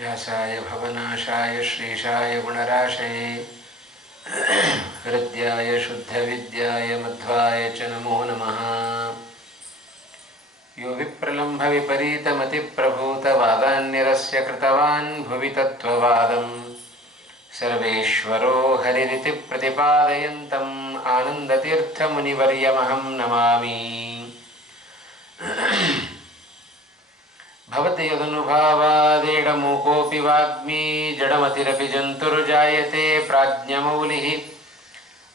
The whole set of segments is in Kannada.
व्यासाय भवनाशाय श्रीशाय गुणराशये हृद्याय शुद्धविद्याय मध्वाय च नमो नमः। यो विप्रलम्भविपरीतमतिप्रभूतवादान्निरस्य कृतवान् भुवि तत्त्ववादम् सर्वेश्वरो हरिरिति प्रतिपादयन्तम् आनन्दतीर्थमुनिवर्यमहं नमामि। भवति यदनुभावादेडमूकोऽपि वाग्मी जडमतिरपि जन्तुर्जायते प्राज्ञमौलिः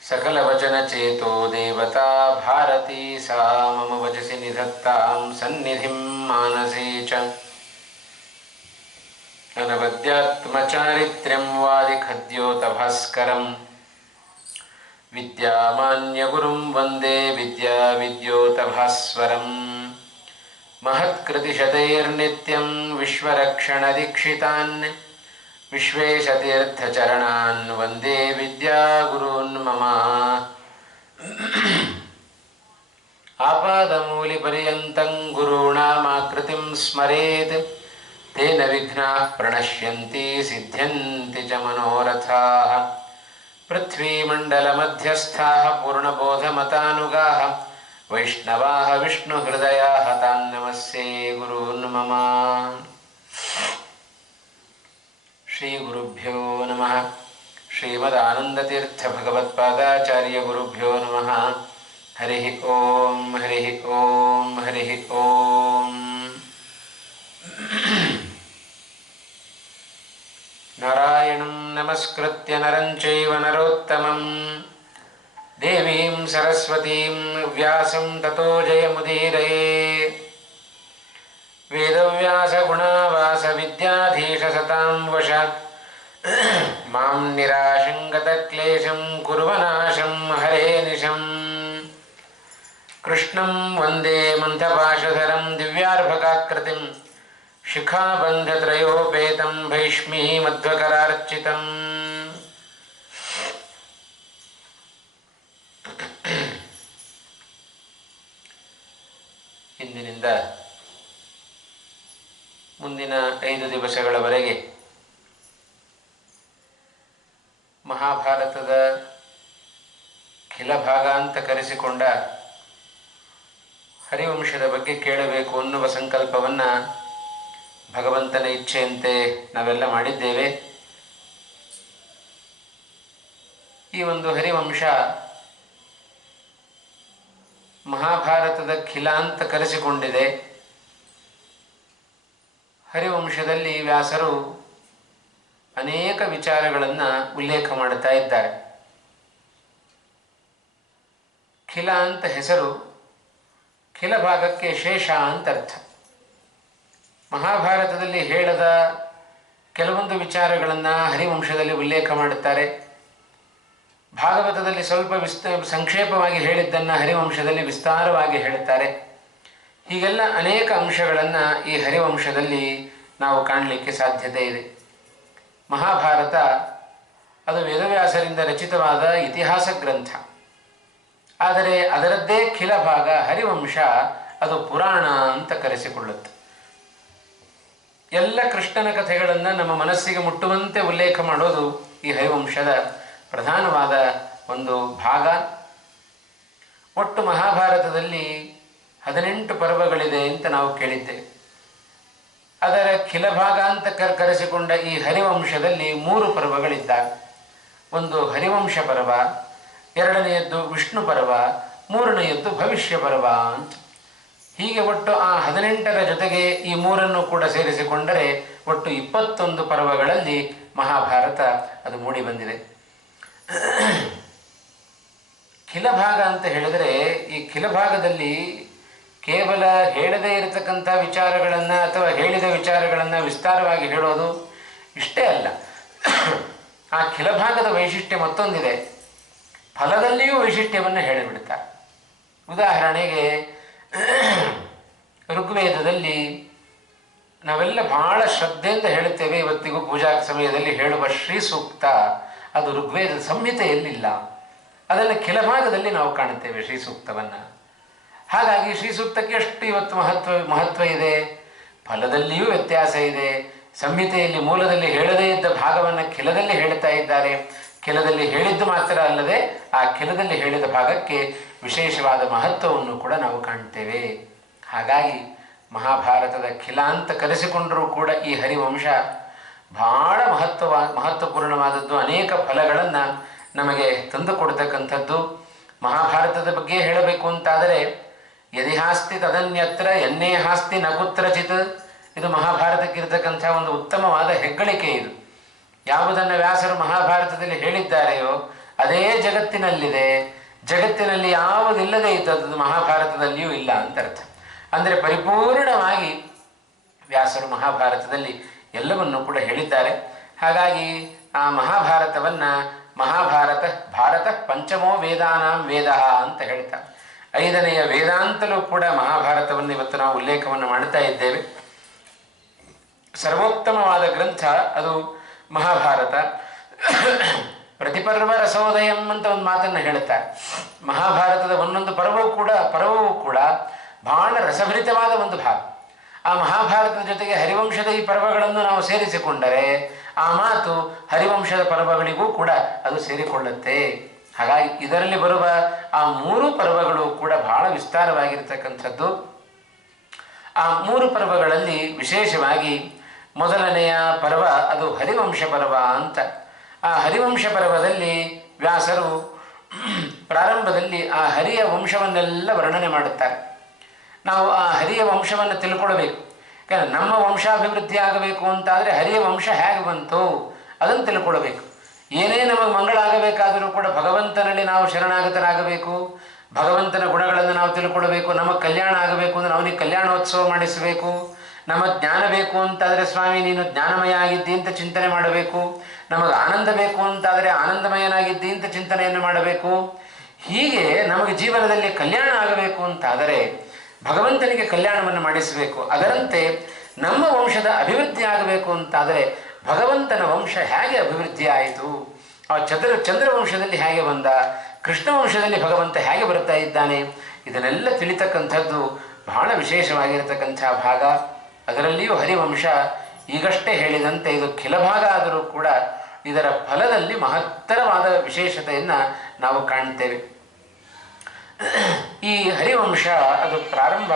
सकलवचनचेतो देवता भारती सा मम वचसि निधत्तां सन्निधिं मानसे च। अनवद्यात्मचारित्र्यं वादिखद्योतभास्करं विद्यामान्यगुरुं वन्दे विद्याविद्योतभास्वरम्। महत्कृतिशतैर्नित्यं विश्वरक्षणदीक्षितान् विश्वेशतीर्थचरणान् वन्दे विद्यागुरून् मम। आपादमूलिपर्यन्तं गुरूणामाकृतिं स्मरेत् तेन विघ्नाः प्रणश्यन्ति सिद्ध्यन्ति च मनोरथाः। पृथ्वीमण्डलमध्यस्थाः पूर्णबोधमतानुगाः वैष्णवाः विष्णुहृदयाः तान् नमस्ये गुरून् मम। श्रीगुरुभ्यो नमः। श्रीमदानन्दतीर्थभगवत्पादाचार्यगुरुभ्यो नमः। हरिः ओं हरिः ओं हरिः ओं। नारायणं नमस्कृत्य नरं चैव नरोत्तमं देवीं सरस्वतीं व्यासं ततो जयमुदीरये। वेदव्यासगुणावासविद्याधीशसतां वश मां निराशङ्गतक्लेशं कुर्वनाशं हरेनिशम्। कृष्णं वन्दे मन्थपाशधरं दिव्यार्भकाकृतिं शिखाबन्धत्रयोपेतं भैष्मीमध्वकरार्चितम्। ಇಂದಿನಿಂದ ಮುಂದಿನ 5 ದಿವಸಗಳವರೆಗೆ ಮಹಾಭಾರತದ ಖಿಲಭಾಗ ಅಂತ ಕರೆಸಿಕೊಂಡ ಹರಿವಂಶದ ಬಗ್ಗೆ ಕೇಳಬೇಕು ಅನ್ನುವ ಸಂಕಲ್ಪವನ್ನು ಭಗವಂತನ ಇಚ್ಛೆಯಂತೆ ನಾವೆಲ್ಲ ಮಾಡಿದ್ದೇವೆ. ಈ ಒಂದು ಹರಿವಂಶ ಮಹಾಭಾರತದ ಖಿಲ ಅಂತ ಕರೆಸಿಕೊಂಡಿದೆ. ಹರಿವಂಶದಲ್ಲಿ ವ್ಯಾಸರು ಅನೇಕ ವಿಚಾರಗಳನ್ನು ಉಲ್ಲೇಖ ಮಾಡುತ್ತಾ ಇದ್ದಾರೆ. ಖಿಲ ಅಂತ ಹೆಸರು, ಖಿಲ ಭಾಗಕ್ಕೆ ಶೇಷ ಅಂತ ಅರ್ಥ. ಮಹಾಭಾರತದಲ್ಲಿ ಹೇಳದ ಕೆಲವೊಂದು ವಿಚಾರಗಳನ್ನು ಹರಿವಂಶದಲ್ಲಿ ಉಲ್ಲೇಖ ಮಾಡುತ್ತಾರೆ. ಭಾಗವತದಲ್ಲಿ ಸ್ವಲ್ಪ ಸಂಕ್ಷೇಪವಾಗಿ ಹೇಳಿದ್ದನ್ನು ಹರಿವಂಶದಲ್ಲಿ ವಿಸ್ತಾರವಾಗಿ ಹೇಳುತ್ತಾರೆ. ಹೀಗೆಲ್ಲ ಅನೇಕ ಅಂಶಗಳನ್ನು ಈ ಹರಿವಂಶದಲ್ಲಿ ನಾವು ಕಾಣಲಿಕ್ಕೆ ಸಾಧ್ಯತೆ ಇದೆ. ಮಹಾಭಾರತ ಅದು ವೇದವ್ಯಾಸರಿಂದ ರಚಿತವಾದ ಇತಿಹಾಸ ಗ್ರಂಥ. ಆದರೆ ಅದರದ್ದೇ ಖಿಲ ಭಾಗ ಹರಿವಂಶ ಅದು ಪುರಾಣ ಅಂತ ಕರೆಸಿಕೊಳ್ಳುತ್ತೆ. ಎಲ್ಲ ಕೃಷ್ಣನ ಕಥೆಗಳನ್ನು ನಮ್ಮ ಮನಸ್ಸಿಗೆ ಮುಟ್ಟುವಂತೆ ಉಲ್ಲೇಖ ಮಾಡೋದು ಈ ಹರಿವಂಶದ ಪ್ರಧಾನವಾದ ಒಂದು ಭಾಗ. ಒಟ್ಟು ಮಹಾಭಾರತದಲ್ಲಿ 18 ಪರ್ವಗಳಿದೆ ಅಂತ ನಾವು ಕೇಳಿದ್ದೇವೆ. ಅದರ ಖಿಲಭಾಗ ಅಂತ ಕರೆಸಿಕೊಂಡ ಈ ಹರಿವಂಶದಲ್ಲಿ 3 ಪರ್ವಗಳಿದ್ದಾವೆ. ಒಂದು ಹರಿವಂಶ ಪರ್ವ, ಎರಡನೆಯದ್ದು ವಿಷ್ಣು ಪರ್ವ, ಮೂರನೆಯದ್ದು ಭವಿಷ್ಯ ಪರ್ವ ಅಂತ. ಹೀಗೆ ಒಟ್ಟು ಆ 18ರ ಜೊತೆಗೆ ಈ 3 ಕೂಡ ಸೇರಿಸಿಕೊಂಡರೆ ಒಟ್ಟು 21 ಪರ್ವಗಳಲ್ಲಿ ಮಹಾಭಾರತ ಅದು ಮೂಡಿ ಬಂದಿದೆ. ಖಿಲಭಾಗ ಅಂತ ಹೇಳಿದರೆ ಈ ಖಿಲಭಾಗದಲ್ಲಿ ಕೇವಲ ಹೇಳದೇ ಇರತಕ್ಕಂಥ ವಿಚಾರಗಳನ್ನು ಅಥವಾ ಹೇಳಿದ ವಿಚಾರಗಳನ್ನು ವಿಸ್ತಾರವಾಗಿ ಹೇಳೋದು ಇಷ್ಟೇ ಅಲ್ಲ. ಆ ಖಿಲಭಾಗದ ವೈಶಿಷ್ಟ್ಯ ಮತ್ತೊಂದಿದೆ. ಫಲದಲ್ಲಿಯೂ ವೈಶಿಷ್ಟ್ಯವನ್ನು ಹೇಳಿಬಿಡ್ತಾರೆ. ಉದಾಹರಣೆಗೆ ಋಗ್ವೇದದಲ್ಲಿ ನಾವೆಲ್ಲ ಬಹಳ ಶ್ರದ್ಧೆಯಿಂದ ಹೇಳುತ್ತೇವೆ, ಇವತ್ತಿಗೂ ಪೂಜಾ ಸಮಯದಲ್ಲಿ ಹೇಳುವ ಶ್ರೀ ಸೂಕ್ತ ಅದು ಋಗ್ವೇದ ಸಂಹಿತೆಯಲ್ಲಿಲ್ಲ. ಅದನ್ನು ಖಿಲಭಾಗದಲ್ಲಿ ನಾವು ಕಾಣುತ್ತೇವೆ ಶ್ರೀ ಸೂಕ್ತವನ್ನು. ಹಾಗಾಗಿ ಶ್ರೀ ಸೂಕ್ತಕ್ಕೆ ಎಷ್ಟು ಇವತ್ತು ಮಹತ್ವ ಇದೆ. ಫಲದಲ್ಲಿಯೂ ವ್ಯತ್ಯಾಸ ಇದೆ, ಸಂಹಿತೆಯಲ್ಲಿ ಮೂಲದಲ್ಲಿ ಹೇಳದೇ ಇದ್ದ ಭಾಗವನ್ನು ಖಿಲದಲ್ಲಿ ಹೇಳ್ತಾ ಇದ್ದಾರೆ. ಖಿಲದಲ್ಲಿ ಹೇಳಿದ್ದು ಮಾತ್ರ ಅಲ್ಲದೆ ಆ ಖಿಲದಲ್ಲಿ ಹೇಳಿದ ಭಾಗಕ್ಕೆ ವಿಶೇಷವಾದ ಮಹತ್ವವನ್ನು ಕೂಡ ನಾವು ಕಾಣ್ತೇವೆ. ಹಾಗಾಗಿ ಮಹಾಭಾರತದ ಖಿಲ ಅಂತ ಕರೆಸಿಕೊಂಡರೂ ಕೂಡ ಈ ಹರಿವಂಶ ಬಹಳ ಮಹತ್ವಪೂರ್ಣವಾದದ್ದು. ಅನೇಕ ಫಲಗಳನ್ನು ನಮಗೆ ತಂದುಕೊಡ್ತಕ್ಕಂಥದ್ದು. ಮಹಾಭಾರತದ ಬಗ್ಗೆ ಹೇಳಬೇಕು ಅಂತಾದರೆ ಯದಿಹಾಸ್ತಿ ತದನ್ಯತ್ರ ಎನ್ನೇ ಹಾಸ್ತಿ ನ ಕುತ್ರಚಿತ್, ಇದು ಮಹಾಭಾರತಕ್ಕಿರತಕ್ಕಂಥ ಒಂದು ಉತ್ತಮವಾದ ಹೆಗ್ಗಳಿಕೆ. ಇದು ಯಾವುದನ್ನು ವ್ಯಾಸರು ಮಹಾಭಾರತದಲ್ಲಿ ಹೇಳಿದ್ದಾರೆಯೋ ಅದೇ ಜಗತ್ತಿನಲ್ಲಿದೆ. ಜಗತ್ತಿನಲ್ಲಿ ಯಾವುದಿಲ್ಲದೆ ಇದ್ದದ್ದು ಮಹಾಭಾರತದಲ್ಲಿಯೂ ಇಲ್ಲ ಅಂತ ಅರ್ಥ. ಅಂದರೆ ಪರಿಪೂರ್ಣವಾಗಿ ವ್ಯಾಸರು ಮಹಾಭಾರತದಲ್ಲಿ ಎಲ್ಲವನ್ನೂ ಕೂಡ ಹೇಳಿದ್ದಾರೆ. ಹಾಗಾಗಿ ಆ ಮಹಾಭಾರತವನ್ನು ಭಾರತ ಪಂಚಮೋ ವೇದಾನಾಂ ವೇದ ಅಂತ ಹೇಳ್ತಾರೆ. 5ನೆಯ ವೇದ ಅಂತಲೂ ಕೂಡ ಮಹಾಭಾರತವನ್ನು ಇವತ್ತು ನಾವು ಉಲ್ಲೇಖವನ್ನು ಮಾಡ್ತಾ ಇದ್ದೇವೆ. ಸರ್ವೋತ್ತಮವಾದ ಗ್ರಂಥ ಅದು ಮಹಾಭಾರತ. ಪ್ರತಿಪರ್ವ ರಸೋದಯಂ ಅಂತ ಒಂದು ಮಾತನ್ನು ಹೇಳುತ್ತಾರೆ. ಮಹಾಭಾರತದ ಒಂದೊಂದು ಪರ್ವವೂ ಕೂಡ ಬಹಳ ರಸಭರಿತವಾದ ಒಂದು ಭಾಗ. ಆ ಮಹಾಭಾರತದ ಜೊತೆಗೆ ಹರಿವಂಶದ ಈ ಪರ್ವಗಳನ್ನು ನಾವು ಸೇರಿಸಿಕೊಂಡರೆ ಆ ಮಾತು ಹರಿವಂಶದ ಪರ್ವಗಳಿಗೂ ಕೂಡ ಅದು ಸೇರಿಕೊಳ್ಳುತ್ತೆ. ಹಾಗಾಗಿ ಇದರಲ್ಲಿ ಬರುವ ಆ 3 ಪರ್ವಗಳು ಕೂಡ ಬಹಳ ವಿಸ್ತಾರವಾಗಿರ್ತಕ್ಕಂಥದ್ದು. ಆ 3 ಪರ್ವಗಳಲ್ಲಿ ವಿಶೇಷವಾಗಿ ಮೊದಲನೆಯ ಪರ್ವ ಅದು ಹರಿವಂಶ ಪರ್ವ ಅಂತ. ಆ ಹರಿವಂಶ ಪರ್ವದಲ್ಲಿ ವ್ಯಾಸರು ಪ್ರಾರಂಭದಲ್ಲಿ ಆ ಹರಿಯ ವಂಶವನ್ನೆಲ್ಲ ವರ್ಣನೆ ಮಾಡುತ್ತಾರೆ. ನಾವು ಆ ಹರಿಯ ವಂಶವನ್ನು ತಿಳ್ಕೊಳ್ಬೇಕು. ಯಾಕಂದರೆ ನಮ್ಮ ವಂಶಾಭಿವೃದ್ಧಿ ಆಗಬೇಕು ಅಂತಾದರೆ ಹರಿಯ ವಂಶ ಹೇಗೆ ಬಂತು ಅದನ್ನು ತಿಳ್ಕೊಳ್ಬೇಕು. ಏನೇ ನಮಗೆ ಮಂಗಳ ಆಗಬೇಕಾದರೂ ಕೂಡ ಭಗವಂತನಲ್ಲಿ ನಾವು ಶರಣಾಗತರಾಗಬೇಕು. ಭಗವಂತನ ಗುಣಗಳನ್ನು ನಾವು ತಿಳ್ಕೊಳ್ಬೇಕು. ನಮಗೆ ಕಲ್ಯಾಣ ಆಗಬೇಕು ಅಂದರೆ ಅವನಿಗೆ ಕಲ್ಯಾಣೋತ್ಸವ ಮಾಡಿಸಬೇಕು. ನಮ್ಮ ಜ್ಞಾನ ಬೇಕು ಅಂತಾದರೆ ಸ್ವಾಮಿ ನೀನು ಜ್ಞಾನಮಯ ಆಗಿದ್ದಿ ಅಂತ ಚಿಂತನೆ ಮಾಡಬೇಕು. ನಮಗೆ ಆನಂದ ಬೇಕು ಅಂತಾದರೆ ಆನಂದಮಯನಾಗಿದ್ದಿ ಅಂತ ಚಿಂತನೆಯನ್ನು ಮಾಡಬೇಕು. ಹೀಗೆ ನಮಗೆ ಜೀವನದಲ್ಲಿ ಕಲ್ಯಾಣ ಆಗಬೇಕು ಅಂತಾದರೆ ಭಗವಂತನಿಗೆ ಕಲ್ಯಾಣವನ್ನು ಮಾಡಿಸಬೇಕು. ಅದರಂತೆ ನಮ್ಮ ವಂಶದ ಅಭಿವೃದ್ಧಿ ಆಗಬೇಕು ಅಂತಾದರೆ ಭಗವಂತನ ವಂಶ ಹೇಗೆ ಅಭಿವೃದ್ಧಿ ಆಯಿತು, ಆ ಚಂದ್ರವಂಶದಲ್ಲಿ ಹೇಗೆ ಬಂದ, ಕೃಷ್ಣ ವಂಶದಲ್ಲಿ ಭಗವಂತ ಹೇಗೆ ಬರ್ತಾ ಇದ್ದಾನೆ, ಇದನ್ನೆಲ್ಲ ತಿಳಿತಕ್ಕಂಥದ್ದು ಬಹಳ ವಿಶೇಷವಾಗಿರತಕ್ಕಂಥ ಭಾಗ. ಅದರಲ್ಲಿಯೂ ಹರಿವಂಶ ಈಗಷ್ಟೇ ಹೇಳಿದಂತೆ ಇದು ಖಿಲಭಾಗ ಆದರೂ ಕೂಡ ಇದರ ಫಲದಲ್ಲಿ ಮಹತ್ತರವಾದ ವಿಶೇಷತೆಯನ್ನು ನಾವು ಕಾಣ್ತೇವೆ. ಈ ಹರಿವಂಶ ಅದು ಪ್ರಾರಂಭ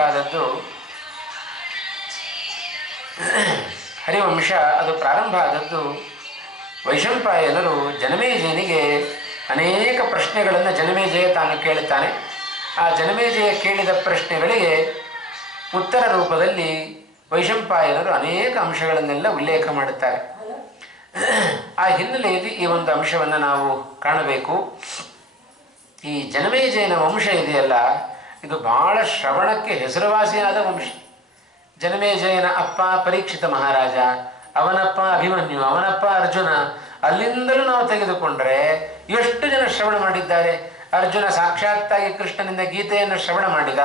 ಆದದ್ದು ವೈಶಂಪಾಯನರು ಜನಮೇಜಯನಿಗೆ ಅನೇಕ ಪ್ರಶ್ನೆಗಳನ್ನು ಜನಮೇಜಯ ತಾನು ಕೇಳುತ್ತಾನೆ. ಆ ಜನಮೇಜಯ ಕೇಳಿದ ಪ್ರಶ್ನೆಗಳಿಗೆ ಉತ್ತರ ರೂಪದಲ್ಲಿ ವೈಶಂಪಾಯನರು ಅನೇಕ ಅಂಶಗಳನ್ನೆಲ್ಲ ಉಲ್ಲೇಖ ಮಾಡುತ್ತಾರೆ. ಆ ಹಿನ್ನೆಲೆಯಲ್ಲಿ ಈ ಒಂದು ಅಂಶವನ್ನು ನಾವು ಕಾಣಬೇಕು. ಈ ಜನಮೇಜಯನ ವಂಶ ಇದೆಯಲ್ಲ ಇದು ಬಹಳ ಶ್ರವಣಕ್ಕೆ ಹೆಸರುವಾಸಿಯಾದ ವಂಶ. ಜನಮೇಜಯನ ಅಪ್ಪ ಪರೀಕ್ಷಿತ ಮಹಾರಾಜ, ಅವನಪ್ಪ ಅಭಿಮನ್ಯು, ಅವನಪ್ಪ ಅರ್ಜುನ, ಅಲ್ಲಿಂದಲೂ ನಾವು ತೆಗೆದುಕೊಂಡರೆ ಎಷ್ಟು ಜನ ಶ್ರವಣ ಮಾಡಿದ್ದಾರೆ. ಅರ್ಜುನ ಸಾಕ್ಷಾತ್ತಾಗಿ ಕೃಷ್ಣನಿಂದ ಗೀತೆಯನ್ನು ಶ್ರವಣ ಮಾಡಿದ.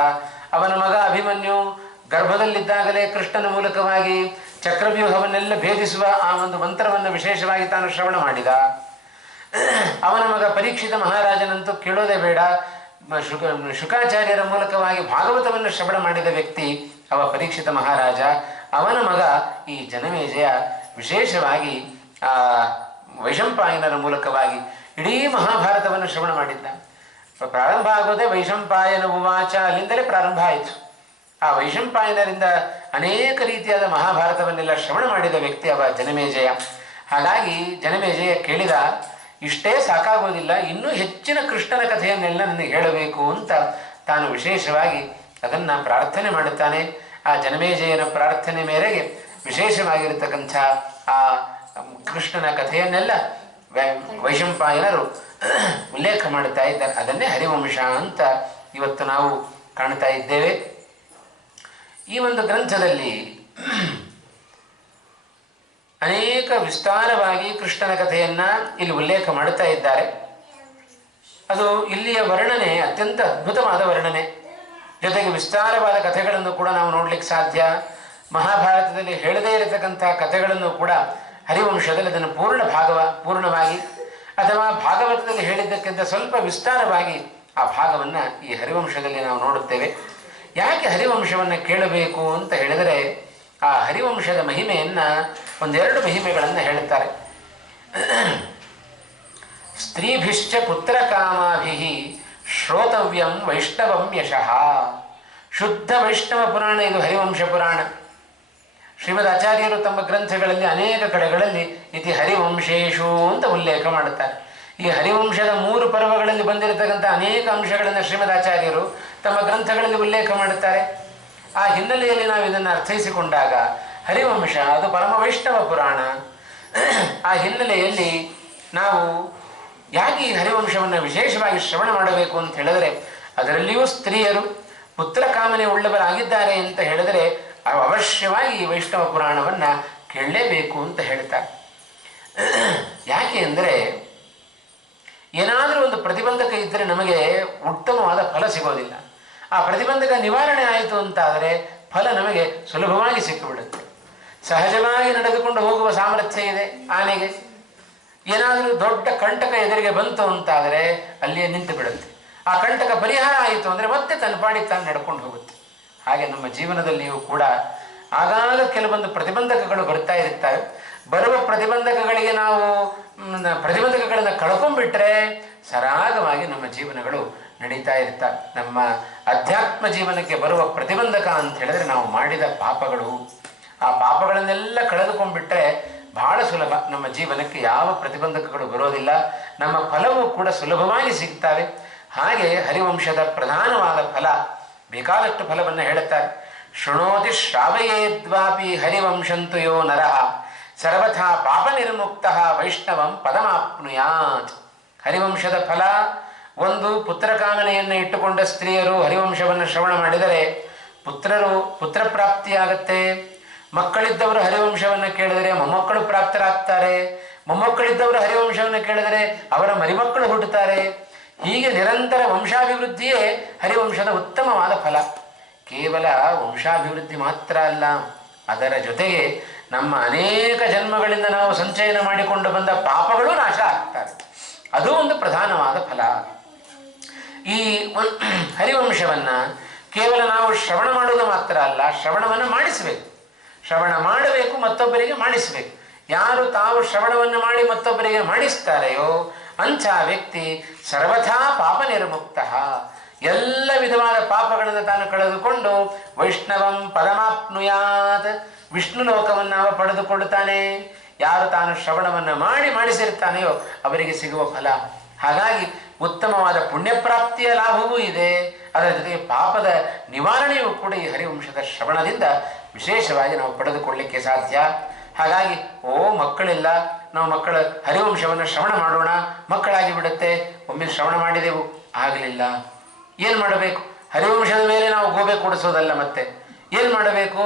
ಅವನ ಮಗ ಅಭಿಮನ್ಯು ಗರ್ಭದಲ್ಲಿದ್ದಾಗಲೇ ಕೃಷ್ಣನ ಮೂಲಕವಾಗಿ ಚಕ್ರವ್ಯೂಹವನ್ನೆಲ್ಲ ಭೇದಿಸುವ ಆ ಒಂದು ಮಂತ್ರವನ್ನು ವಿಶೇಷವಾಗಿ ತಾನು ಶ್ರವಣ ಮಾಡಿದ. ಅವನ ಮಗ ಪರೀಕ್ಷಿತ ಮಹಾರಾಜನಂತೂ ಕೇಳೋದೇ ಬೇಡ. ಶುಕಾಚಾರ್ಯರ ಮೂಲಕವಾಗಿ ಭಾಗವತವನ್ನು ಶ್ರವಣ ಮಾಡಿದ ವ್ಯಕ್ತಿ ಅವ ಪರೀಕ್ಷಿತ ಮಹಾರಾಜ. ಅವನ ಮಗ ಈ ಜನಮೇಜಯ ವಿಶೇಷವಾಗಿ ವೈಶಂಪಾಯನರ ಮೂಲಕವಾಗಿ ಇಡೀ ಮಹಾಭಾರತವನ್ನು ಶ್ರವಣ ಮಾಡಿದ್ದ. ಪ್ರಾರಂಭ ಆಗೋದೇ ವೈಶಂಪಾಯನ ಉವಾಚ, ಅಲ್ಲಿಂದಲೇ ಪ್ರಾರಂಭ ಆಯಿತು. ಆ ವೈಶಂಪಾಯನರಿಂದ ಅನೇಕ ರೀತಿಯಾದ ಮಹಾಭಾರತವನ್ನೆಲ್ಲ ಶ್ರವಣ ಮಾಡಿದ ವ್ಯಕ್ತಿ ಅವ ಜನಮೇಜಯ. ಹಾಗಾಗಿ ಜನಮೇಜಯ ಕೇಳಿದ, ಇಷ್ಟೇ ಸಾಕಾಗೋದಿಲ್ಲ, ಇನ್ನೂ ಹೆಚ್ಚಿನ ಕೃಷ್ಣನ ಕಥೆಯನ್ನೆಲ್ಲ ನನಗೆ ಹೇಳಬೇಕು ಅಂತ ತಾನು ವಿಶೇಷವಾಗಿ ಅದನ್ನು ಪ್ರಾರ್ಥನೆ ಮಾಡುತ್ತಾನೆ. ಆ ಜನಮೇಜಯನ ಪ್ರಾರ್ಥನೆ ಮೇರೆಗೆ ವಿಶೇಷವಾಗಿರತಕ್ಕಂಥ ಆ ಕೃಷ್ಣನ ಕಥೆಯನ್ನೆಲ್ಲ ವೈಶಂಪಾಯನರು ಉಲ್ಲೇಖ ಮಾಡುತ್ತಾ ಇದ್ದಾರೆ. ಅದನ್ನೇ ಹರಿವಂಶ ಅಂತ ಇವತ್ತು ನಾವು ಕಾಣ್ತಾ ಇದ್ದೇವೆ. ಈ ಒಂದು ಗ್ರಂಥದಲ್ಲಿ ಅನೇಕ ವಿಸ್ತಾರವಾಗಿ ಕೃಷ್ಣನ ಕಥೆಯನ್ನು ಇಲ್ಲಿ ಉಲ್ಲೇಖ ಮಾಡುತ್ತಾ ಇದ್ದಾರೆ. ಅದು ಇಲ್ಲಿಯ ವರ್ಣನೆ ಅತ್ಯಂತ ಅದ್ಭುತವಾದ ವರ್ಣನೆ. ಜೊತೆಗೆ ವಿಸ್ತಾರವಾದ ಕಥೆಗಳನ್ನು ಕೂಡ ನಾವು ನೋಡಲಿಕ್ಕೆ ಸಾಧ್ಯ. ಮಹಾಭಾರತದಲ್ಲಿ ಹೇಳದೇ ಇರತಕ್ಕಂಥ ಕಥೆಗಳನ್ನು ಕೂಡ ಹರಿವಂಶದಲ್ಲಿ ಅದನ್ನು ಪೂರ್ಣವಾಗಿ ಅಥವಾ ಭಾಗವತದಲ್ಲಿ ಹೇಳಿದ್ದಕ್ಕಿಂತ ಸ್ವಲ್ಪ ವಿಸ್ತಾರವಾಗಿ ಆ ಭಾಗವನ್ನು ಈ ಹರಿವಂಶದಲ್ಲಿ ನಾವು ನೋಡುತ್ತೇವೆ. ಯಾಕೆ ಹರಿವಂಶವನ್ನು ಕೇಳಬೇಕು ಅಂತ ಹೇಳಿದರೆ, ಆ ಹರಿವಂಶದ ಮಹಿಮೆಯನ್ನು ಒಂದೆರಡು ಮಹಿಮೆಗಳನ್ನು ಹೇಳುತ್ತಾರೆ. ಸ್ತ್ರೀಭಿಶ್ಚ ಪುತ್ರಕಾಮಾಭಿ ಶ್ರೋತವ್ಯಂ ವೈಷ್ಣವಂ ಯಶಃ. ಶುದ್ಧ ವೈಷ್ಣವ ಪುರಾಣ ಇದು, ಹರಿವಂಶ ಪುರಾಣ. ಶ್ರೀಮದ್ ಆಚಾರ್ಯರು ತಮ್ಮ ಗ್ರಂಥಗಳಲ್ಲಿ ಅನೇಕ ಕಡೆಗಳಲ್ಲಿ ಇತಿ ಹರಿವಂಶೇಶು ಅಂತ ಉಲ್ಲೇಖ ಮಾಡುತ್ತಾರೆ. ಈ ಹರಿವಂಶದ 3 ಪರ್ವಗಳಲ್ಲಿ ಬಂದಿರತಕ್ಕಂಥ ಅನೇಕ ಅಂಶಗಳನ್ನು ಶ್ರೀಮದ್ ಆಚಾರ್ಯರು ತಮ್ಮ ಗ್ರಂಥಗಳಲ್ಲಿ ಉಲ್ಲೇಖ ಮಾಡುತ್ತಾರೆ. ಆ ಹಿನ್ನೆಲೆಯಲ್ಲಿ ನಾವು ಇದನ್ನು ಅರ್ಥೈಸಿಕೊಂಡಾಗ ಹರಿವಂಶ ಅದು ಪರಮ ವೈಷ್ಣವ ಪುರಾಣ. ಆ ಹಿನ್ನೆಲೆಯಲ್ಲಿ ನಾವು ಯಾಕೆ ಈ ಹರಿವಂಶವನ್ನು ವಿಶೇಷವಾಗಿ ಶ್ರವಣ ಮಾಡಬೇಕು ಅಂತ ಹೇಳಿದರೆ, ಅದರಲ್ಲಿಯೂ ಸ್ತ್ರೀಯರು ಪುತ್ರ ಕಾಮನೆ ಉಳ್ಳವರಾಗಿದ್ದಾರೆ ಅಂತ ಹೇಳಿದರೆ ಅವಶ್ಯವಾಗಿ ಈ ವೈಷ್ಣವ ಪುರಾಣವನ್ನು ಕೇಳಲೇಬೇಕು ಅಂತ ಹೇಳ್ತಾರೆ. ಯಾಕೆ ಅಂದರೆ, ಏನಾದರೂ ಒಂದು ಪ್ರತಿಬಂಧಕ ಇದ್ದರೆ ನಮಗೆ ಉತ್ತಮವಾದ ಫಲ ಸಿಗೋದಿಲ್ಲ. ಆ ಪ್ರತಿಬಂಧಕ ನಿವಾರಣೆ ಆಯಿತು ಅಂತಾದರೆ ಫಲ ನಮಗೆ ಸುಲಭವಾಗಿ ಸಿಕ್ಕಿಬಿಡುತ್ತೆ. ಸಹಜವಾಗಿ ನಡೆದುಕೊಂಡು ಹೋಗುವ ಸಾಮರ್ಥ್ಯ ಇದೆ ಆನೆಗೆ. ಏನಾದರೂ ದೊಡ್ಡ ಕಂಟಕ ಎದುರಿಗೆ ಬಂತು ಅಂತಾದರೆ ಅಲ್ಲಿಯೇ ನಿಂತು ಬಿಡುತ್ತೆ. ಆ ಕಂಟಕ ಪರಿಹಾರ ಆಯಿತು ಅಂದರೆ ಮತ್ತೆ ತನ್ನ ಪಾಡಿಗೆ ತಾನು ನಡ್ಕೊಂಡು ಹೋಗುತ್ತೆ. ಹಾಗೆ ನಮ್ಮ ಜೀವನದಲ್ಲಿಯೂ ಕೂಡ ಆಗಾಗ ಕೆಲವೊಂದು ಪ್ರತಿಬಂಧಕಗಳು ಬರ್ತಾ ಇರುತ್ತವೆ. ಬರುವ ಪ್ರತಿಬಂಧಕಗಳಿಗೆ ನಾವು ಪ್ರತಿಬಂಧಕಗಳನ್ನು ಕಳ್ಕೊಂಡ್ಬಿಟ್ರೆ ಸರಾಗವಾಗಿ ನಮ್ಮ ಜೀವನಗಳು ನಡೀತಾ ಇರ್ತವೆ. ನಮ್ಮ ಅಧ್ಯಾತ್ಮ ಜೀವನಕ್ಕೆ ಬರುವ ಪ್ರತಿಬಂಧಕ ಅಂತ ಹೇಳಿದ್ರೆ ನಾವು ಮಾಡಿದ ಪಾಪಗಳು. ಆ ಪಾಪಗಳನ್ನೆಲ್ಲ ಕಳೆದುಕೊಂಡ್ಬಿಟ್ರೆ ಬಹಳ ಸುಲಭ, ನಮ್ಮ ಜೀವನಕ್ಕೆ ಯಾವ ಪ್ರತಿಬಂಧಕಗಳು ಬರೋದಿಲ್ಲ, ನಮ್ಮ ಫಲವೂ ಕೂಡ ಸುಲಭವಾಗಿ ಸಿಗ್ತವೆ. ಹಾಗೆ ಹರಿವಂಶದ ಪ್ರಧಾನವಾದ ಫಲ, ಬೇಕಾದಷ್ಟು ಫಲವನ್ನು ಹೇಳುತ್ತಾರೆ. ಶೃಣೋತಿ ಶ್ರಾವಯೇದ್ವಾಪಿ ಹರಿವಂಶಂತು ಯೋ ನರಃ ಸರ್ವಥಾ ಪಾಪ ನಿರ್ಮುಕ್ತ ವೈಷ್ಣವಂ ಪದಮಾಪ್ನುಯಾತ್. ಹರಿವಂಶದ ಫಲ ಒಂದು, ಪುತ್ರಕಾಮನೆಯನ್ನು ಇಟ್ಟುಕೊಂಡ ಸ್ತ್ರೀಯರು ಹರಿವಂಶವನ್ನು ಶ್ರವಣ ಮಾಡಿದರೆ ಪುತ್ರ ಪ್ರಾಪ್ತಿಯಾಗತ್ತೆ. ಮಕ್ಕಳಿದ್ದವರು ಹರಿವಂಶವನ್ನು ಕೇಳಿದರೆ ಮೊಮ್ಮಕ್ಕಳು ಪ್ರಾಪ್ತರಾಗ್ತಾರೆ. ಮೊಮ್ಮಕ್ಕಳಿದ್ದವರು ಹರಿವಂಶವನ್ನು ಕೇಳಿದರೆ ಅವರ ಮರಿಮಕ್ಕಳು ಹುಟ್ಟುತ್ತಾರೆ. ಹೀಗೆ ನಿರಂತರ ವಂಶಾಭಿವೃದ್ಧಿಯೇ ಹರಿವಂಶದ ಉತ್ತಮವಾದ ಫಲ. ಕೇವಲ ವಂಶಾಭಿವೃದ್ಧಿ ಮಾತ್ರ ಅಲ್ಲ, ಅದರ ಜೊತೆಗೆ ನಮ್ಮ ಅನೇಕ ಜನ್ಮಗಳಿಂದ ನಾವು ಸಂಚಯನ ಮಾಡಿಕೊಂಡು ಬಂದ ಪಾಪಗಳು ನಾಶ ಆಗ್ತವೆ. ಅದು ಒಂದು ಪ್ರಧಾನವಾದ ಫಲ. ಈ ಹರಿವಂಶವನ್ನು ಕೇವಲ ನಾವು ಶ್ರವಣ ಮಾಡುವುದು ಮಾತ್ರ ಅಲ್ಲ, ಶ್ರವಣವನ್ನು ಮಾಡಿಸಬೇಕು. ಶ್ರವಣ ಮಾಡಬೇಕು, ಮತ್ತೊಬ್ಬರಿಗೆ ಮಾಡಿಸಬೇಕು. ಯಾರು ತಾವು ಶ್ರವಣವನ್ನು ಮಾಡಿ ಮತ್ತೊಬ್ಬರಿಗೆ ಮಾಡಿಸ್ತಾರೆಯೋ ಅಂಥ ವ್ಯಕ್ತಿ ಸರ್ವಥಾ ಪಾಪ ನಿರ್ಮುಕ್ತ, ಎಲ್ಲ ವಿಧವಾದ ಪಾಪಗಳನ್ನು ತಾನು ಕಳೆದುಕೊಂಡು ವೈಷ್ಣವಂ ಪರಮಾಪ್ನುಯಾತ್, ವಿಷ್ಣು ಲೋಕವನ್ನು ಅವ ಪಡೆದುಕೊಳ್ಳುತ್ತಾನೆ. ಯಾರು ತಾನು ಶ್ರವಣವನ್ನು ಮಾಡಿಸಿರ್ತಾನೆಯೋ ಅವರಿಗೆ ಸಿಗುವ ಫಲ. ಹಾಗಾಗಿ ಉತ್ತಮವಾದ ಪುಣ್ಯಪ್ರಾಪ್ತಿಯ ಲಾಭವೂ ಇದೆ, ಅದರ ಜೊತೆಗೆ ಪಾಪದ ನಿವಾರಣೆಯೂ ಕೂಡ ಈ ಹರಿವಂಶದ ಶ್ರವಣದಿಂದ ವಿಶೇಷವಾಗಿ ನಾವು ಪಡೆದುಕೊಳ್ಳಲಿಕ್ಕೆ ಸಾಧ್ಯ. ಹಾಗಾಗಿ ಮಕ್ಕಳಿಲ್ಲ, ನಾವು ಮಕ್ಕಳ ಹರಿವಂಶವನ್ನು ಶ್ರವಣ ಮಾಡೋಣ, ಮಕ್ಕಳಾಗಿ ಬಿಡುತ್ತೆ. ಒಮ್ಮೆ ಶ್ರವಣ ಮಾಡಿದೆವು, ಆಗಲಿಲ್ಲ, ಏನು ಮಾಡಬೇಕು? ಹರಿವಂಶದ ಮೇಲೆ ನಾವು ಗೋಬೆ ಕೊಡಿಸೋದಲ್ಲ, ಮತ್ತೆ ಏನು ಮಾಡಬೇಕು?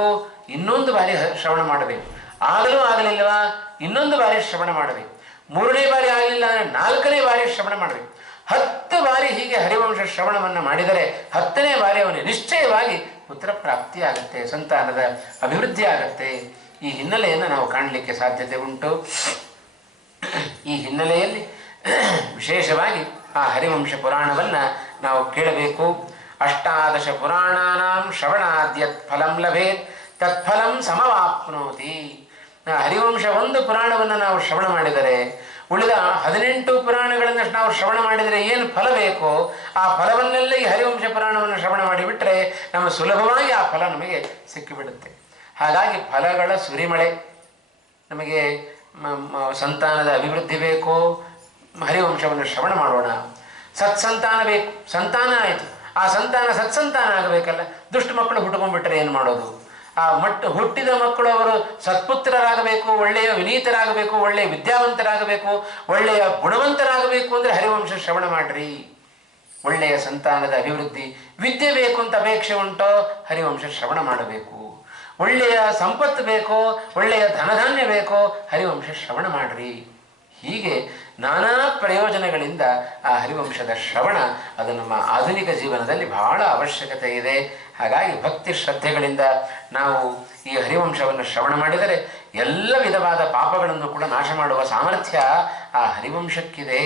ಇನ್ನೊಂದು ಬಾರಿ ಶ್ರವಣ ಮಾಡಬೇಕು. ಆಗಲೂ ಆಗಲಿಲ್ಲವಾ, ಇನ್ನೊಂದು ಬಾರಿ ಶ್ರವಣ ಮಾಡಬೇಕು. 3ನೇ ಬಾರಿ ಆಗಲಿಲ್ಲ ಅಂದರೆ 4ನೇ ಬಾರಿ ಶ್ರವಣ ಮಾಡಬೇಕು. 10 ಬಾರಿ ಹೀಗೆ ಹರಿವಂಶ ಶ್ರವಣವನ್ನು ಮಾಡಿದರೆ 10ನೇ ಬಾರಿ ಅವನಿಗೆ ನಿಶ್ಚಯವಾಗಿ ಪುತ್ರ ಪ್ರಾಪ್ತಿ ಆಗುತ್ತೆ, ಸಂತಾನದ ಅಭಿವೃದ್ಧಿ ಆಗುತ್ತೆ. ಈ ಹಿನ್ನೆಲೆಯನ್ನು ನಾವು ಕಾಣಲಿಕ್ಕೆ ಸಾಧ್ಯತೆ ಉಂಟು. ಈ ಹಿನ್ನೆಲೆಯಲ್ಲಿ ವಿಶೇಷವಾಗಿ ಆ ಹರಿವಂಶ ಪುರಾಣವನ್ನು ನಾವು ಕೇಳಬೇಕು. 18 ಪುರಾಣಾನಾಂ ಶ್ರವಣಾದ್ಯತ್ ಫಲಂ ಲಭೇತ್ ತತ್ಫಲಂ ಸಮವಾಪ್ನೋತಿ. ಹರಿವಂಶ ಒಂದು ಪುರಾಣವನ್ನು ನಾವು ಶ್ರವಣ ಮಾಡಿದರೆ ಉಳಿದ 18 ಪುರಾಣಗಳನ್ನು ನಾವು ಶ್ರವಣ ಮಾಡಿದರೆ ಏನು ಫಲ ಬೇಕೋ ಆ ಫಲವನ್ನೆಲ್ಲ ಈ ಹರಿವಂಶ ಪುರಾಣವನ್ನು ಶ್ರವಣ ಮಾಡಿಬಿಟ್ರೆ ನಮ್ಮ ಸುಲಭವಾಗಿ ಆ ಫಲ ನಮಗೆ ಸಿಕ್ಕಿಬಿಡುತ್ತೆ. ಹಾಗಾಗಿ ಫಲಗಳ ಸುರಿಮಳೆ. ನಮಗೆ ಸಂತಾನದ ಅಭಿವೃದ್ಧಿ ಬೇಕು, ಹರಿವಂಶವನ್ನು ಶ್ರವಣ ಮಾಡೋಣ. ಸತ್ಸಂತಾನ ಬೇಕು, ಸಂತಾನ ಆಯಿತು, ಆ ಸಂತಾನ ಸತ್ಸಂತಾನ ಆಗಬೇಕಲ್ಲ. ದುಷ್ಟ ಮಕ್ಕಳು ಹುಟ್ಟುಕೊಂಡ್ಬಿಟ್ರೆ ಏನು ಮಾಡೋದು? ಆ ಹುಟ್ಟಿದ ಮಕ್ಕಳು ಅವರು ಸತ್ಪುತ್ರರಾಗಬೇಕು, ಒಳ್ಳೆಯ ವಿನೀತರಾಗಬೇಕು, ಒಳ್ಳೆಯ ವಿದ್ಯಾವಂತರಾಗಬೇಕು, ಒಳ್ಳೆಯ ಗುಣವಂತರಾಗಬೇಕು ಅಂದರೆ ಹರಿವಂಶ ಶ್ರವಣ ಮಾಡ್ರಿ. ಒಳ್ಳೆಯ ಸಂತಾನದ ಅಭಿವೃದ್ಧಿ, ವಿದ್ಯೆ ಬೇಕು ಅಂತ ಅಪೇಕ್ಷೆ ಉಂಟೋ ಹರಿವಂಶ ಶ್ರವಣ ಮಾಡಬೇಕು. ಒಳ್ಳೆಯ ಸಂಪತ್ತು ಬೇಕೋ, ಒಳ್ಳೆಯ ಧನಧಾನ್ಯ ಬೇಕೋ ಹರಿವಂಶ ಶ್ರವಣ ಮಾಡ್ರಿ. ಹೀಗೆ ನಾನಾ ಪ್ರಯೋಜನಗಳಿಂದ ಆ ಹರಿವಂಶದ ಶ್ರವಣ ಅದು ನಮ್ಮ ಆಧುನಿಕ ಜೀವನದಲ್ಲಿ ಬಹಳ ಅವಶ್ಯಕತೆ ಇದೆ. ಹಾಗಾಗಿ ಭಕ್ತಿ ಶ್ರದ್ಧೆಗಳಿಂದ ನಾವು ಈ ಹರಿವಂಶವನ್ನು ಶ್ರವಣ ಮಾಡಿದರೆ ಎಲ್ಲ ವಿಧವಾದ ಪಾಪಗಳನ್ನು ಕೂಡ ನಾಶ ಮಾಡುವ ಸಾಮರ್ಥ್ಯ ಆ ಹರಿವಂಶಕ್ಕಿದೆ.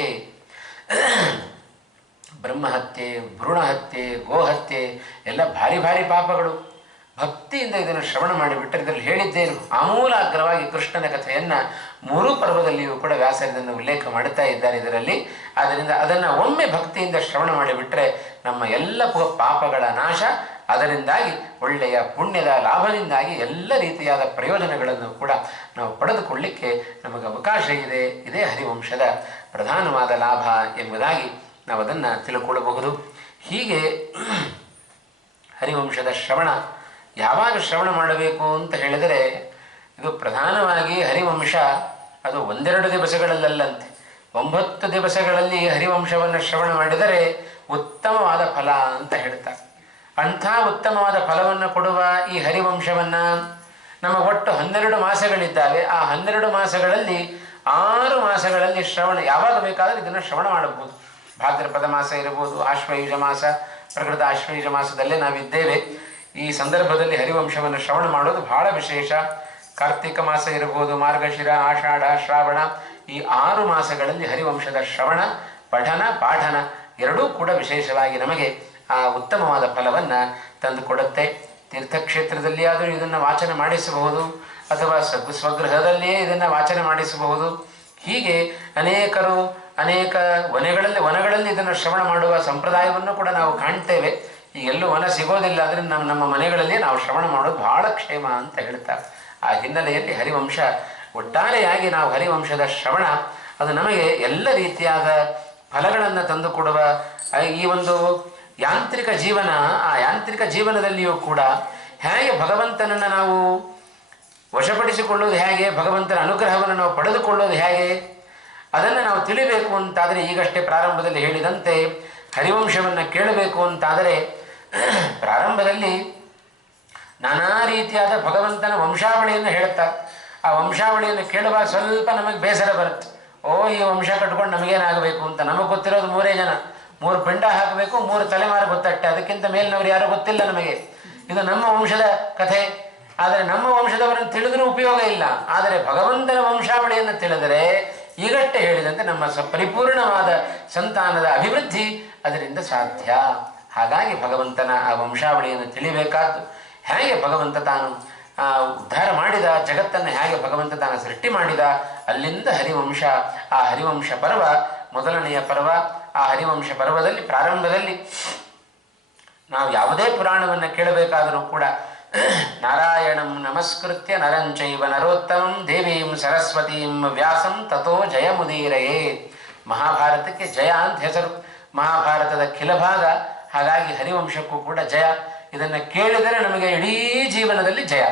ಬ್ರಹ್ಮಹತ್ಯೆ, ಭ್ರೂಣಹತ್ಯೆ, ಗೋಹತ್ಯೆ ಎಲ್ಲ ಭಾರಿ ಭಾರಿ ಪಾಪಗಳು. ಭಕ್ತಿಯಿಂದ ಇದನ್ನು ಶ್ರವಣ ಮಾಡಿಬಿಟ್ಟರೆ ಇದರಲ್ಲಿ ಹೇಳಿದ್ದೇನು ಆಮೂಲಾಗ್ರವಾಗಿ ಕೃಷ್ಣನ ಕಥೆಯನ್ನು 3 ಪರ್ವದಲ್ಲಿಯೂ ಕೂಡ ವ್ಯಾಸರು ಇದನ್ನು ಉಲ್ಲೇಖ ಮಾಡುತ್ತಾ ಇದ್ದಾರೆ ಇದರಲ್ಲಿ. ಆದ್ದರಿಂದ ಅದನ್ನು ಒಮ್ಮೆ ಭಕ್ತಿಯಿಂದ ಶ್ರವಣ ಮಾಡಿಬಿಟ್ರೆ ನಮ್ಮ ಎಲ್ಲ ಪಾಪಗಳ ನಾಶ, ಅದರಿಂದಾಗಿ ಒಳ್ಳೆಯ ಪುಣ್ಯದ ಲಾಭದಿಂದಾಗಿ ಎಲ್ಲ ರೀತಿಯಾದ ಪ್ರಯೋಜನಗಳನ್ನು ಕೂಡ ನಾವು ಪಡೆದುಕೊಳ್ಳಿಕ್ಕೆ ನಮಗೆ ಅವಕಾಶ ಇದೆ. ಇದೇ ಹರಿವಂಶದ ಪ್ರಧಾನವಾದ ಲಾಭ ಎಂಬುದಾಗಿ ನಾವು ಅದನ್ನು ತಿಳ್ಕೊಳ್ಳಬಹುದು. ಹೀಗೆ ಹರಿವಂಶದ ಶ್ರವಣ ಯಾವಾಗ ಶ್ರವಣ ಮಾಡಬೇಕು ಅಂತ ಹೇಳಿದರೆ, ಇದು ಪ್ರಧಾನವಾಗಿ ಹರಿವಂಶ ಅದು 1-2 ದಿವಸಗಳಲ್ಲಂತೆ 9 ದಿವಸಗಳಲ್ಲಿ ಹರಿವಂಶವನ್ನು ಶ್ರವಣ ಮಾಡಿದರೆ ಉತ್ತಮವಾದ ಫಲ ಅಂತ ಹೇಳ್ತಾರೆ. ಅಂಥ ಉತ್ತಮವಾದ ಫಲವನ್ನು ಕೊಡುವ ಈ ಹರಿವಂಶವನ್ನು ನಮ್ಮ ಒಟ್ಟು 12 ಮಾಸಗಳಿದ್ದಾವೆ. ಆ 12 ಮಾಸಗಳಲ್ಲಿ 6 ಮಾಸಗಳಲ್ಲಿ ಶ್ರವಣ ಯಾವಾಗ ಬೇಕಾದರೂ ಇದನ್ನು ಶ್ರವಣ ಮಾಡಬಹುದು. ಭಾದ್ರಪದ ಮಾಸ ಇರಬಹುದು, ಆಶ್ವಯುಜ ಮಾಸ, ಪ್ರಕೃತ ಆಶ್ವಯುಜ ಮಾಸದಲ್ಲೇ ನಾವಿದ್ದೇವೆ. ಈ ಸಂದರ್ಭದಲ್ಲಿ ಹರಿವಂಶವನ್ನು ಶ್ರವಣ ಮಾಡೋದು ಬಹಳ ವಿಶೇಷ. ಕಾರ್ತಿಕ ಮಾಸ ಇರಬಹುದು, ಮಾರ್ಗಶಿರ, ಆಷಾಢ, ಶ್ರಾವಣ, ಈ 6 ಮಾಸಗಳಲ್ಲಿ ಹರಿವಂಶದ ಶ್ರವಣ, ಪಠನ, ಪಾಠನ ಎರಡೂ ಕೂಡ ವಿಶೇಷವಾಗಿ ನಮಗೆ ಆ ಉತ್ತಮವಾದ ಫಲವನ್ನು ತಂದುಕೊಡುತ್ತೆ. ತೀರ್ಥಕ್ಷೇತ್ರದಲ್ಲಿ ಆದರೂ ಇದನ್ನು ವಾಚನ ಮಾಡಿಸಬಹುದು, ಅಥವಾ ಸ್ವಗೃಹದಲ್ಲಿಯೇ ಇದನ್ನು ವಾಚನ ಮಾಡಿಸಬಹುದು. ಹೀಗೆ ಅನೇಕ ವನಗಳಲ್ಲಿ ಇದನ್ನು ಶ್ರವಣ ಮಾಡುವ ಸಂಪ್ರದಾಯವನ್ನು ಕೂಡ ನಾವು ಕಾಣ್ತೇವೆ. ಈಗ ಎಲ್ಲೂ ವನ ಸಿಗೋದಿಲ್ಲ ಅಂದರೆ ನಮ್ಮ ಮನೆಗಳಲ್ಲಿ ನಾವು ಶ್ರವಣ ಮಾಡೋದು ಬಹಳ ಕ್ಷೇಮ ಅಂತ ಹೇಳ್ತಾರೆ. ಆ ಹಿನ್ನೆಲೆಯಲ್ಲಿ ಹರಿವಂಶ ಒಟ್ಟಾರೆಯಾಗಿ ನಾವು ಹರಿವಂಶದ ಶ್ರವಣ ಅದು ನಮಗೆ ಎಲ್ಲ ರೀತಿಯಾದ ಫಲಗಳನ್ನು ತಂದುಕೊಡುವ ಈ ಒಂದು ಯಾಂತ್ರಿಕ ಜೀವನ, ಆ ಯಾಂತ್ರಿಕ ಜೀವನದಲ್ಲಿಯೂ ಕೂಡ ಹೇಗೆ ಭಗವಂತನನ್ನು ನಾವು ವಶಪಡಿಸಿಕೊಳ್ಳೋದು ಹೇಗೆ, ಭಗವಂತನ ಅನುಗ್ರಹವನ್ನು ನಾವು ಪಡೆದುಕೊಳ್ಳೋದು ಹೇಗೆ, ಅದನ್ನು ನಾವು ತಿಳಿಬೇಕು ಅಂತಾದರೆ ಈಗಷ್ಟೇ ಪ್ರಾರಂಭದಲ್ಲಿ ಹೇಳಿದಂತೆ ಹರಿವಂಶವನ್ನು ಕೇಳಬೇಕು ಅಂತಾದರೆ ಪ್ರಾರಂಭದಲ್ಲಿ ನಾನಾ ರೀತಿಯಾದ ಭಗವಂತನ ವಂಶಾವಳಿಯನ್ನು ಹೇಳುತ್ತಾರೆ. ಆ ವಂಶಾವಳಿಯನ್ನು ಕೇಳುವಾಗ ಸ್ವಲ್ಪ ನಮಗೆ ಬೇಸರ ಬರುತ್ತೆ. ಈ ವಂಶ ಕಟ್ಕೊಂಡು ನಮಗೇನಾಗಬೇಕು ಅಂತ. ನಮಗೆ ಗೊತ್ತಿರೋದು 3 ಜನ, 3 ಪಿಂಡ ಹಾಕಬೇಕು, 3 ತಲೆಮಾರು ಗೊತ್ತಟ್ಟೆ, ಅದಕ್ಕಿಂತ ಮೇಲಿನವರು ಯಾರೂ ಗೊತ್ತಿಲ್ಲ ನಮಗೆ. ಇದು ನಮ್ಮ ವಂಶದ ಕಥೆ. ಆದರೆ ನಮ್ಮ ವಂಶದವರನ್ನು ತಿಳಿದ್ರೂ ಉಪಯೋಗ ಇಲ್ಲ. ಆದರೆ ಭಗವಂತನ ವಂಶಾವಳಿಯನ್ನು ತಿಳಿದರೆ ಈಗಷ್ಟೇ ಹೇಳಿದಂತೆ ನಮ್ಮ ಪರಿಪೂರ್ಣವಾದ ಸಂತಾನದ ಅಭಿವೃದ್ಧಿ ಅದರಿಂದ ಸಾಧ್ಯ. ಹಾಗಾಗಿ ಭಗವಂತನ ಆ ವಂಶಾವಳಿಯನ್ನು ತಿಳಿಬೇಕಾದ್ದು. ಹೇಗೆ ಭಗವಂತ ತಾನು ಉದ್ಧಾರ ಮಾಡಿದ ಜಗತ್ತನ್ನು, ಹೇಗೆ ಭಗವಂತ ತಾನು ಸೃಷ್ಟಿ ಮಾಡಿದ, ಅಲ್ಲಿಂದ ಹರಿವಂಶ, ಆ ಹರಿವಂಶ ಪರ್ವ ಮೊದಲನೆಯ ಪರ್ವ. ಆ ಹರಿವಂಶ ಪರ್ವದಲ್ಲಿ ಪ್ರಾರಂಭದಲ್ಲಿ ನಾವು ಯಾವುದೇ ಪುರಾಣವನ್ನು ಕೇಳಬೇಕಾದರೂ ಕೂಡ ನಾರಾಯಣಂ ನಮಸ್ಕೃತ್ಯ ನರಂಚೈವ ನರೋತ್ತಮಂ ದೇವೀಂ ಸರಸ್ವತೀಂ ವ್ಯಾಸಂ ತಥೋ ಜಯಮುದೀರಯೇ. ಮಹಾಭಾರತಕ್ಕೆ ಜಯ ಅಂತ ಹೆಸರು, ಮಹಾಭಾರತದ ಖಿಲಭಾಗ. ಹಾಗಾಗಿ ಹರಿವಂಶಕ್ಕೂ ಕೂಡ ಜಯ. ಇದನ್ನು ಕೇಳಿದರೆ ನಮಗೆ ಇಡೀ ಜೀವನದಲ್ಲಿ ಜಯ.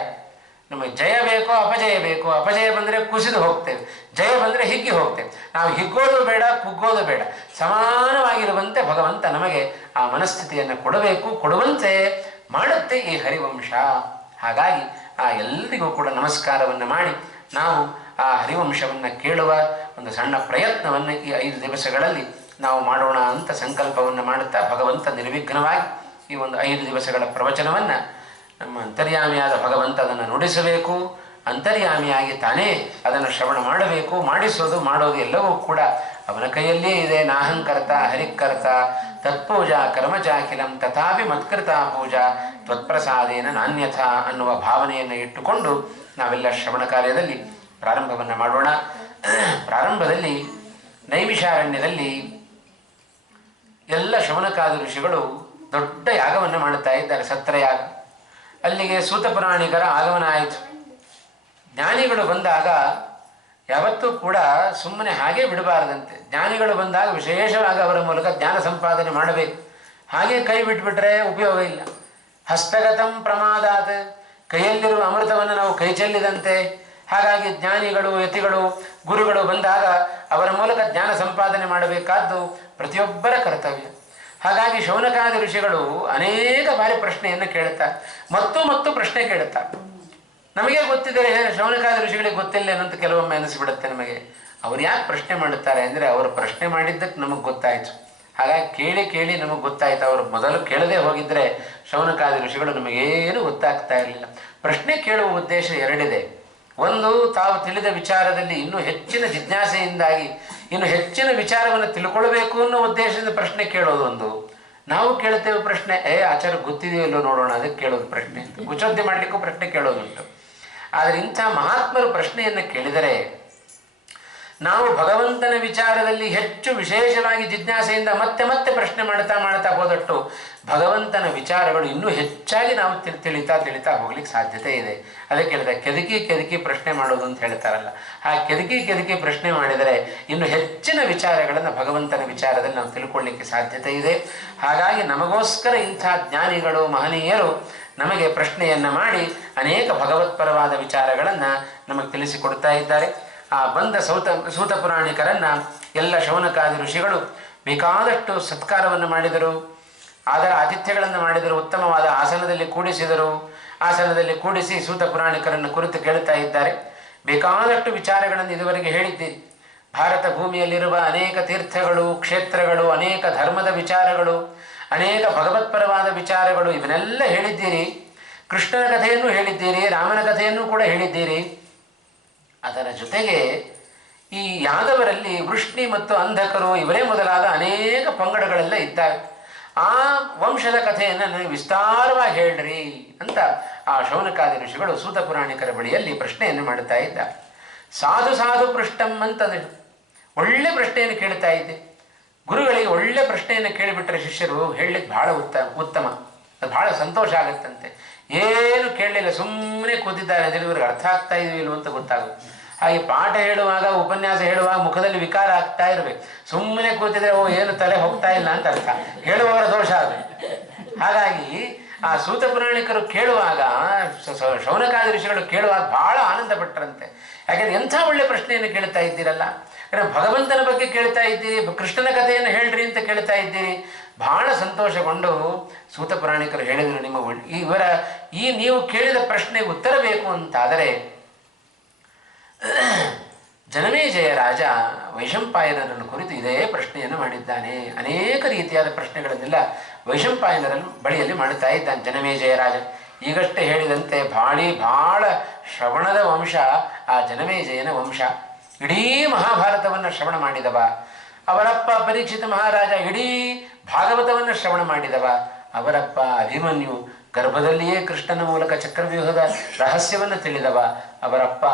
ನಮಗೆ ಜಯ ಬೇಕೋ ಅಪಜಯ ಬೇಕೋ, ಅಪಜಯ ಬಂದರೆ ಕುಸಿದು ಹೋಗ್ತೇವೆ, ಜಯ ಬಂದರೆ ಹಿಗ್ಗಿ ಹೋಗ್ತೇವೆ. ನಾವು ಹಿಗ್ಗೋದು ಬೇಡ, ಕುಗ್ಗೋದು ಬೇಡ, ಸಮಾನವಾಗಿರುವಂತೆ ಭಗವಂತ ನಮಗೆ ಆ ಮನಸ್ಥಿತಿಯನ್ನು ಕೊಡಬೇಕು, ಕೊಡುವಂತೆ ಮಾಡುತ್ತೆ ಈ ಹರಿವಂಶ. ಹಾಗಾಗಿ ಆ ಎಲ್ಲರಿಗೂ ಕೂಡ ನಮಸ್ಕಾರವನ್ನು ಮಾಡಿ ನಾವು ಆ ಹರಿವಂಶವನ್ನು ಕೇಳುವ ಒಂದು ಸಣ್ಣ ಪ್ರಯತ್ನವನ್ನು ಈ 5 ದಿವಸಗಳಲ್ಲಿ ನಾವು ಮಾಡೋಣ ಅಂತ ಸಂಕಲ್ಪವನ್ನು ಮಾಡುತ್ತಾ ಭಗವಂತ ನಿರ್ವಿಘ್ನವಾಗಿ ಈ ಒಂದು 5 ದಿವಸಗಳ ಪ್ರವಚನವನ್ನು ನಮ್ಮ ಅಂತರ್ಯಾಮಿಯಾದ ಭಗವಂತ ಅದನ್ನು ನುಡಿಸಬೇಕು. ಅಂತರ್ಯಾಮಿಯಾಗಿ ತಾನೇ ಅದನ್ನು ಶ್ರವಣ ಮಾಡಬೇಕು. ಮಾಡೋದು ಎಲ್ಲವೂ ಕೂಡ ಅವನ ಕೈಯಲ್ಲೇ ಇದೆ. ನಾಹಂಕರ್ತ ಹರಿಕರ್ತ ತತ್ಪೂಜಾ ಕರ್ಮಚಾಖಿಲಂ ತಥಾಪಿ ಮತ್ಕೃತ ಪೂಜಾ ತ್ವತ್ಪ್ರಸಾದೇನ ನಾನ್ಯಥ ಅನ್ನುವ ಭಾವನೆಯನ್ನು ಇಟ್ಟುಕೊಂಡು ನಾವೆಲ್ಲ ಶ್ರವಣ ಕಾರ್ಯದಲ್ಲಿ ಪ್ರಾರಂಭವನ್ನು ಮಾಡೋಣ. ಪ್ರಾರಂಭದಲ್ಲಿ ನೈಮಿಷಾರಣ್ಯದಲ್ಲಿ ಎಲ್ಲ ಶೌನಕಾದಿ ಋಷಿಗಳು ದೊಡ್ಡ ಯಾಗವನ್ನು ಮಾಡುತ್ತಾ ಇದ್ದಾರೆ, ಸತ್ರಯಾಗ. ಅಲ್ಲಿಗೆ ಸೂತ ಪುರಾಣಿಕರ ಆಗಮನ ಆಯಿತು. ಜ್ಞಾನಿಗಳು ಬಂದಾಗ ಯಾವತ್ತೂ ಕೂಡ ಸುಮ್ಮನೆ ಹಾಗೆ ಬಿಡಬಾರದಂತೆ. ಜ್ಞಾನಿಗಳು ಬಂದಾಗ ವಿಶೇಷವಾಗಿ ಅವರ ಮೂಲಕ ಜ್ಞಾನ ಸಂಪಾದನೆ ಮಾಡಬೇಕು. ಹಾಗೆ ಕೈ ಬಿಟ್ಬಿಟ್ರೆ ಉಪಯೋಗ ಇಲ್ಲ. ಹಸ್ತಗತಂ ಪ್ರಮಾದಾತ್, ಕೈಯಲ್ಲಿರುವ ಅಮೃತವನ್ನು ನಾವು ಕೈ ಚೆಲ್ಲಿದಂತೆ. ಹಾಗಾಗಿ ಜ್ಞಾನಿಗಳು, ಯತಿಗಳು, ಗುರುಗಳು ಬಂದಾಗ ಅವರ ಮೂಲಕ ಜ್ಞಾನ ಸಂಪಾದನೆ ಮಾಡಬೇಕಾದ್ದು ಪ್ರತಿಯೊಬ್ಬರ ಕರ್ತವ್ಯ. ಹಾಗಾಗಿ ಶೌನಕಾದಿ ಋಷಿಗಳು ಅನೇಕ ಬಾರಿ ಪ್ರಶ್ನೆಯನ್ನು ಕೇಳುತ್ತಾರೆ, ಮತ್ತು ಪ್ರಶ್ನೆ ಕೇಳುತ್ತಾರೆ. ನಮಗೆ ಗೊತ್ತಿದೆ, ಶೌನಕಾದಿ ಋಷಿಗಳಿಗೆ ಗೊತ್ತಿಲ್ಲ ಅನ್ನಂತ ಕೆಲವೊಮ್ಮೆ ಅನಿಸ್ಬಿಡುತ್ತೆ ನಮಗೆ. ಅವ್ರು ಯಾಕೆ ಪ್ರಶ್ನೆ ಮಾಡುತ್ತಾರೆ ಅಂದರೆ ಅವರು ಪ್ರಶ್ನೆ ಮಾಡಿದ್ದಕ್ಕೆ ನಮಗೆ ಗೊತ್ತಾಯಿತು. ಹಾಗಾಗಿ ಕೇಳಿ ನಮಗೆ ಗೊತ್ತಾಯಿತು. ಅವರು ಮೊದಲು ಕೇಳದೆ ಹೋಗಿದ್ದರೆ ಶೌನಕಾದಿ ಋಷಿಗಳು ನಮಗೇನು ಗೊತ್ತಾಗ್ತಾ ಇರಲಿಲ್ಲ. ಪ್ರಶ್ನೆ ಕೇಳುವ ಉದ್ದೇಶ 2 ಇದೆ. ಒಂದು, ತಾವು ತಿಳಿದ ವಿಚಾರದಲ್ಲಿ ಇನ್ನೂ ಹೆಚ್ಚಿನ ಜಿಜ್ಞಾಸೆಯಿಂದಾಗಿ ಇನ್ನೂ ಹೆಚ್ಚಿನ ವಿಚಾರವನ್ನು ತಿಳ್ಕೊಳ್ಬೇಕು ಅನ್ನೋ ಉದ್ದೇಶದಿಂದ ಪ್ರಶ್ನೆ ಕೇಳೋದು ಒಂದು. ನಾವು ಕೇಳ್ತೇವೆ ಪ್ರಶ್ನೆ, ಆಚಾರ ಗೊತ್ತಿದೆಯೋ ಇಲ್ಲೋ ನೋಡೋಣ, ಅದಕ್ಕೆ ಕೇಳೋದು ಪ್ರಶ್ನೆ ಅಂತ. ಕುಚೋದ್ಯ ಮಾಡಲಿಕ್ಕೂ ಪ್ರಶ್ನೆ ಕೇಳೋದುಂಟು. ಆದರೆ ಇಂಥ ಮಹಾತ್ಮರು ಪ್ರಶ್ನೆಯನ್ನು ಕೇಳಿದರೆ ನಾವು ಭಗವಂತನ ವಿಚಾರದಲ್ಲಿ ಹೆಚ್ಚು ವಿಶೇಷವಾಗಿ ಜಿಜ್ಞಾಸೆಯಿಂದ ಮತ್ತೆ ಮತ್ತೆ ಪ್ರಶ್ನೆ ಮಾಡ್ತಾ ಮಾಡ್ತಾ ಹೋದಟ್ಟು ಭಗವಂತನ ವಿಚಾರಗಳು ಇನ್ನೂ ಹೆಚ್ಚಾಗಿ ನಾವು ತಿಳಿತಾ ಹೋಗ್ಲಿಕ್ಕೆ ಸಾಧ್ಯತೆ ಇದೆ. ಅದಕ್ಕೆ ಹೇಳಿದೆ, ಕೆದಕಿ ಪ್ರಶ್ನೆ ಮಾಡೋದು ಅಂತ ಹೇಳ್ತಾರಲ್ಲ, ಆ ಕೆದಕಿ ಪ್ರಶ್ನೆ ಮಾಡಿದರೆ ಇನ್ನು ಹೆಚ್ಚಿನ ವಿಚಾರಗಳನ್ನು ಭಗವಂತನ ವಿಚಾರದಲ್ಲಿ ನಾವು ತಿಳ್ಕೊಳ್ಳಿಕ್ಕೆ ಸಾಧ್ಯತೆ ಇದೆ. ಹಾಗಾಗಿ ನಮಗೋಸ್ಕರ ಇಂಥ ಜ್ಞಾನಿಗಳು ಮಹನೀಯರು ನಮಗೆ ಪ್ರಶ್ನೆಯನ್ನು ಮಾಡಿ ಅನೇಕ ಭಗವತ್ಪರವಾದ ವಿಚಾರಗಳನ್ನು ನಮಗೆ ತಿಳಿಸಿಕೊಡ್ತಾ ಇದ್ದಾರೆ. ಆ ಬಂದ ಸೂತ ಪುರಾಣಿಕರನ್ನು ಎಲ್ಲ ಶೌನಕಾದಿ ಋಷಿಗಳು ಬೇಕಾದಷ್ಟು ಸತ್ಕಾರವನ್ನು ಮಾಡಿದರು, ಅದರ ಆತಿಥ್ಯಗಳನ್ನು ಮಾಡಿದರು, ಉತ್ತಮವಾದ ಆಸನದಲ್ಲಿ ಕೂಡಿಸಿದರು. ಆಸನದಲ್ಲಿ ಕೂಡಿಸಿ ಸೂತ ಪುರಾಣಿಕರನ್ನು ಕುರಿತು ಕೇಳುತ್ತಾ ಇದ್ದಾರೆ. ಬೇಕಾದಷ್ಟು ವಿಚಾರಗಳನ್ನು ಇದುವರೆಗೆ ಹೇಳಿದ್ದೀರಿ. ಭಾರತ ಭೂಮಿಯಲ್ಲಿರುವ ಅನೇಕ ತೀರ್ಥಗಳು, ಕ್ಷೇತ್ರಗಳು, ಅನೇಕ ಧರ್ಮದ ವಿಚಾರಗಳು, ಅನೇಕ ಭಗವತ್ಪರವಾದ ವಿಚಾರಗಳು ಇವನ್ನೆಲ್ಲ ಹೇಳಿದ್ದೀರಿ. ಕೃಷ್ಣನ ಕಥೆಯನ್ನು ಹೇಳಿದ್ದೀರಿ, ರಾಮನ ಕಥೆಯನ್ನು ಕೂಡ ಹೇಳಿದ್ದೀರಿ. ಅದರ ಜೊತೆಗೆ ಈ ಯಾದವರಲ್ಲಿ ವೃಷ್ಣಿ ಮತ್ತು ಅಂಧಕರು ಇವರೇ ಮೊದಲಾದ ಅನೇಕ ಪಂಗಡಗಳೆಲ್ಲ ಇದ್ದಾವೆ. ಆ ವಂಶದ ಕಥೆಯನ್ನು ನನಗೆ ವಿಸ್ತಾರವಾಗಿ ಹೇಳ್ರಿ ಅಂತ ಆ ಶೌನಕಾದಿ ಋಷಿಗಳು ಸೂತ ಪುರಾಣಿಕರ ಬಳಿಯಲ್ಲಿ ಪ್ರಶ್ನೆಯನ್ನು ಮಾಡುತ್ತಾ ಇದ್ದಾರೆ. ಸಾಧು ಪೃಷ್ಟಂ ಅಂತಂದ್ರೆ ಒಳ್ಳೆ ಪ್ರಶ್ನೆಯನ್ನು ಕೇಳ್ತಾ ಇದ್ದೆ. ಗುರುಗಳಿಗೆ ಒಳ್ಳೆ ಪ್ರಶ್ನೆಯನ್ನು ಕೇಳಿಬಿಟ್ರೆ ಶಿಷ್ಯರು ಹೇಳಲಿಕ್ಕೆ ಬಹಳ ಉತ್ತಮ, ಅದು ಬಹಳ ಸಂತೋಷ ಆಗುತ್ತಂತೆ. ಏನು ಕೇಳಲಿಲ್ಲ, ಸುಮ್ಮನೆ ಕೂತಿದ್ದಾರೆ ಅಂದರೆ ಇವ್ರಿಗೆ ಅರ್ಥ ಆಗ್ತಾ ಇದೆಯೋ ಅಂತ ಗೊತ್ತಾಗುತ್ತೆ. ಹಾಗೆ ಪಾಠ ಹೇಳುವಾಗ, ಉಪನ್ಯಾಸ ಹೇಳುವಾಗ ಮುಖದಲ್ಲಿ ವಿಕಾರ ಆಗ್ತಾ ಇರಬೇಕು. ಸುಮ್ಮನೆ ಕೂತಿದ್ರೆ ಏನು ತಲೆ ಹೋಗ್ತಾ ಇಲ್ಲ ಅಂತ ಅರ್ಥ, ಹೇಳುವವರ ದೋಷ ಅದು. ಹಾಗಾಗಿ ಆ ಸೂತ ಪುರಾಣಿಕರು ಕೇಳುವಾಗ, ಶೌನಕಾದಿ ಋಷಿಗಳು ಕೇಳುವಾಗ ಬಹಳ ಆನಂದ ಪಟ್ಟರಂತೆ. ಯಾಕೆಂದ್ರೆ ಎಂಥ ಒಳ್ಳೆ ಪ್ರಶ್ನೆಯನ್ನು ಕೇಳ್ತಾ ಇದ್ದೀರಲ್ಲ, ಯಾಕಂದ್ರೆ ಭಗವಂತನ ಬಗ್ಗೆ ಕೇಳ್ತಾ ಇದ್ದೀರಿ, ಕೃಷ್ಣನ ಕಥೆಯನ್ನು ಹೇಳ್ರಿ ಅಂತ ಕೇಳ್ತಾ ಇದ್ದೀರಿ. ಬಹಳ ಸಂತೋಷಗೊಂಡು ಸೂತ ಪುರಾಣಿಕರು ಹೇಳಿದರು, ಈ ನೀವು ಕೇಳಿದ ಪ್ರಶ್ನೆಗೆ ಉತ್ತರ ಬೇಕು ಅಂತಾದರೆ ಜನಮೇಜಯ ರಾಜ ವೈಶಂಪಾಯನರನ್ನು ಕುರಿತು ಇದೇ ಪ್ರಶ್ನೆಯನ್ನು ಮಾಡಿದ್ದಾನೆ. ಅನೇಕ ರೀತಿಯಾದ ಪ್ರಶ್ನೆಗಳನ್ನೆಲ್ಲ ವೈಶಂಪಾಯನರ ಬಳಿಯಲ್ಲಿ ಮಾಡುತ್ತಾ ಇದ್ದಾನೆ ಜನಮೇಜಯ ರಾಜ. ಈಗಷ್ಟೇ ಹೇಳಿದಂತೆ ಬಹಳ ಶ್ರವಣದ ವಂಶ ಆ ಜನಮೇಜಯನ ವಂಶ. ಇಡೀ ಮಹಾಭಾರತವನ್ನು ಶ್ರವಣ ಮಾಡಿದವ. ಅವರಪ್ಪ ಪರೀಕ್ಷಿತ ಮಹಾರಾಜ ಇಡೀ ಭಾಗವತವನ್ನು ಶ್ರವಣ ಮಾಡಿದವ. ಅವರಪ್ಪ ಅಭಿಮನ್ಯು ಗರ್ಭದಲ್ಲಿಯೇ ಕೃಷ್ಣನ ಮೂಲಕ ಚಕ್ರವ್ಯೂಹದ ರಹಸ್ಯವನ್ನು ತಿಳಿದವ. ಅವರಪ್ಪ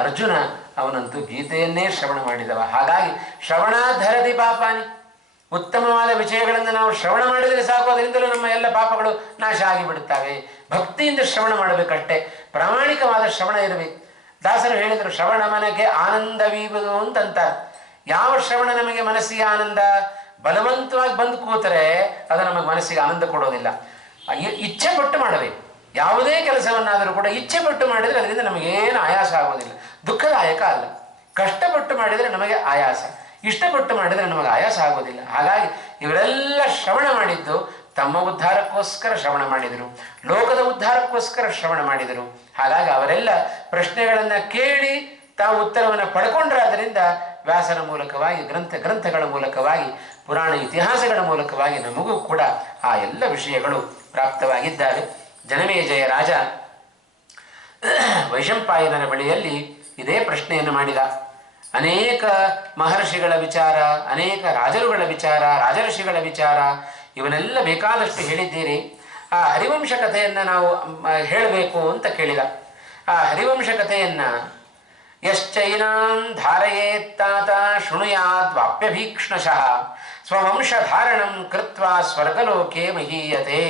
ಅರ್ಜುನ ಅವನಂತೂ ಗೀತೆಯನ್ನೇ ಶ್ರವಣ ಮಾಡಿದವ. ಹಾಗಾಗಿ ಶ್ರವಣಾಧರತಿ ಪಾಪಾನಿ, ಉತ್ತಮವಾದ ವಿಷಯಗಳನ್ನು ನಾವು ಶ್ರವಣ ಮಾಡಿದರೆ ಸಾಕು, ಅದರಿಂದಲೂ ನಮ್ಮ ಎಲ್ಲ ಪಾಪಗಳು ನಾಶ ಆಗಿಬಿಡುತ್ತವೆ. ಭಕ್ತಿಯಿಂದ ಶ್ರವಣ ಮಾಡಬೇಕಷ್ಟೇ, ಪ್ರಾಮಾಣಿಕವಾದ ಶ್ರವಣ ಇರಬೇಕು. ದಾಸರು ಹೇಳಿದರು, ಶ್ರವಣ ಮನಕ್ಕೆ ಆನಂದವೀವುದು ಅಂತಂತಾರೆ. ಯಾವ ಶ್ರವಣ ನಮಗೆ ಮನಸ್ಸಿಗೆ ಆನಂದ? ಬಲವಂತವಾಗಿ ಬಂದು ಕೂತರೆ ಅದು ನಮಗೆ ಮನಸ್ಸಿಗೆ ಆನಂದ ಕೊಡೋದಿಲ್ಲ. ಇಚ್ಛೆ ಪಟ್ಟು ಮಾಡಬೇಕು. ಯಾವುದೇ ಕೆಲಸವನ್ನಾದರೂ ಕೂಡ ಇಚ್ಛೆ ಪಟ್ಟು ಮಾಡಿದರೆ ಅದರಿಂದ ನಮಗೇನು ಆಯಾಸ ಆಗೋದಿಲ್ಲ, ದುಃಖದಾಯಕ ಅಲ್ಲ. ಕಷ್ಟಪಟ್ಟು ಮಾಡಿದರೆ ನಮಗೆ ಆಯಾಸ, ಇಷ್ಟಪಟ್ಟು ಮಾಡಿದರೆ ನಮಗೆ ಆಯಾಸ ಆಗೋದಿಲ್ಲ. ಹಾಗಾಗಿ ಇವರೆಲ್ಲ ಶ್ರವಣ ಮಾಡಿದ್ದು ತಮ್ಮ ಉದ್ಧಾರಕ್ಕೋಸ್ಕರ ಶ್ರವಣ ಮಾಡಿದರು, ಲೋಕದ ಉದ್ಧಾರಕ್ಕೋಸ್ಕರ ಶ್ರವಣ ಮಾಡಿದರು. ಹಾಗಾಗಿ ಅವರೆಲ್ಲ ಪ್ರಶ್ನೆಗಳನ್ನು ಕೇಳಿ ತಾವು ಉತ್ತರವನ್ನು ಪಡ್ಕೊಂಡ್ರಾದ್ದರಿಂದ ವ್ಯಾಸನ ಮೂಲಕವಾಗಿ, ಗ್ರಂಥಗಳ ಮೂಲಕವಾಗಿ, ಪುರಾಣ ಇತಿಹಾಸಗಳ ಮೂಲಕವಾಗಿ ನಮಗೂ ಕೂಡ ಆ ಎಲ್ಲ ವಿಷಯಗಳು ಪ್ರಾಪ್ತವಾಗಿದ್ದಾವೆ. ಜನಮೇಜಯ ರಾಜ ವೈಶಂಪಾಯನರ ಬಳಿಯಲ್ಲಿ ಇದೇ ಪ್ರಶ್ನೆಯನ್ನು ಮಾಡಿದ. ಅನೇಕ ಮಹರ್ಷಿಗಳ ವಿಚಾರ, ಅನೇಕ ರಾಜರುಗಳ ವಿಚಾರ, ರಾಜಋಷಿಗಳ ವಿಚಾರ ಇವನ್ನೆಲ್ಲ ಬೇಕಾದಷ್ಟು ಹೇಳಿದ್ದೀರಿ. ಆ ಹರಿವಂಶ ಕಥೆಯನ್ನು ನಾವು ಹೇಳಬೇಕು ಅಂತ ಕೇಳಿದ. ಆ ಹರಿವಂಶ ಕಥೆಯನ್ನು ಯಶ್ಚೈನಾಂ ಧಾರಯೇತ್ತಾತ ಶೃಣುಯಾದ್ ವಾಪ್ಯಭೀಕ್ಷ್ಣಶಃ ಸ್ವವಂಶಧಾರಣಂ ಕೃತ್ವಾ ಸ್ವರ್ಗಲೋಕೆ ಮಹೀಯತೆ.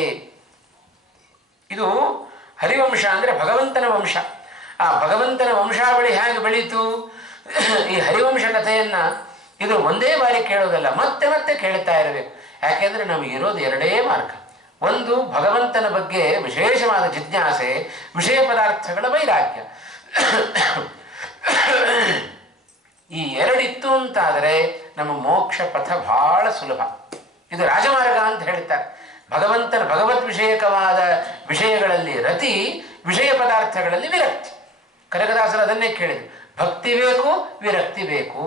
ಇದು ಹರಿವಂಶ ಅಂದರೆ ಭಗವಂತನ ವಂಶ. ಆ ಭಗವಂತನ ವಂಶಾವಳಿ ಹೇಗೆ ಬೆಳೀತು? ಈ ಹರಿವಂಶ ಕಥೆಯನ್ನು ಇದು ಒಂದೇ ಬಾರಿ ಕೇಳೋದಲ್ಲ, ಮತ್ತೆ ಮತ್ತೆ ಕೇಳ್ತಾ ಇರಬೇಕು. ಯಾಕೆಂದರೆ ನಮಗಿರೋದು ಎರಡೇ ಮಾರ್ಗ. ಒಂದು ಭಗವಂತನ ಬಗ್ಗೆ ವಿಶೇಷವಾದ ಜಿಜ್ಞಾಸೆ, ವಿಷಯ ಪದಾರ್ಥಗಳ ವೈರಾಗ್ಯ. ಈ ಎರಡಿತ್ತು ಅಂತಾದರೆ ನಮ್ಮ ಮೋಕ್ಷ ಪಥ ಬಹಳ ಸುಲಭ. ಇದು ರಾಜಮಾರ್ಗ ಅಂತ ಹೇಳ್ತಾರೆ. ಭಗವಂತನ ಭಗವದ್ ವಿಷಯಕವಾದ ವಿಷಯಗಳಲ್ಲಿ ರತಿ, ವಿಷಯ ಪದಾರ್ಥಗಳಲ್ಲಿ ವಿರಕ್ತಿ. ಕನಕದಾಸರು ಅದನ್ನೇ ಕೇಳಿದರು, ಭಕ್ತಿ ಬೇಕು, ವಿರಕ್ತಿ ಬೇಕು.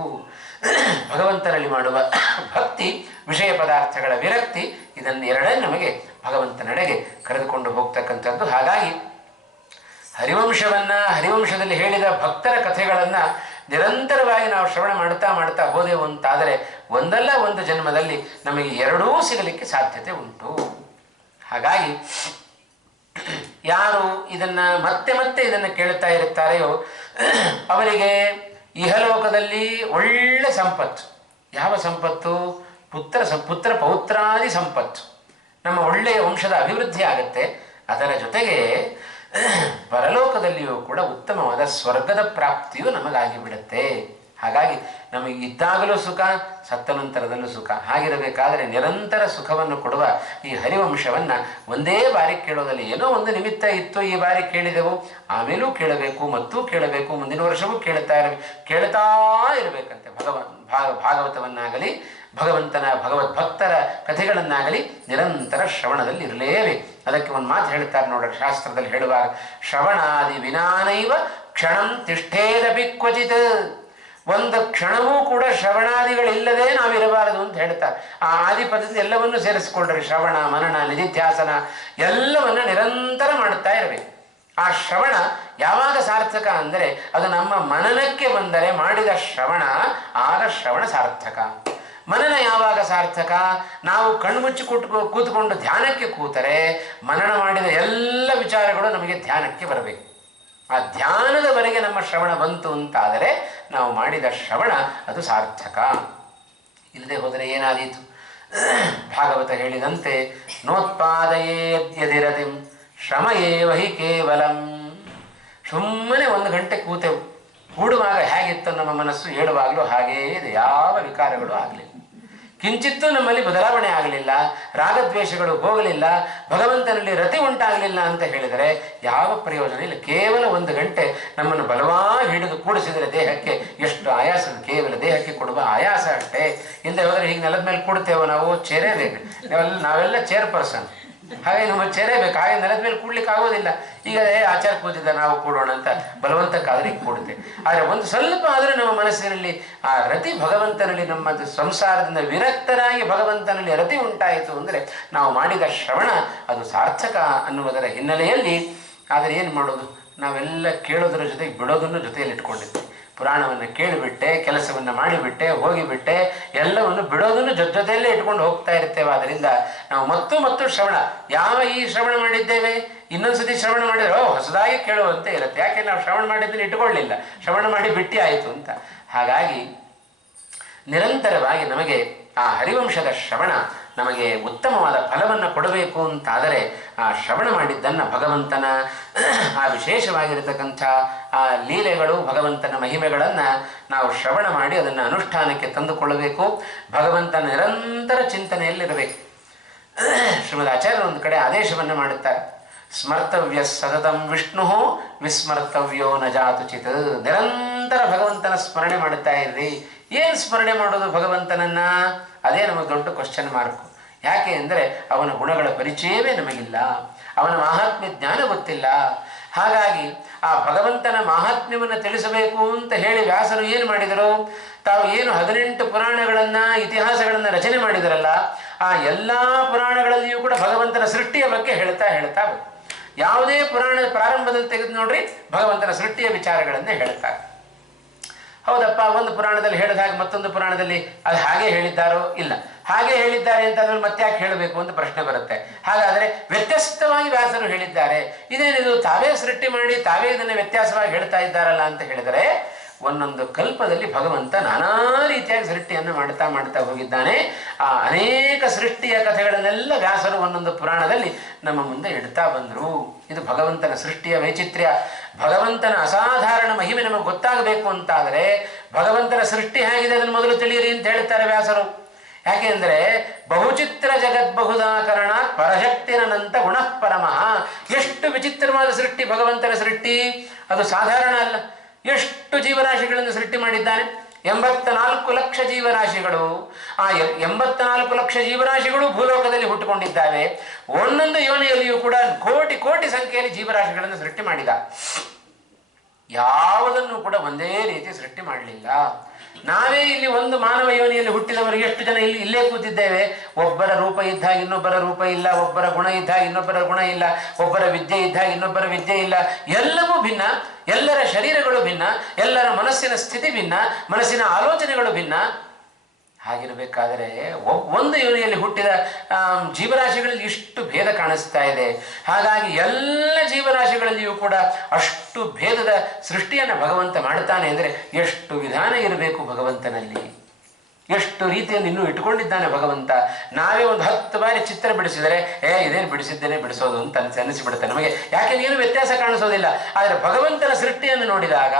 ಭಗವಂತನಲ್ಲಿ ಮಾಡುವ ಭಕ್ತಿ, ವಿಷಯ ಪದಾರ್ಥಗಳ ವಿರಕ್ತಿ, ಇದನ್ನು ಎರಡೇ ನಮಗೆ ಭಗವಂತನೆಡೆಗೆ ಕರೆದುಕೊಂಡು ಹೋಗ್ತಕ್ಕಂಥದ್ದು. ಹಾಗಾಗಿ ಹರಿವಂಶದಲ್ಲಿ ಹೇಳಿದ ಭಕ್ತರ ಕಥೆಗಳನ್ನು ನಿರಂತರವಾಗಿ ನಾವು ಶ್ರವಣ ಮಾಡ್ತಾ ಮಾಡ್ತಾ ಹೋದೆವು ಅಂತಾದರೆ ಒಂದಲ್ಲ ಒಂದು ಜನ್ಮದಲ್ಲಿ ನಮಗೆ ಎರಡೂ ಸಿಗಲಿಕ್ಕೆ ಸಾಧ್ಯತೆ ಉಂಟು. ಹಾಗಾಗಿ ಯಾರು ಇದನ್ನ ಮತ್ತೆ ಮತ್ತೆ ಇದನ್ನು ಕೇಳುತ್ತಾ ಇರುತ್ತಾರೆಯೋ ಅವರಿಗೆ ಇಹಲೋಕದಲ್ಲಿ ಒಳ್ಳೆ ಸಂಪತ್ತು. ಯಾವ ಸಂಪತ್ತು? ಪುತ್ರ ಪೌತ್ರಾದಿ ಸಂಪತ್ತು. ನಮ್ಮ ಒಳ್ಳೆಯ ವಂಶದ ಅಭಿವೃದ್ಧಿ ಆಗುತ್ತೆ. ಅದರ ಜೊತೆಗೆ ಪರಲೋಕದಲ್ಲಿಯೂ ಕೂಡ ಉತ್ತಮವಾದ ಸ್ವರ್ಗದ ಪ್ರಾಪ್ತಿಯು ನಮಗಾಗಿ ಬಿಡುತ್ತೆ. ಹಾಗಾಗಿ ನಮಗೆ ಇದ್ದಾಗಲೂ ಸುಖ, ಸತ್ತ ನಂತರದಲ್ಲೂ ಸುಖ. ಹಾಗಿರಬೇಕಾದರೆ ನಿರಂತರ ಸುಖವನ್ನು ಕೊಡುವ ಈ ಹರಿವಂಶವನ್ನು ಒಂದೇ ಬಾರಿ ಕೇಳೋದಲ್ಲಿ, ಏನೋ ಒಂದು ನಿಮಿತ್ತ ಇತ್ತು, ಈ ಬಾರಿ ಕೇಳಿದೆವು, ಆಮೇಲೂ ಕೇಳಬೇಕು, ಮತ್ತೂ ಕೇಳಬೇಕು, ಮುಂದಿನ ವರ್ಷವೂ ಕೇಳ್ತಾ ಇರಬೇಕಂತೆ. ಭಾಗವತವನ್ನಾಗಲಿ ಭಗವಂತನ ಭಗವದ್ಭಕ್ತರ ಕಥೆಗಳನ್ನಾಗಲಿ ನಿರಂತರ ಶ್ರವಣದಲ್ಲಿ ಇರಲೇಬೇಕು. ಅದಕ್ಕೆ ಒಂದು ಮಾತು ಹೇಳ್ತಾರೆ ನೋಡ್ರಿ, ಶಾಸ್ತ್ರದಲ್ಲಿ ಹೇಳುವಾಗ, ಶ್ರವಣಾದಿ ವಿನಾನೈವ ಕ್ಷಣಂ ತಿಷ್ಠೇದಪಿ ಕ್ವಚಿತ್. ಒಂದು ಕ್ಷಣವೂ ಕೂಡ ಶ್ರವಣಾದಿಗಳಿಲ್ಲದೆ ನಾವಿರಬಾರದು ಅಂತ ಹೇಳ್ತಾರೆ. ಆ ಆದಿಪದದಿಂದ ಎಲ್ಲವನ್ನೂ ಸೇರಿಸ್ಕೊಳ್ರಿ. ಶ್ರವಣ, ಮನನ, ನಿಧಿಧ್ಯಾಸನ ಎಲ್ಲವನ್ನ ನಿರಂತರ ಮಾಡುತ್ತಾ ಇರಬೇಕು. ಆ ಶ್ರವಣ ಯಾವಾಗ ಸಾರ್ಥಕ ಅಂದರೆ ಅದು ನಮ್ಮ ಮನನಕ್ಕೆ ಬಂದರೆ ಮಾಡಿದ ಶ್ರವಣ, ಆಗ ಶ್ರವಣ ಸಾರ್ಥಕ. ಮನನ ಯಾವಾಗ ಸಾರ್ಥಕ? ನಾವು ಕಣ್ಮುಚ್ಚಿ ಕೂತ್ಕೊಂಡು ಧ್ಯಾನಕ್ಕೆ ಕೂತರೆ ಮನನ ಮಾಡಿದ ಎಲ್ಲ ವಿಚಾರಗಳು ನಮಗೆ ಧ್ಯಾನಕ್ಕೆ ಬರಬೇಕು. ಆ ಧ್ಯಾನದವರೆಗೆ ನಮ್ಮ ಶ್ರವಣ ಬಂತು ಅಂತಾದರೆ ನಾವು ಮಾಡಿದ ಶ್ರವಣ ಅದು ಸಾರ್ಥಕ. ಇಲ್ಲದೆ ಹೋದರೆ ಏನಾದೀತು? ಭಾಗವತ ಹೇಳಿದಂತೆ ನೋತ್ಪಾದಯೇದ್ಯದಿರತಿಂ ಶ್ರಮಯೇವ ಹಿ ಕೇವಲಂ. ಸುಮ್ಮನೆ 1 ಗಂಟೆ ಕೂತೆವು. ಕೂಡುವಾಗ ಹೇಗಿತ್ತು ನಮ್ಮ ಮನಸ್ಸು, ಹೇಳುವಾಗಲೂ ಹಾಗೇ ಇದೆ. ಯಾವ ವಿಕಾರಗಳು ಆಗಲಿಲ್ಲ, ಕಿಂಚಿತ್ತೂ ನಮ್ಮಲ್ಲಿ ಬದಲಾವಣೆ ಆಗಲಿಲ್ಲ, ರಾಗದ್ವೇಷಗಳು ಹೋಗಲಿಲ್ಲ, ಭಗವಂತನಲ್ಲಿ ರತಿ ಉಂಟಾಗಲಿಲ್ಲ ಅಂತ ಹೇಳಿದರೆ ಯಾವ ಪ್ರಯೋಜನ ಇಲ್ಲ. ಕೇವಲ 1 ಗಂಟೆ ನಮ್ಮನ್ನು ಬಲವಾಗಿ ಹಿಡಿದು ಕೂಡಿಸಿದರೆ ದೇಹಕ್ಕೆ ಎಷ್ಟು ಆಯಾಸ, ಕೇವಲ ದೇಹಕ್ಕೆ ಕೊಡುವ ಆಯಾಸ ಅಷ್ಟೇ. ಹಿಂದೆ ಹೋದರೆ ಹೀಗೆ ನೆಲದ ಮೇಲೆ ಕೂಡ್ತೇವೆ ನಾವು, ಚೇರೇ ಬೇಕು. ನಾವೆಲ್ಲ ಚೇರ್ ಪರ್ಸನ್, ಹಾಗೆ ನಮ್ಮ ಚೇರೇ ಬೇಕು. ಹಾಗೆ ನೆಲದ ಮೇಲೆ ಕೂಡ್ಲಿಕ್ಕೆ ಆಗೋದಿಲ್ಲ. ಈಗ ಆಚಾರ ಕೂತಿದ್ದ ನಾವು ಕೂಡೋಣ ಅಂತ ಬಲವಂತಕ್ಕಾದ್ರೆ ಈಗ ಕೂಡುತ್ತೆ. ಆದರೆ ಒಂದು ಸ್ವಲ್ಪ ಆದರೂ ನಮ್ಮ ಮನಸ್ಸಿನಲ್ಲಿ ಆ ರತಿ ಭಗವಂತನಲ್ಲಿ, ನಮ್ಮ ಸಂಸಾರದಿಂದ ವಿರಕ್ತರಾಗಿ ಭಗವಂತನಲ್ಲಿ ರತಿ ಉಂಟಾಯಿತು ಅಂದರೆ ನಾವು ಮಾಡಿದ ಶ್ರವಣ ಅದು ಸಾರ್ಥಕ ಅನ್ನುವುದರ ಹಿನ್ನೆಲೆಯಲ್ಲಿ. ಆದರೆ ಏನು ಮಾಡೋದು? ನಾವೆಲ್ಲ ಕೇಳೋದ್ರ ಜೊತೆಗೆ ಬಿಡೋದನ್ನು ಜೊತೆಯಲ್ಲಿ ಇಟ್ಕೊಂಡಿದ್ವಿ. ಪುರಾಣವನ್ನು ಕೇಳಿಬಿಟ್ಟೆ, ಕೆಲಸವನ್ನು ಮಾಡಿಬಿಟ್ಟೆ, ಹೋಗಿಬಿಟ್ಟೆ, ಎಲ್ಲವನ್ನು ಬಿಡೋದನ್ನು ಜೊತೆಯಲ್ಲೇ ಇಟ್ಕೊಂಡು ಹೋಗ್ತಾ ಇರ್ತೇವೆ. ಆದ್ದರಿಂದ ನಾವು ಮತ್ತು ಶ್ರವಣ, ಯಾವ ಈ ಶ್ರವಣ ಮಾಡಿದ್ದೇವೆ ಇನ್ನೊಂದ್ಸತಿ ಶ್ರವಣ ಮಾಡಿದ್ರೆ ಹೊಸದಾಗಿ ಕೇಳುವಂತೆ ಇರುತ್ತೆ. ಯಾಕೆ ನಾವು ಶ್ರವಣ ಮಾಡಿದ್ದನ್ನು ಇಟ್ಕೊಳ್ಳಿಲ್ಲ, ಶ್ರವಣ ಮಾಡಿ ಬಿಟ್ಟಿ ಆಯಿತು ಅಂತ. ಹಾಗಾಗಿ ನಿರಂತರವಾಗಿ ನಮಗೆ ಆ ಹರಿವಂಶದ ಶ್ರವಣ ನಮಗೆ ಉತ್ತಮವಾದ ಫಲವನ್ನು ಕೊಡಬೇಕು ಅಂತಾದರೆ ಆ ಶ್ರವಣ ಮಾಡಿದ್ದನ್ನು ಭಗವಂತನ ಆ ವಿಶೇಷವಾಗಿರತಕ್ಕಂಥ ಆ ಲೀಲೆಗಳು, ಭಗವಂತನ ಮಹಿಮೆಗಳನ್ನು ನಾವು ಶ್ರವಣ ಮಾಡಿ ಅದನ್ನು ಅನುಷ್ಠಾನಕ್ಕೆ ತಂದುಕೊಳ್ಳಬೇಕು. ಭಗವಂತನ ನಿರಂತರ ಚಿಂತನೆಯಲ್ಲಿರಬೇಕು. ಶ್ರೀಮದ್ ಆಚಾರ್ಯರು ಒಂದು ಕಡೆ ಆದೇಶವನ್ನು ಮಾಡುತ್ತಾರೆ, ಸ್ಮರ್ತವ್ಯ ಸತತಂ ವಿಷ್ಣು ವಿಸ್ಮರ್ತವ್ಯೋ ನ ಜಾತುಚಿತ್. ನಿರಂತರ ಭಗವಂತನ ಸ್ಮರಣೆ ಮಾಡುತ್ತಾ ಇರ್ರಿ. ಏನು ಸ್ಮರಣೆ ಮಾಡೋದು ಭಗವಂತನನ್ನ? ಅದೇ ನಮಗೆ ದೊಡ್ಡ ಕ್ವಶನ್ ಮಾರ್ಕು. ಯಾಕೆ ಅಂದರೆ ಅವನ ಗುಣಗಳ ಪರಿಚಯವೇ ನಮಗಿಲ್ಲ, ಅವನ ಮಾಹಾತ್ಮ್ಯ ಜ್ಞಾನ ಗೊತ್ತಿಲ್ಲ. ಹಾಗಾಗಿ ಆ ಭಗವಂತನ ಮಾಹಾತ್ಮ್ಯವನ್ನು ತಿಳಿಸಬೇಕು ಅಂತ ಹೇಳಿ ವ್ಯಾಸರು ಏನು ಮಾಡಿದರು? ತಾವು ಏನು 18 ಪುರಾಣಗಳನ್ನು, ಇತಿಹಾಸಗಳನ್ನು ರಚನೆ ಮಾಡಿದರಲ್ಲ, ಆ ಎಲ್ಲ ಪುರಾಣಗಳಲ್ಲಿಯೂ ಕೂಡ ಭಗವಂತನ ಸೃಷ್ಟಿಯ ಬಗ್ಗೆ ಹೇಳ್ತಾ ಬೇಕು. ಯಾವುದೇ ಪುರಾಣದ ಪ್ರಾರಂಭದಲ್ಲಿ ತೆಗೆದು ನೋಡ್ರಿ, ಭಗವಂತನ ಸೃಷ್ಟಿಯ ವಿಚಾರಗಳನ್ನೇ ಹೇಳ್ತಾರೆ. ಹೌದಪ್ಪ, ಒಂದು ಪುರಾಣದಲ್ಲಿ ಹೇಳಿದ ಹಾಗೆ ಮತ್ತೊಂದು ಪುರಾಣದಲ್ಲಿ ಅದು ಹಾಗೆ ಹೇಳಿದ್ದಾರೋ? ಇಲ್ಲ. ಹಾಗೆ ಹೇಳಿದ್ದಾರೆ ಅಂತ ಅದ್ರಲ್ಲಿ ಮತ್ತೆ ಯಾಕೆ ಹೇಳಬೇಕು ಅಂತ ಪ್ರಶ್ನೆ ಬರುತ್ತೆ. ಹಾಗಾದರೆ ವ್ಯತ್ಯಸ್ತವಾಗಿ ವ್ಯಾಸರು ಹೇಳಿದ್ದಾರೆ, ಇದೇನಿದು ತಾವೇ ಸೃಷ್ಟಿ ಮಾಡಿ ತಾವೇ ಇದನ್ನು ವ್ಯತ್ಯಾಸವಾಗಿ ಹೇಳ್ತಾ ಇದ್ದಾರಲ್ಲ ಅಂತ ಹೇಳಿದರೆ, ಒಂದೊಂದು ಕಲ್ಪದಲ್ಲಿ ಭಗವಂತ ನಾನಾ ರೀತಿಯಾಗಿ ಸೃಷ್ಟಿಯನ್ನು ಮಾಡ್ತಾ ಹೋಗಿದ್ದಾನೆ. ಆ ಅನೇಕ ಸೃಷ್ಟಿಯ ಕಥೆಗಳನ್ನೆಲ್ಲ ವ್ಯಾಸರು ಒಂದೊಂದು ಪುರಾಣದಲ್ಲಿ ನಮ್ಮ ಮುಂದೆ ಇಡ್ತಾ ಬಂದರು. ಇದು ಭಗವಂತನ ಸೃಷ್ಟಿಯ ವೈಚಿತ್ರ್ಯ. ಭಗವಂತನ ಅಸಾಧಾರಣ ಮಹಿಮೆ ನಮಗೆ ಗೊತ್ತಾಗಬೇಕು ಅಂತಾದರೆ ಭಗವಂತನ ಸೃಷ್ಟಿ ಹೇಗಿದೆ ಅದನ್ನು ಮೊದಲು ತಿಳಿಯಿರಿ ಅಂತ ಹೇಳ್ತಾರೆ ವ್ಯಾಸರು. ಯಾಕೆ ಅಂದರೆ ಬಹುಚಿತ್ರ ಜಗದ್ಬಹುದಾಕರಣ ಪರಶಕ್ತಿರನಂತ ಗುಣಃ ಪರಮಃ. ಎಷ್ಟು ವಿಚಿತ್ರವಾದ ಸೃಷ್ಟಿ ಭಗವಂತನ ಸೃಷ್ಟಿ, ಅದು ಸಾಧಾರಣ ಅಲ್ಲ. ಎಷ್ಟು ಜೀವರಾಶಿಗಳನ್ನು ಸೃಷ್ಟಿ ಮಾಡಿದ್ದಾನೆ. 84 ಲಕ್ಷ ಜೀವರಾಶಿಗಳು. ಆ 84 ಲಕ್ಷ ಜೀವರಾಶಿಗಳು ಭೂಲೋಕದಲ್ಲಿ ಹುಟ್ಟುಕೊಂಡಿದ್ದಾವೆ. ಒಂದೊಂದು ಯೋನಿಯಲ್ಲಿಯೂ ಕೂಡ ಕೋಟಿ ಸಂಖ್ಯೆಯಲ್ಲಿ ಜೀವರಾಶಿಗಳನ್ನು ಸೃಷ್ಟಿ ಮಾಡಿದ. ಯಾವುದನ್ನು ಕೂಡ ಒಂದೇ ರೀತಿ ಸೃಷ್ಟಿ ಮಾಡಲಿಲ್ಲ. ನಾವೇ ಇಲ್ಲಿ ಒಂದು ಮಾನವ ಯೋನಿಯಲ್ಲಿ ಹುಟ್ಟಿದವರು ಎಷ್ಟು ಜನ ಇಲ್ಲೇ ಕೂತಿದ್ದೇವೆ. ಒಬ್ಬರ ರೂಪ ಇದ್ದಾಗ ಇನ್ನೊಬ್ಬರ ರೂಪ ಇಲ್ಲ, ಒಬ್ಬರ ಗುಣ ಇದ್ದಾಗ ಇನ್ನೊಬ್ಬರ ಗುಣ ಇಲ್ಲ, ಒಬ್ಬರ ವಿದ್ಯೆ ಇದ್ದಾಗ ಇನ್ನೊಬ್ಬರ ವಿದ್ಯೆ ಇಲ್ಲ. ಎಲ್ಲವೂ ಭಿನ್ನ, ಎಲ್ಲರ ಶರೀರಗಳು ಭಿನ್ನ, ಎಲ್ಲರ ಮನಸ್ಸಿನ ಸ್ಥಿತಿ ಭಿನ್ನ, ಮನಸ್ಸಿನ ಆಲೋಚನೆಗಳು ಭಿನ್ನ. ಹಾಗಿರಬೇಕಾದರೆ ಒಂದು ಯೋನಿಯಲ್ಲಿ ಹುಟ್ಟಿದ ಜೀವರಾಶಿಗಳಲ್ಲಿ ಇಷ್ಟು ಭೇದ ಕಾಣಿಸ್ತಾ ಇದೆ. ಹಾಗಾಗಿ ಎಲ್ಲ ಜೀವರಾಶಿಗಳಲ್ಲಿಯೂ ಕೂಡ ಅಷ್ಟು ಭೇದದ ಸೃಷ್ಟಿಯನ್ನು ಭಗವಂತ ಮಾಡ್ತಾನೆ ಅಂದರೆ ಎಷ್ಟು ವಿಧಾನ ಇರಬೇಕು ಭಗವಂತನಲ್ಲಿ, ಎಷ್ಟು ರೀತಿಯಲ್ಲಿ ಇನ್ನೂ ಇಟ್ಕೊಂಡಿದ್ದಾನೆ ಭಗವಂತ. ನಾವೇ ಒಂದು 10 ಬಾರಿ ಚಿತ್ರ ಬಿಡಿಸಿದರೆ ಇದೇನು ಬಿಡಿಸಿದ್ದೇನೆ ಬಿಡಿಸೋದು ಅಂತ ಅನಿಸಿಬಿಡುತ್ತೆ ನಮಗೆ. ಯಾಕೆ ನೀನು ವ್ಯತ್ಯಾಸ ಕಾಣಿಸೋದಿಲ್ಲ. ಆದರೆ ಭಗವಂತನ ಸೃಷ್ಟಿಯನ್ನು ನೋಡಿದಾಗ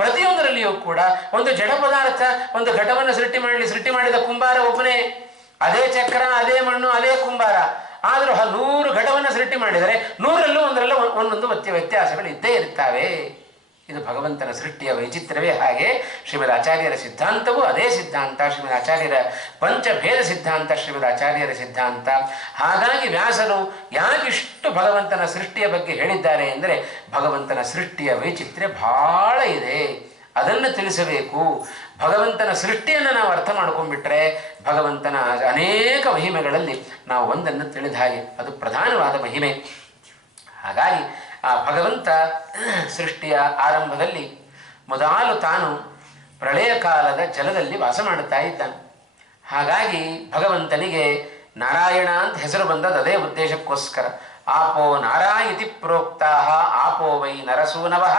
ಪ್ರತಿಯೊಂದರಲ್ಲಿಯೂ ಕೂಡ ಒಂದು ಜಡ ಪದಾರ್ಥ, ಒಂದು ಘಟವನ್ನು ಸೃಷ್ಟಿ ಮಾಡಿದ ಕುಂಬಾರ ಒಬ್ಬನೇ. ಅದೇ ಚಕ್ರ, ಅದೇ ಮಣ್ಣು, ಅದೇ ಕುಂಬಾರ. ಆದರೂ 100 ಘಟವನ್ನು ಸೃಷ್ಟಿ ಮಾಡಿದರೆ 100ರಲ್ಲೂ ಒಂದರಲ್ಲೂ ಒಂದೊಂದು ವ್ಯತ್ಯಾಸಗಳು ಇದ್ದೇ ಇರ್ತವೆ. ಇದು ಭಗವಂತನ ಸೃಷ್ಟಿಯ ವೈಚಿತ್ರ್ಯವೇ ಹಾಗೆ. ಶ್ರೀಮದ್ ಆಚಾರ್ಯರ ಸಿದ್ಧಾಂತವೂ ಅದೇ ಸಿದ್ಧಾಂತ. ಶ್ರೀಮದ್ ಆಚಾರ್ಯರ ಪಂಚಭೇದ ಸಿದ್ಧಾಂತ ಶ್ರೀಮದ್ ಆಚಾರ್ಯರ ಸಿದ್ಧಾಂತ. ಹಾಗಾಗಿ ವ್ಯಾಸರು ಯಾಕಿಷ್ಟು ಭಗವಂತನ ಸೃಷ್ಟಿಯ ಬಗ್ಗೆ ಹೇಳಿದ್ದಾರೆ ಅಂದರೆ ಭಗವಂತನ ಸೃಷ್ಟಿಯ ವೈಚಿತ್ರ್ಯ ಬಹಳ ಇದೆ, ಅದನ್ನು ತಿಳಿಸಬೇಕು. ಭಗವಂತನ ಸೃಷ್ಟಿಯನ್ನು ನಾವು ಅರ್ಥ ಮಾಡ್ಕೊಂಡ್ಬಿಟ್ರೆ ಭಗವಂತನ ಅನೇಕ ಮಹಿಮೆಗಳಲ್ಲಿ ನಾವು ಒಂದನ್ನು ತಿಳಿದ ಹಾಗೆ. ಅದು ಪ್ರಧಾನವಾದ ಮಹಿಮೆ. ಹಾಗಾಗಿ ಆ ಭಗವಂತ ಸೃಷ್ಟಿಯ ಆರಂಭದಲ್ಲಿ ಮೊದಲು ತಾನು ಪ್ರಳಯ ಕಾಲದ ಜಲದಲ್ಲಿ ವಾಸ ಮಾಡುತ್ತಾ ಇದ್ದಾನೆ. ಹಾಗಾಗಿ ಭಗವಂತನಿಗೆ ನಾರಾಯಣ ಅಂತ ಹೆಸರು ಬಂದದ್ದು ಅದೇ ಉದ್ದೇಶಕ್ಕೋಸ್ಕರ. ಆಪೋ ನಾರಾಯಿತಿ ಪ್ರೋಕ್ತಾ ಆಪೋ ವೈ ನರಸೂನವಃ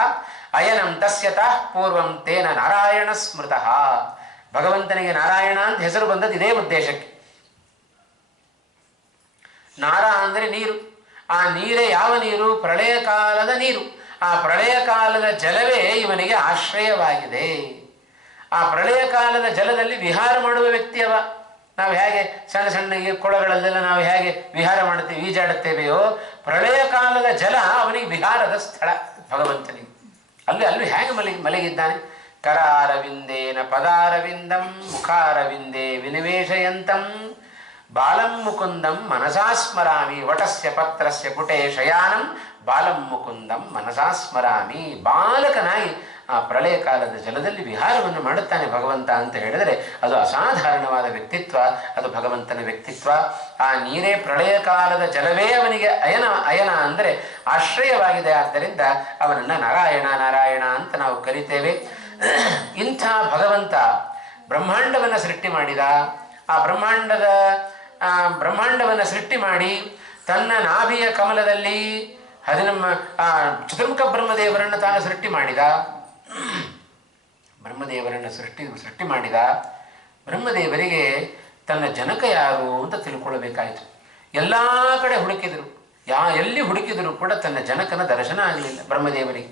ಅಯನಂ ತಸ್ಯತಃ ಪೂರ್ವಂ ತೇನ ನಾರಾಯಣ ಸ್ಮೃತಃ. ಭಗವಂತನಿಗೆ ನಾರಾಯಣ ಅಂತ ಹೆಸರು ಬಂದದ್ದು ಇದೇ ಉದ್ದೇಶಕ್ಕೆ. ನಾರ ಅಂದರೆ ನೀರು. ಆ ನೀರೇ ಯಾವ ನೀರು? ಪ್ರಳಯ ಕಾಲದ ನೀರು. ಆ ಪ್ರಳಯ ಕಾಲದ ಜಲವೇ ಇವನಿಗೆ ಆಶ್ರಯವಾಗಿದೆ. ಆ ಪ್ರಳಯ ಕಾಲದ ಜಲದಲ್ಲಿ ವಿಹಾರ ಮಾಡುವ ವ್ಯಕ್ತಿಯವ. ನಾವು ಹೇಗೆ ಸಣ್ಣ ಸಣ್ಣ ಕೊಳಗಳಲ್ಲೆಲ್ಲ ನಾವು ಹೇಗೆ ವಿಹಾರ ಮಾಡುತ್ತೇವೆ, ಈಜಾಡುತ್ತೇವೆಯೋ, ಪ್ರಳಯ ಕಾಲದ ಜಲ ಅವನಿಗೆ ವಿಹಾರದ ಸ್ಥಳ ಭಗವಂತನಿಗೆ. ಅಲ್ಲಿ ಹೇಗೆ ಮಲಗಿದ್ದಾನೆ. ಕರಾರವಿಂದೇನ ಪದಾರವಿಂದಂ ಮುಖಾರವಿಂದೇ ವಿನಿವೇಶಯಂತಂ ಬಾಲಂ ಮುಕುಂದಂ ಮನಸಾ ಸ್ಮರಾಮಿ ವಟಸ್ಯ ಪತ್ರಸ್ಯ ಪುಟೇ ಶಯಾನಂ ಬಾಲಂ ಮುಕುಂದಂ ಮನಸಾ ಸ್ಮರಾಮಿ. ಬಾಲಕನಾಗಿ ಆ ಪ್ರಳಯ ಕಾಲದ ಜಲದಲ್ಲಿ ವಿಹಾರವನ್ನು ಮಾಡುತ್ತಾನೆ ಭಗವಂತ ಅಂತ ಹೇಳಿದರೆ ಅದು ಅಸಾಧಾರಣವಾದ ವ್ಯಕ್ತಿತ್ವ. ಅದು ಭಗವಂತನ ವ್ಯಕ್ತಿತ್ವ. ಆ ನೀರೇ ಪ್ರಳಯ ಕಾಲದ ಜಲವೇ ಅವನಿಗೆ ಅಯನ ಅಂದರೆ ಆಶ್ರಯವಾಗಿದೆ. ಆದ್ದರಿಂದ ಅವನನ್ನು ನಾರಾಯಣ ನಾರಾಯಣ ಅಂತ ನಾವು ಕರಿತೇವೆ. ಇಂಥ ಭಗವಂತ ಬ್ರಹ್ಮಾಂಡವನ್ನು ಸೃಷ್ಟಿ ಮಾಡಿದ. ಆ ಬ್ರಹ್ಮಾಂಡವನ್ನು ಸೃಷ್ಟಿ ಮಾಡಿ ತನ್ನ ನಾಭಿಯ ಕಮಲದಲ್ಲಿ ಚತುರ್ಮುಖ ಬ್ರಹ್ಮದೇವರನ್ನು ತಾನು ಸೃಷ್ಟಿ ಮಾಡಿದ. ಸೃಷ್ಟಿ ಮಾಡಿದ ಬ್ರಹ್ಮದೇವರಿಗೆ ತನ್ನ ಜನಕ ಯಾರು ಅಂತ ತಿಳ್ಕೊಳ್ಬೇಕಾಯಿತು. ಎಲ್ಲ ಕಡೆ ಹುಡುಕಿದರು, ಎಲ್ಲಿ ಹುಡುಕಿದರೂ ಕೂಡ ತನ್ನ ಜನಕನ ದರ್ಶನ ಆಗಲಿಲ್ಲ ಬ್ರಹ್ಮದೇವರಿಗೆ.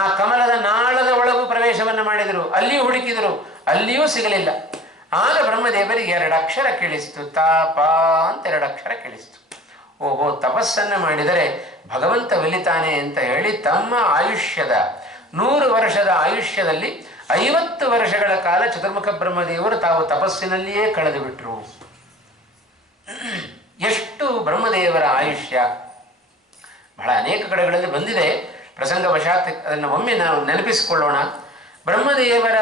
ಆ ಕಮಲದ ನಾಳದ ಒಳಗೂ ಪ್ರವೇಶವನ್ನು ಮಾಡಿದರು, ಅಲ್ಲಿಯೂ ಹುಡುಕಿದರು, ಅಲ್ಲಿಯೂ ಸಿಗಲಿಲ್ಲ. ಆಗ ಬ್ರಹ್ಮದೇವರಿಗೆ 2 ಅಕ್ಷರ ಕೇಳಿಸ್ತು. ತಾಪ ಅಂತ 2 ಅಕ್ಷರ ಕೇಳಿಸ್ತು. ಓಹೋ, ತಪಸ್ಸನ್ನು ಮಾಡಿದರೆ ಭಗವಂತ ಒಲಿತಾನೆ ಅಂತ ಹೇಳಿ ತಮ್ಮ ಆಯುಷ್ಯದ 100 ವರ್ಷದ ಆಯುಷ್ಯದಲ್ಲಿ 50 ವರ್ಷಗಳ ಕಾಲ ಚತುರ್ಮುಖ ಬ್ರಹ್ಮದೇವರು ತಾವು ತಪಸ್ಸಿನಲ್ಲಿಯೇ ಕಳೆದು ಬಿಟ್ರು. ಎಷ್ಟು ಬ್ರಹ್ಮದೇವರ ಆಯುಷ್ಯ ಬಹಳ ಅನೇಕ ಕಡೆಗಳಲ್ಲಿ ಬಂದಿದೆ. ಪ್ರಸಂಗವಶಾತ್ ಅದನ್ನು ಒಮ್ಮೆ ನಾವು ನೆನಪಿಸಿಕೊಳ್ಳೋಣ. ಬ್ರಹ್ಮದೇವರ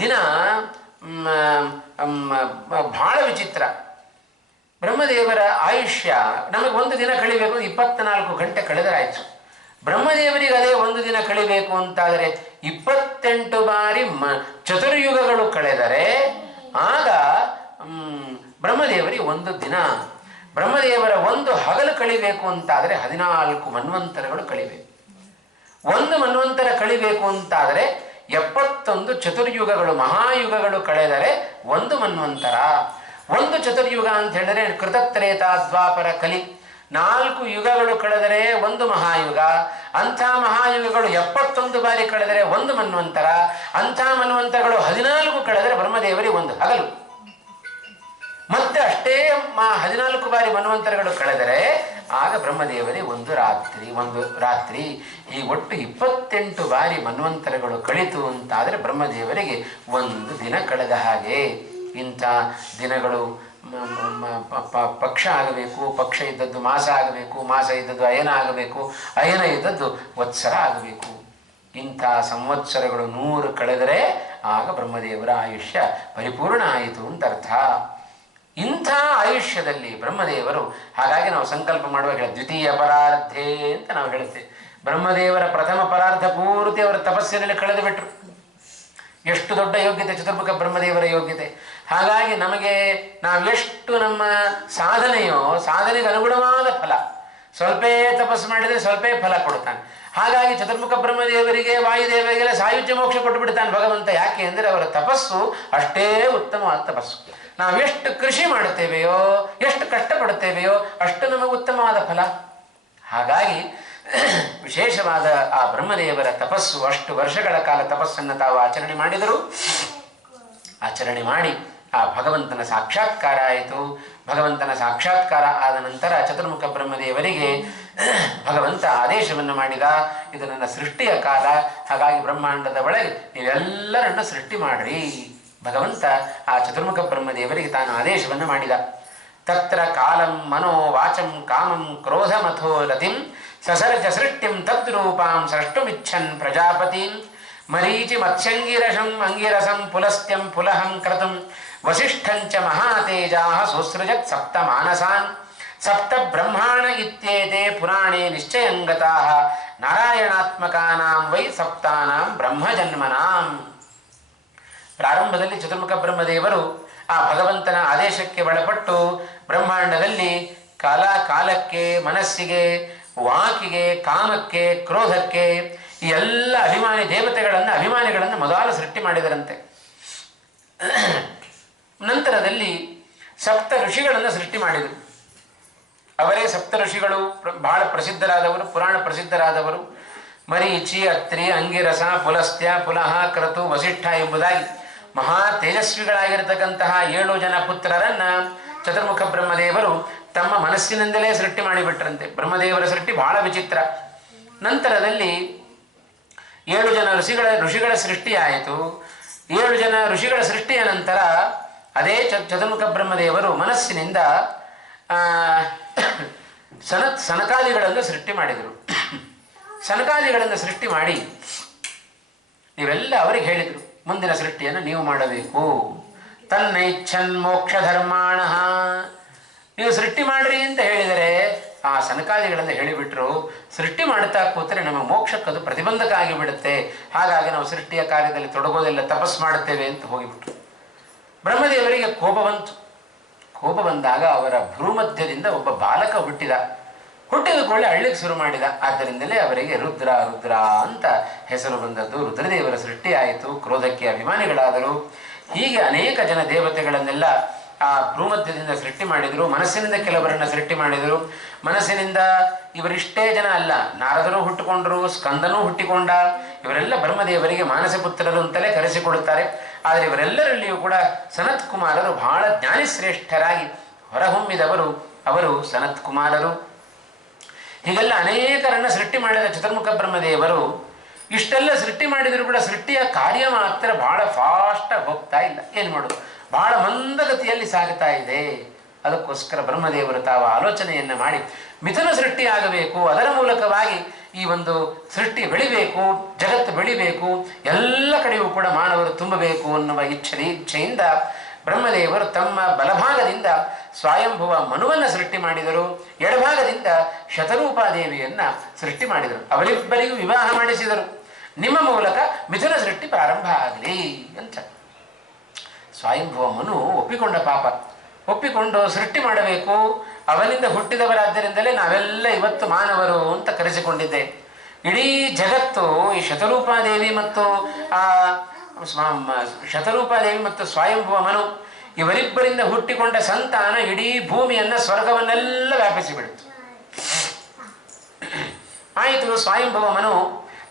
ದಿನ ಬಹಳ ವಿಚಿತ್ರ. ಬ್ರಹ್ಮದೇವರ ಆಯುಷ್ಯ ನಮಗೆ ಒಂದು ದಿನ ಕಳಿಬೇಕು, 24 ಗಂಟೆ ಕಳೆದರಾಯಿತು. ಬ್ರಹ್ಮದೇವರಿಗೆ ಅದೇ ಒಂದು ದಿನ ಕಳಿಬೇಕು ಅಂತಾದರೆ 28 ಬಾರಿ ಚತುರ್ಯುಗಗಳು ಕಳೆದರೆ ಆಗ ಬ್ರಹ್ಮದೇವರಿಗೆ ಒಂದು ದಿನ. ಬ್ರಹ್ಮದೇವರ ಒಂದು ಹಗಲು ಕಳಿಬೇಕು ಅಂತಾದರೆ 14 ಮನ್ವಂತರಗಳು ಕಳಿಬೇಕು. ಒಂದು ಮನ್ವಂತರ ಕಳಿಬೇಕು ಅಂತಾದರೆ 71 ಚತುರ್ಯುಗಗಳು ಮಹಾಯುಗಗಳು ಕಳೆದರೆ ಒಂದು ಮನ್ವಂತರ. ಒಂದು ಚತುರ್ಯುಗ ಅಂತ ಹೇಳಿದರೆ ಕೃತತ್ರೇತ ದ್ವಾಪರ ಕಲಿ 4 ಯುಗಗಳು ಕಳೆದರೆ ಒಂದು ಮಹಾಯುಗ. ಅಂಥ ಮಹಾಯುಗಗಳು 71 ಬಾರಿ ಕಳೆದರೆ ಒಂದು ಮನ್ವಂತರ. ಅಂಥ ಮನ್ವಂತರಗಳು 14 ಕಳೆದರೆ ಬ್ರಹ್ಮದೇವರಿಗೆ ಒಂದು ಹಗಲು. ಮತ್ತೆ ಅಷ್ಟೇ 14 ಬಾರಿ ಮನ್ವಂತರಗಳು ಕಳೆದರೆ ಆಗ ಬ್ರಹ್ಮದೇವರಿಗೆ ಒಂದು ರಾತ್ರಿ. ಈ ಒಟ್ಟು 28 ಬಾರಿ ಮನ್ವಂತರಗಳು ಕಳಿತು ಅಂತಾದರೆ ಬ್ರಹ್ಮದೇವರಿಗೆ ಒಂದು ದಿನ ಕಳೆದ ಹಾಗೆ. ಇಂಥ ದಿನಗಳು ಪಕ್ಷ ಆಗಬೇಕು, ಪಕ್ಷ ಇದ್ದದ್ದು ಮಾಸ ಆಗಬೇಕು, ಮಾಸ ಇದ್ದದ್ದು ಅಯನ ಆಗಬೇಕು, ಅಯನ ಇದ್ದದ್ದು ವತ್ಸರ ಆಗಬೇಕು. ಇಂಥ ಸಂವತ್ಸರಗಳು 100 ಕಳೆದರೆ ಆಗ ಬ್ರಹ್ಮದೇವರ ಆಯುಷ್ಯ ಪರಿಪೂರ್ಣ ಆಯಿತು ಅಂತ ಅರ್ಥ. ಇಂಥ ಆಯುಷ್ಯದಲ್ಲಿ ಬ್ರಹ್ಮದೇವರು, ಹಾಗಾಗಿ ನಾವು ಸಂಕಲ್ಪ ಮಾಡುವಾಗ ದ್ವಿತೀಯ ಪರಾರ್ಧೆ ಅಂತ ನಾವು ಹೇಳುತ್ತೇವೆ. ಬ್ರಹ್ಮದೇವರ ಪ್ರಥಮ ಪರಾರ್ಧ ಪೂರ್ತಿ ಅವರ ತಪಸ್ಸಿನಲ್ಲಿ ಕಳೆದು ಬಿಟ್ಟರು. ಎಷ್ಟು ದೊಡ್ಡ ಯೋಗ್ಯತೆ ಚತುರ್ಮುಖ ಬ್ರಹ್ಮದೇವರ ಯೋಗ್ಯತೆ. ಹಾಗಾಗಿ ನಮಗೆ ನಾವೆಷ್ಟು ನಮ್ಮ ಸಾಧನೆಯೋ ಸಾಧನೆಗೆ ಅನುಗುಣವಾದ ಫಲ. ಸ್ವಲ್ಪೇ ತಪಸ್ಸು ಮಾಡಿದರೆ ಸ್ವಲ್ಪೇ ಫಲ ಕೊಡ್ತಾನೆ. ಹಾಗಾಗಿ ಚತುರ್ಮುಖ ಬ್ರಹ್ಮದೇವರಿಗೆ ವಾಯುದೇವರಿಗೆಲ್ಲ ಸಾಯುಜ್ಯ ಮೋಕ್ಷ ಕೊಟ್ಟು ಬಿಡ್ತಾನೆ ಭಗವಂತ. ಯಾಕೆ ಅಂದರೆ ಅವರ ತಪಸ್ಸು ಅಷ್ಟೇ ಉತ್ತಮವಾದ ತಪಸ್ಸು. ನಾವೆಷ್ಟು ಕೃಷಿ ಮಾಡುತ್ತೇವೆಯೋ, ಎಷ್ಟು ಕಷ್ಟಪಡುತ್ತೇವೆಯೋ ಅಷ್ಟು ನಮಗೆ ಉತ್ತಮವಾದ ಫಲ. ಹಾಗಾಗಿ ವಿಶೇಷವಾದ ಆ ಬ್ರಹ್ಮದೇವರ ತಪಸ್ಸು, ಅಷ್ಟು ವರ್ಷಗಳ ಕಾಲ ತಪಸ್ಸನ್ನು ತಾವು ಆಚರಣೆ ಮಾಡಿದರು. ಆಚರಣೆ ಮಾಡಿ ಆ ಭಗವಂತನ ಸಾಕ್ಷಾತ್ಕಾರ ಆಯಿತು. ಭಗವಂತನ ಸಾಕ್ಷಾತ್ಕಾರ ಆದ ನಂತರ ಚತುರ್ಮುಖ ಬ್ರಹ್ಮದೇವರಿಗೆ ಭಗವಂತ ಆದೇಶವನ್ನು ಮಾಡಿದ, ಇದು ನನ್ನ ಸೃಷ್ಟಿಯ ಕಾಲ, ಹಾಗಾಗಿ ಬ್ರಹ್ಮಾಂಡದ ಒಳಗೆ ನೀವೆಲ್ಲರನ್ನು ಸೃಷ್ಟಿ ಮಾಡ್ರಿ. ಭಗವಂತ ಆ ಚತುರ್ಮುಖ ಬ್ರಹ್ಮದೇವರಿಗೆ ತಾನು ಆದೇಶವನ್ನು ಮಾಡಿದ. ತತ್ರ ಕಾಲಂ ಮನೋ ವಾಚಂ ಕಾಮಂ ಕ್ರೋಧಮಥೋ ರತಿಂ ಸಸರ್ಜ ಸೃಷ್ಟಿಂ ತದ್ರೂಪಾಂ ಸೃಷ್ಟುಮಿಚ್ಛನ್ ಪ್ರಜಾಪತಿಂ ಮರೀಚಿ ಮತ್ಸ್ಯಂಗಿರಸಂ ಅಂಗಿರಸಂ ಪುಲಸ್ತ್ಯಂ ಪುಲಹಂ ಕ್ರತುಂ ವಸಿಷ್ಠಂಚ ಮಹಾತೇಜಾಃ ಸೋಸೃಜತ್ ಸಪ್ತ ಮಾನಸಾನ್ ಸಪ್ತ ಬ್ರಹ್ಮಾಣ ಇತ್ಯೇತೆ ಪುರಾಣೇ ನಿಶ್ಚಯಂಗತಾಃ ನಾರಾಯಣಾತ್ಮಕಾನಾಂ ವೈ ಸಪ್ತಾನಾಂ ಬ್ರಹ್ಮಜನ್ಮನಾಂ. ಪ್ರಾರಂಭದಲ್ಲಿ ಚತುರ್ಮುಖ ಬ್ರಹ್ಮದೇವರು ಆ ಭಗವಂತನ ಆದೇಶಕ್ಕೆ ಒಳಪಟ್ಟು ಬ್ರಹ್ಮಾಂಡದಲ್ಲಿ ಕಾಲಕ್ಕೆ, ಮನಸ್ಸಿಗೆ, ವಾಕಿಗೆ, ಕಾಮಕ್ಕೆ, ಕ್ರೋಧಕ್ಕೆ ಈ ಎಲ್ಲ ಅಭಿಮಾನಿಗಳನ್ನು ಮೊದಲು ಸೃಷ್ಟಿ ಮಾಡಿದರಂತೆ. ನಂತರದಲ್ಲಿ ಸಪ್ತ ಋಷಿಗಳನ್ನು ಸೃಷ್ಟಿ ಮಾಡಿದರು. ಅವರೇ ಸಪ್ತ ಋಷಿಗಳು, ಬಹಳ ಪ್ರಸಿದ್ಧರಾದವರು, ಪುರಾಣ ಪ್ರಸಿದ್ಧರಾದವರು. ಮರೀಚಿ, ಅತ್ರಿ, ಅಂಗಿರಸ, ಪುಲಸ್ತ್ಯ, ಪುಲಹ, ಕ್ರತು, ವಸಿಷ್ಠ ಎಂಬುದಾಗಿ ಮಹಾ ತೇಜಸ್ವಿಗಳಾಗಿರತಕ್ಕಂತಹ 7 ಜನ ಪುತ್ರರನ್ನ ಚತುರ್ಮುಖ ಬ್ರಹ್ಮದೇವರು ತಮ್ಮ ಮನಸ್ಸಿನಿಂದಲೇ ಸೃಷ್ಟಿ ಮಾಡಿಬಿಟ್ರಂತೆ. ಬ್ರಹ್ಮದೇವರ ಸೃಷ್ಟಿ ಬಹಳ ವಿಚಿತ್ರ. ನಂತರದಲ್ಲಿ 7 ಜನ ಋಷಿಗಳ ಸೃಷ್ಟಿ ಆಯಿತು. 7 ಜನ ಋಷಿಗಳ ಸೃಷ್ಟಿಯ ನಂತರ ಅದೇ ಚತುರ್ಮುಖ ಬ್ರಹ್ಮದೇವರು ಮನಸ್ಸಿನಿಂದ ಸನಕಾದಿಗಳನ್ನು ಸೃಷ್ಟಿ ಮಾಡಿದರು. ಸನಕಾದಿಗಳನ್ನು ಸೃಷ್ಟಿ ಮಾಡಿ ನೀವೆಲ್ಲ ಅವರಿಗೆ ಹೇಳಿದರು, ಮುಂದಿನ ಸೃಷ್ಟಿಯನ್ನು ನೀವು ಮಾಡಬೇಕು. ತನ್ನೈಚ್ಛನ್ ಮೋಕ್ಷ ಧರ್ಮಾಣ, ನೀವು ಸೃಷ್ಟಿ ಮಾಡ್ರಿ ಅಂತ ಹೇಳಿದರೆ ಆ ಸನಕಾದಿಗಳೆಲ್ಲ ಹೇಳಿಬಿಟ್ರು, ಸೃಷ್ಟಿ ಮಾಡುತ್ತಾ ಕೂತರೆ ನಮ್ಮ ಮೋಕ್ಷಕ್ಕದು ಪ್ರತಿಬಂಧಕ ಆಗಿಬಿಡುತ್ತೆ, ಹಾಗಾಗಿ ನಾವು ಸೃಷ್ಟಿಯ ಕಾರ್ಯದಲ್ಲಿ ತೊಡಗೋದೆಲ್ಲ ತಪಸ್ಸು ಮಾಡುತ್ತೇವೆ ಅಂತ ಹೋಗಿಬಿಟ್ರು. ಬ್ರಹ್ಮದೇವರಿಗೆ ಕೋಪ ಬಂತು. ಕೋಪ ಬಂದಾಗ ಅವರ ಭ್ರೂಮಧ್ಯದಿಂದ ಒಬ್ಬ ಬಾಲಕ ಹುಟ್ಟಿದ ಕೂಡಲೇ ಅಳ್ಳಿಗೆ ಶುರು ಮಾಡಿದ. ಆದ್ದರಿಂದಲೇ ಅವರಿಗೆ ರುದ್ರ ಅಂತ ಹೆಸರು ಬಂದದ್ದು. ರುದ್ರದೇವರ ಸೃಷ್ಟಿ ಆಯಿತು. ಕ್ರೋಧಕ್ಕೆ ಅಭಿಮಾನಿಗಳಾದರು. ಹೀಗೆ ಅನೇಕ ಜನ ದೇವತೆಗಳನ್ನೆಲ್ಲ ಆ ಭ್ರೂಮಧ್ಯದಿಂದ ಸೃಷ್ಟಿ ಮಾಡಿದರು. ಮನಸ್ಸಿನಿಂದ ಕೆಲವರನ್ನು ಸೃಷ್ಟಿ ಮಾಡಿದರು. ಮನಸ್ಸಿನಿಂದ ಇವರಿಷ್ಟೇ ಜನ ಅಲ್ಲ, ನಾರದರು ಹುಟ್ಟುಕೊಂಡರು, ಸ್ಕಂದನೂ ಹುಟ್ಟಿಕೊಂಡ. ಇವರೆಲ್ಲ ಬ್ರಹ್ಮದೇವರಿಗೆ ಮಾನಸ ಪುತ್ರರು ಅಂತಲೇ ಕರೆಸಿಕೊಡುತ್ತಾರೆ. ಆದರೆ ಇವರೆಲ್ಲರಲ್ಲಿಯೂ ಕೂಡ ಸನತ್ ಕುಮಾರರು ಬಹಳ ಜ್ಞಾನಿಶ್ರೇಷ್ಠರಾಗಿ ಹೊರಹೊಮ್ಮಿದವರು ಅವರು ಸನತ್ ಕುಮಾರರು. ಹೀಗೆಲ್ಲ ಅನೇಕರನ್ನು ಸೃಷ್ಟಿ ಮಾಡಿದ ಚತುರ್ಮುಖ ಬ್ರಹ್ಮದೇವರು ಇಷ್ಟೆಲ್ಲ ಸೃಷ್ಟಿ ಮಾಡಿದರೂ ಕೂಡ ಸೃಷ್ಟಿಯ ಕಾರ್ಯ ಮಾತ್ರ ಬಹಳ ಫಾಸ್ಟಾಗಿ ಹೋಗ್ತಾ ಇಲ್ಲ. ಏನು ಮಾಡೋದು, ಬಹಳ ಮಂದಗತಿಯಲ್ಲಿ ಸಾಗುತ್ತಾ ಇದೆ. ಅದಕ್ಕೋಸ್ಕರ ಬ್ರಹ್ಮದೇವರು ತಾವು ಆಲೋಚನೆಯನ್ನು ಮಾಡಿ ಮಿಥುನ ಸೃಷ್ಟಿ ಆಗಬೇಕು, ಅದರ ಮೂಲಕವಾಗಿ ಈ ಒಂದು ಸೃಷ್ಟಿ ಬೆಳಿಬೇಕು, ಜಗತ್ತು ಬೆಳಿಬೇಕು, ಎಲ್ಲ ಕಡೆಯೂ ಕೂಡ ಮಾನವರು ತುಂಬಬೇಕು ಅನ್ನುವ ಇಚ್ಛೆಯಿಂದ ಬ್ರಹ್ಮದೇವರು ತಮ್ಮ ಬಲಭಾಗದಿಂದ ಸ್ವಯಂಭುವ ಮನುವನ್ನು ಸೃಷ್ಟಿ ಮಾಡಿದರು. ಎಡಭಾಗದಿಂದ ಶತರೂಪಾದೇವಿಯನ್ನು ಸೃಷ್ಟಿ ಮಾಡಿದರು. ಅವರಿಬ್ಬರಿಗೂ ವಿವಾಹ ಮಾಡಿಸಿದರು. ನಿಮ್ಮ ಮೂಲಕ ಮಿಥುನ ಸೃಷ್ಟಿ ಪ್ರಾರಂಭ ಆಗಲಿ ಅಂತ ಸ್ವಯಂಭುವ ಮನು ಒಪ್ಪಿಕೊಂಡ. ಪಾಪ ಒಪ್ಪಿಕೊಂಡು ಸೃಷ್ಟಿ ಮಾಡಬೇಕು. ಅವನಿಂದ ಹುಟ್ಟಿದವರಾದ್ದರಿಂದಲೇ ನಾವೆಲ್ಲ ಇವತ್ತು ಮಾನವರು ಅಂತ ಕರೆಸಿಕೊಂಡಿದ್ದೆ. ಇಡೀ ಜಗತ್ತು ಈ ಶತರೂಪಾದೇವಿ ಮತ್ತು ಶತರೂಪಾದೇವಿ ಮತ್ತು ಸ್ವಯಂಭುವ ಮನು ಇವರಿಬ್ಬರಿಂದ ಹುಟ್ಟಿಕೊಂಡ ಸಂತಾನ ಇಡೀ ಭೂಮಿಯನ್ನು, ಸ್ವರ್ಗವನ್ನೆಲ್ಲ ವ್ಯಾಪಿಸಿಬಿಡ್ತು. ಆಯಿತು, ಸ್ವಯಂಭುವ ಮನು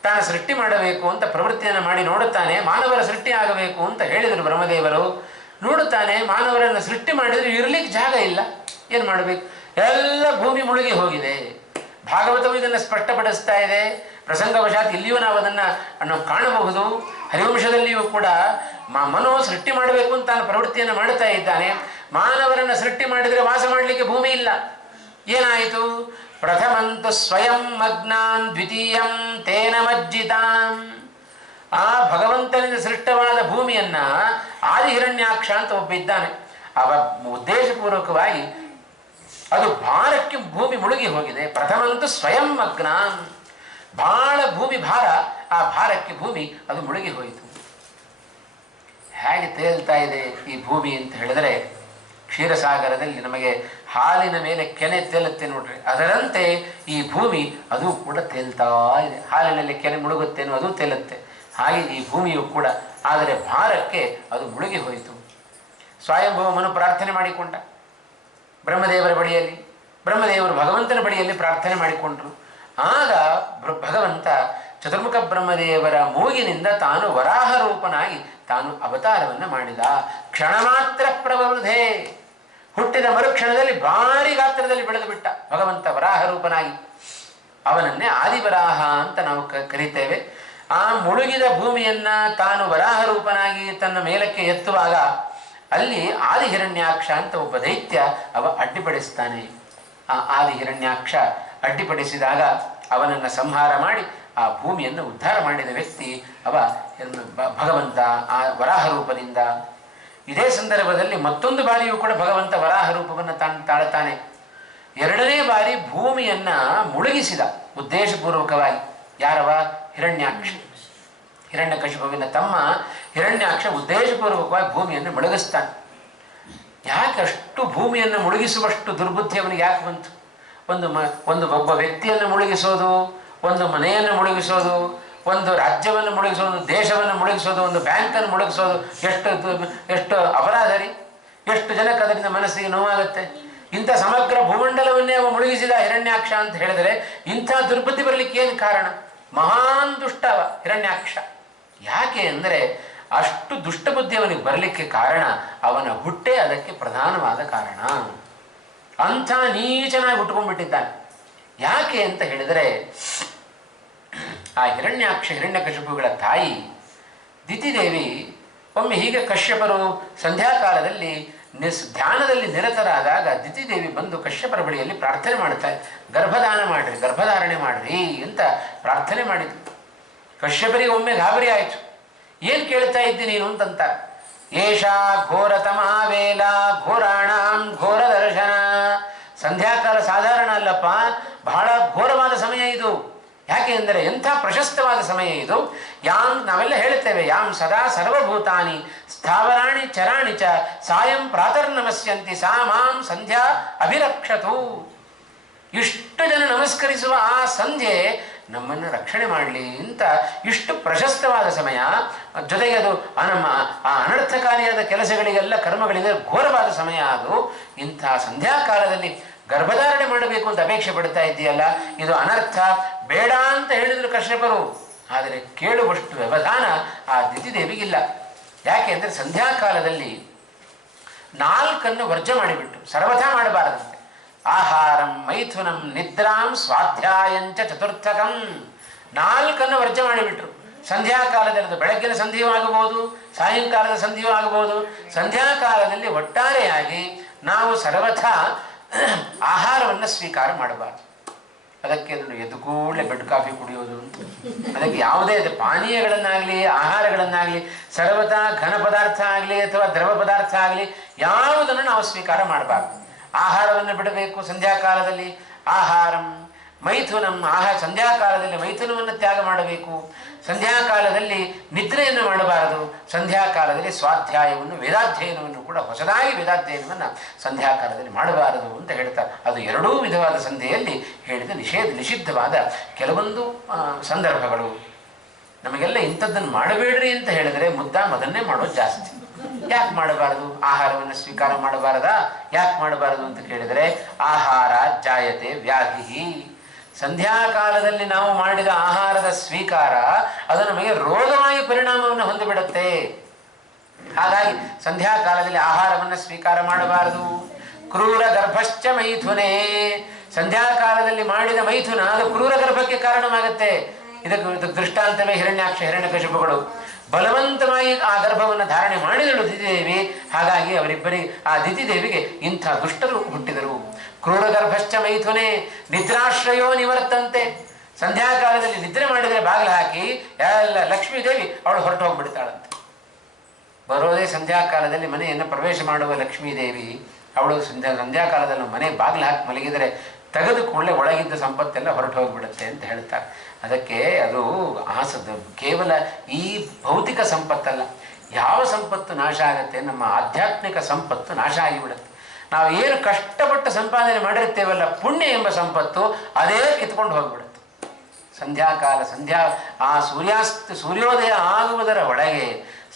ತಾನು ಸೃಷ್ಟಿ ಮಾಡಬೇಕು ಅಂತ ಪ್ರವೃತ್ತಿಯನ್ನು ಮಾಡಿ ನೋಡುತ್ತಾನೆ. ಮಾನವರ ಸೃಷ್ಟಿ ಆಗಬೇಕು ಅಂತ ಹೇಳಿದರು ಬ್ರಹ್ಮದೇವರು. ನೋಡುತ್ತಾನೆ, ಮಾನವರನ್ನು ಸೃಷ್ಟಿ ಮಾಡಿದರೆ ಇರಲಿಕ್ಕೆ ಜಾಗ ಇಲ್ಲ. ಏನು ಮಾಡಬೇಕು? ಎಲ್ಲ ಭೂಮಿ ಮುಳುಗಿ ಹೋಗಿದೆ. ಭಾಗವತವು ಇದನ್ನು ಸ್ಪಷ್ಟಪಡಿಸ್ತಾ ಇದೆ. ಪ್ರಸಂಗವಶಾತ್ ಇಲ್ಲಿಯೂ ನಾವು ಅದನ್ನು ಕಾಣಬಹುದು. ಹರಿವಂಶದಲ್ಲಿಯೂ ಕೂಡ ಮನೋ ಸೃಷ್ಟಿ ಮಾಡಬೇಕು ಅಂತ ತಾನು ಪ್ರವೃತ್ತಿಯನ್ನು ಮಾಡುತ್ತಾ ಇದ್ದಾನೆ. ಮಾನವರನ್ನು ಸೃಷ್ಟಿ ಮಾಡಿದರೆ ವಾಸ ಮಾಡಲಿಕ್ಕೆ ಭೂಮಿ ಇಲ್ಲ. ಏನಾಯಿತು? ಪ್ರಥಮಂತು ಸ್ವಯಂ ಮಗ್ನಾನ್ ದ್ವಿತೀಯಂ ತೇನ ಮಜ್ಜಿತಾಂ. ಆ ಭಗವಂತನಿಂದ ಸೃಷ್ಟವಾದ ಭೂಮಿಯನ್ನ ಆದಿಹಿರಣ್ಯಾಕ್ಷ ಅಂತ ಒಬ್ಬ ಇದ್ದಾನೆ. ಅವ ಉದ್ದೇಶಪೂರ್ವಕವಾಗಿ ಅದು ಭಾರಕ್ಕೆ ಭೂಮಿ ಮುಳುಗಿ ಹೋಗಿದೆ. ಪ್ರಥಮಂತು ಸ್ವಯಂ ಮಗ್ನಾನ್, ಬಹಳ ಭೂಮಿ ಭಾರ, ಆ ಭಾರಕ್ಕೆ ಭೂಮಿ ಅದು ಮುಳುಗಿ ಹೋಯಿತು. ಹೇಗೆ ತೇಲ್ತಾ ಇದೆ ಈ ಭೂಮಿ ಅಂತ ಹೇಳಿದರೆ, ಕ್ಷೀರಸಾಗರದಲ್ಲಿ ನಮಗೆ ಹಾಲಿನ ಮೇಲೆ ಕೆನೆ ತೇಲುತ್ತೆ ನೋಡ್ರಿ, ಅದರಂತೆ ಈ ಭೂಮಿ ಅದು ಕೂಡ ತೇಲ್ತಾ ಇದೆ. ಹಾಲಿನಲ್ಲಿ ಕೆನೆ ಮುಳುಗುತ್ತೇನೋ ಅದು ತೇಲುತ್ತೆ, ಹಾಗೆ ಈ ಭೂಮಿಯು ಕೂಡ. ಆದರೆ ಭಾರಕ್ಕೆ ಅದು ಮುಳುಗಿ ಹೋಯಿತು. ಸ್ವಯಂಭೂಮನು ಪ್ರಾರ್ಥನೆ ಮಾಡಿಕೊಂಡ ಬ್ರಹ್ಮದೇವರ ಬಳಿಯಲ್ಲಿ, ಬ್ರಹ್ಮದೇವರು ಭಗವಂತನ ಬಳಿಯಲ್ಲಿ ಪ್ರಾರ್ಥನೆ ಮಾಡಿಕೊಂಡ್ರು. ಆಗ ಭಗವಂತ ಚತುರ್ಮುಖ ಬ್ರಹ್ಮದೇವರ ಮೂಗಿನಿಂದ ತಾನು ವರಾಹ ರೂಪನಾಗಿ ತಾನು ಅವತಾರವನ್ನು ಮಾಡಿದ. ಕ್ಷಣ ಮಾತ್ರ ಪ್ರವೃದ್ಧೆ, ಹುಟ್ಟಿದ ಮರುಕ್ಷಣದಲ್ಲಿ ಭಾರಿ ಗಾತ್ರದಲ್ಲಿ ಬೆಳೆದು ಬಿಟ್ಟ ಭಗವಂತ ವರಾಹ ರೂಪನಾಗಿ. ಅವನನ್ನೇ ಆದಿವರಾಹ ಅಂತ ನಾವು ಕರೀತೇವೆ. ಆ ಮುಳುಗಿದ ಭೂಮಿಯನ್ನ ತಾನು ವರಾಹ ರೂಪನಾಗಿ ತನ್ನ ಮೇಲಕ್ಕೆ ಎತ್ತುವಾಗ ಅಲ್ಲಿ ಆದಿಹಿರಣ್ಯಾಕ್ಷ ಅಂತ ಒಬ್ಬ ದೈತ್ಯ ಅವ ಅಡ್ಡಿಪಡಿಸ್ತಾನೆ. ಆ ಆದಿಹಿರಣ್ಯಾಕ್ಷ ಅಡ್ಡಿಪಡಿಸಿದಾಗ ಅವನನ್ನು ಸಂಹಾರ ಮಾಡಿ ಆ ಭೂಮಿಯನ್ನು ಉದ್ಧಾರ ಮಾಡಿದ ವ್ಯಕ್ತಿ ಅವ ಭಗವಂತ ಆ ವರಾಹ ರೂಪದಿಂದ. ಇದೇ ಸಂದರ್ಭದಲ್ಲಿ ಮತ್ತೊಂದು ಬಾರಿಯೂ ಕೂಡ ಭಗವಂತ ವರಾಹ ರೂಪವನ್ನು ತಾಳ್ತಾನೆ. ಎರಡನೇ ಬಾರಿ ಭೂಮಿಯನ್ನ ಮುಳುಗಿಸಿದ ಉದ್ದೇಶಪೂರ್ವಕವಾಗಿ. ಯಾರವ? ಹಿರಣ್ಯಾಕ್ಷ. ಹಿರಣ್ಯಕಶಿಪುವಿನ ತಮ್ಮ ಹಿರಣ್ಯಾಕ್ಷ ಉದ್ದೇಶಪೂರ್ವಕವಾಗಿ ಭೂಮಿಯನ್ನು ಮುಳುಗಿಸ್ತಾನೆ. ಯಾಕೆ ಅಷ್ಟು ಭೂಮಿಯನ್ನು ಮುಳುಗಿಸುವಷ್ಟು ದುರ್ಬುದ್ಧಿ ಅವನಿಗೆ ಯಾಕೆ ಬಂತು? ಒಬ್ಬ ವ್ಯಕ್ತಿಯನ್ನು ಮುಳುಗಿಸೋದು, ಒಂದು ಮನೆಯನ್ನು ಮುಳುಗಿಸೋದು, ಒಂದು ರಾಜ್ಯವನ್ನು ಮುಳುಗಿಸೋದು, ಒಂದು ದೇಶವನ್ನು ಮುಳುಗಿಸೋದು, ಒಂದು ಬ್ಯಾಂಕನ್ನು ಮುಳುಗಿಸೋದು ಎಷ್ಟು ಅಪರಾಧ ರೀ! ಎಷ್ಟು ಜನಕ್ಕೆ ಅದರಿಂದ ಮನಸ್ಸಿಗೆ ನೋವಾಗುತ್ತೆ. ಇಂಥ ಸಮಗ್ರ ಭೂಮಂಡಲವನ್ನೇ ಅವ ಮುಳುಗಿಸಿದ ಹಿರಣ್ಯಾಕ್ಷ ಅಂತ ಹೇಳಿದರೆ ಇಂಥ ದುರ್ಬುದ್ಧಿ ಬರಲಿಕ್ಕೆ ಏನು ಕಾರಣ? ಮಹಾನ್ ದುಷ್ಟವ ಹಿರಣ್ಯಾಕ್ಷ. ಯಾಕೆ ಅಂದರೆ ಅಷ್ಟು ದುಷ್ಟಬುದ್ಧಿ ಅವನಿಗೆ ಬರಲಿಕ್ಕೆ ಕಾರಣ ಅವನ ಹುಟ್ಟೆ ಅದಕ್ಕೆ ಪ್ರಧಾನವಾದ ಕಾರಣ. ಅಂಥ ನೀಚನಾಗಿ ಹುಟ್ಕೊಂಡ್ಬಿಟ್ಟಿದ್ದಾನೆ. ಯಾಕೆ ಅಂತ ಹೇಳಿದರೆ, ಆ ಹಿರಣ್ಯಾಕ್ಷ ಹಿರಣ್ಯಕಶಿಪುಗಳ ತಾಯಿ ದಿತಿದೇವಿ ಒಮ್ಮೆ ಹೀಗೆ ಕಶ್ಯಪರು ಸಂಧ್ಯಾಕಾಲದಲ್ಲಿ ಧ್ಯಾನದಲ್ಲಿ ನಿರತರಾದಾಗ ದಿತಿದೇವಿ ಬಂದು ಕಶ್ಯಪರ ಬಳಿಯಲ್ಲಿ ಪ್ರಾರ್ಥನೆ ಮಾಡ್ತಾರೆ. ಗರ್ಭದಾನ ಮಾಡ್ರಿ, ಗರ್ಭಧಾರಣೆ ಮಾಡ್ರಿ ಅಂತ ಪ್ರಾರ್ಥನೆ ಮಾಡಿದ್ರು. ಕಶ್ಯಪರಿಗೆ ಒಮ್ಮೆ ಗಾಬರಿ ಆಯಿತು. ಏನು ಕೇಳ್ತಾ ಇದ್ದಿ ನೀನು ಅಂತಂತ. ಏಷಾ ಘೋರತಮಾ ವೇಲ ಘೋರಾಣಾಂ ಘೋರ ದರ್ಶನ. ಸಂಧ್ಯಾಕಾಲ ಸಾಧಾರಣ ಅಲ್ಲಪ್ಪ, ಬಹಳ ಘೋರವಾದ ಸಮಯ ಇದು. ಯಾಕೆ ಅಂದರೆ ಎಂಥ ಪ್ರಶಸ್ತವಾದ ಸಮಯ ಇದು. ನಾವೆಲ್ಲ ಹೇಳ್ತೇವೆ, ಯಾಂ ಸದಾ ಸರ್ವಭೂತಾನಿ ಸ್ಥಾವರಾಣಿ ಚರಾಣಿ ಚ ಸಾಯಂ ಪ್ರಾತರ್ನಮಸ್ಯಂತಿ ಸಾ ಮಾಂ ಸಂಧ್ಯಾ ಅಭಿರಕ್ಷತು. ಇಷ್ಟು ಜನ ನಮಸ್ಕರಿಸುವ ಆ ಸಂಧ್ಯೆ ನಮ್ಮನ್ನು ರಕ್ಷಣೆ ಮಾಡಲಿ ಅಂತ ಇಷ್ಟು ಪ್ರಶಸ್ತವಾದ ಸಮಯ. ಜೊತೆಗೆ ಅದು ನಮ್ಮ ಆ ಅನರ್ಥಕಾರಿಯಾದ ಕೆಲಸಗಳಿಗೆಲ್ಲ ಕರ್ಮಗಳಿಗೆ ಘೋರವಾದ ಸಮಯ. ಅದು ಇಂಥ ಸಂಧ್ಯಾಕಾಲದಲ್ಲಿ ಗರ್ಭಧಾರಣೆ ಮಾಡಬೇಕು ಅಂತ ಅಪೇಕ್ಷೆ ಪಡ್ತಾ ಇದೆಯಲ್ಲ, ಇದು ಅನರ್ಥ, ಬೇಡ ಅಂತ ಹೇಳಿದ್ರು ಕಶ್ಯಪರು. ಆದರೆ ಕೇಳುವಷ್ಟು ವ್ಯವಧಾನ ಆ ದಿತಿದೇವಿಗಿಲ್ಲ. ಯಾಕೆ ಅಂದರೆ ಸಂಧ್ಯಾಕಾಲದಲ್ಲಿ 4 ವರ್ಜ ಮಾಡಿಬಿಟ್ಟು ಸರ್ವಥಾ ಮಾಡಬಾರದಂತೆ. ಆಹಾರಂ ಮೈಥುನಂ ನಿದ್ರಾಂ ಸ್ವಾಧ್ಯಾಯಂಚ ಚತುರ್ಥಕಂ. 4 ವರ್ಜ ಮಾಡಿಬಿಟ್ರು. ಸಂಧ್ಯಾಕಾಲದಲ್ಲಿ ಬೆಳಗ್ಗಿನ ಸಂಧಿಯೂ ಆಗಬಹುದು, ಸಾಯಂಕಾಲದ ಸಂಧಿಯೂ ಆಗಬಹುದು. ಸಂಧ್ಯಾಕಾಲದಲ್ಲಿ ಒಟ್ಟಾರೆಯಾಗಿ ನಾವು ಸರ್ವಥಾ ಆಹಾರವನ್ನು ಸ್ವೀಕಾರ ಮಾಡಬಾರ್ದು. ಅದಕ್ಕೆ ಎದ್ದು ಕೂಡಲೇ ಬೆಡ್ ಕಾಫಿ ಕುಡಿಯೋದು, ಅದಕ್ಕೆ ಯಾವುದೇ ಪಾನೀಯಗಳನ್ನಾಗಲಿ ಆಹಾರಗಳನ್ನಾಗಲಿ ಸರ್ವಥಾ ಘನ ಪದಾರ್ಥ ಆಗಲಿ ಅಥವಾ ದ್ರವ ಪದಾರ್ಥ ಆಗಲಿ ಯಾವುದನ್ನು ನಾವು ಸ್ವೀಕಾರ ಮಾಡಬಾರ್ದು. ಆಹಾರವನ್ನು ಬಿಡಬೇಕು ಸಂಧ್ಯಾಕಾಲದಲ್ಲಿ. ಆಹಾರಂ ಮೈಥುನಂ, ಸಂಧ್ಯಾಕಾಲದಲ್ಲಿ ಮೈಥುನವನ್ನು ತ್ಯಾಗ ಮಾಡಬೇಕು. ಸಂಧ್ಯಾಕಾಲದಲ್ಲಿ ನಿದ್ರೆಯನ್ನು ಮಾಡಬಾರದು. ಸಂಧ್ಯಾಕಾಲದಲ್ಲಿ ಸ್ವಾಧ್ಯಾಯವನ್ನು ವೇದಾಧ್ಯಯನವನ್ನು ಕೂಡ ಹೊಸದಾಗಿ ವೇದಾಧ್ಯಯನವನ್ನು ಸಂಧ್ಯಾಕಾಲದಲ್ಲಿ ಮಾಡಬಾರದು ಅಂತ ಹೇಳ್ತಾರೆ. ಅದು ಎರಡೂ ವಿಧವಾದ ಸಂಧಿಯಲ್ಲಿ ಹೇಳಿದ ನಿಷಿದ್ಧವಾದ ಕೆಲವೊಂದು ಸಂದರ್ಭಗಳು. ನಮಗೆಲ್ಲ ಇಂಥದ್ದನ್ನು ಮಾಡಬೇಡ್ರಿ ಅಂತ ಹೇಳಿದರೆ ಮುದ್ದಾಂ ಅದನ್ನೇ ಮಾಡೋದು ಜಾಸ್ತಿ. ಯಾಕೆ ಮಾಡಬಾರದು? ಆಹಾರವನ್ನು ಸ್ವೀಕಾರ ಮಾಡಬಾರದಾ? ಯಾಕೆ ಮಾಡಬಾರದು ಅಂತ ಕೇಳಿದರೆ, ಆಹಾರ ಜಾಯತೆ ವ್ಯಾಧಿ. ಸಂಧ್ಯಾಕಾಲದಲ್ಲಿ ನಾವು ಮಾಡಿದ ಆಹಾರದ ಸ್ವೀಕಾರ ಅದು ನಮಗೆ ರೋಗವಾಗಿ ಪರಿಣಾಮವನ್ನು ಹೊಂದಿಬಿಡುತ್ತೆ. ಹಾಗಾಗಿ ಸಂಧ್ಯಾಕಾಲದಲ್ಲಿ ಆಹಾರವನ್ನು ಸ್ವೀಕಾರ ಮಾಡಬಾರದು. ಕ್ರೂರ ಗರ್ಭಶ್ಚ ಮೈಥುನೇ. ಸಂಧ್ಯಾಕಾಲದಲ್ಲಿ ಮಾಡಿದ ಮೈಥುನ ಅದು ಕ್ರೂರ ಗರ್ಭಕ್ಕೆ ಕಾರಣವಾಗುತ್ತೆ. ಇದಕ್ಕೆ ದೃಷ್ಟಾಂತವೇ ಹಿರಣ್ಯಾಕ್ಷ ಹಿರಣ್ಯಕಶಿಪುಗಳು. ಬಲವಂತವಾಗಿ ಆ ಗರ್ಭವನ್ನು ಧಾರಣೆ ಮಾಡಿದಳು ದಿತಿದೇವಿ. ಹಾಗಾಗಿ ಅವರಿಬ್ಬರಿಗೆ, ಆ ದಿತಿದೇವಿಗೆ ಇಂಥ ದುಷ್ಟರು ಹುಟ್ಟಿದರು. ಕ್ರೂರಗರ್ಭಶ್ಚ ಮೈಥುನೆ ನಿದ್ರಾಶ್ರಯೋ ನಿವರ್ತಂತೆ. ಸಂಧ್ಯಾಕಾಲದಲ್ಲಿ ನಿದ್ರೆ ಮಾಡಿದರೆ ಬಾಗಿಲು ಹಾಕಿ ಎಲ್ಲ ಲಕ್ಷ್ಮೀದೇವಿ ಅವಳು ಹೊರಟು ಹೋಗ್ಬಿಡ್ತಾಳಂತೆ. ಬರೋದೇ ಸಂಧ್ಯಾಕಾಲದಲ್ಲಿ ಮನೆಯನ್ನು ಪ್ರವೇಶ ಮಾಡುವ ಲಕ್ಷ್ಮೀದೇವಿ ಅವಳು ಸಂಧ್ಯಾಕಾಲದಲ್ಲಿ ಮನೆ ಬಾಗಿಲು ಹಾಕಿ ಮಲಗಿದರೆ ತೆಗೆದು ಕೂಡಲೇ ಒಳಗಿದ್ದ ಸಂಪತ್ತೆಲ್ಲ ಹೊರಟು ಹೋಗಿಬಿಡುತ್ತೆ ಅಂತ ಹೇಳ್ತಾರೆ. ಅದಕ್ಕೆ ಅದು ಕೇವಲ ಈ ಭೌತಿಕ ಸಂಪತ್ತಲ್ಲ, ಯಾವ ಸಂಪತ್ತು ನಾಶ ಆಗುತ್ತೆ, ನಮ್ಮ ಆಧ್ಯಾತ್ಮಿಕ ಸಂಪತ್ತು ನಾಶ ಆಗಿಬಿಡುತ್ತೆ. ನಾವು ಏನು ಕಷ್ಟಪಟ್ಟು ಸಂಪಾದನೆ ಮಾಡಿರ್ತೇವಲ್ಲ, ಪುಣ್ಯ ಎಂಬ ಸಂಪತ್ತು ಅದೇ ಕಿತ್ಕೊಂಡು ಹೋಗ್ಬಿಡುತ್ತೆ. ಸಂಧ್ಯಾಕಾಲ ಆ ಸೂರ್ಯೋದಯ ಆಗುವುದರ ಒಳಗೆ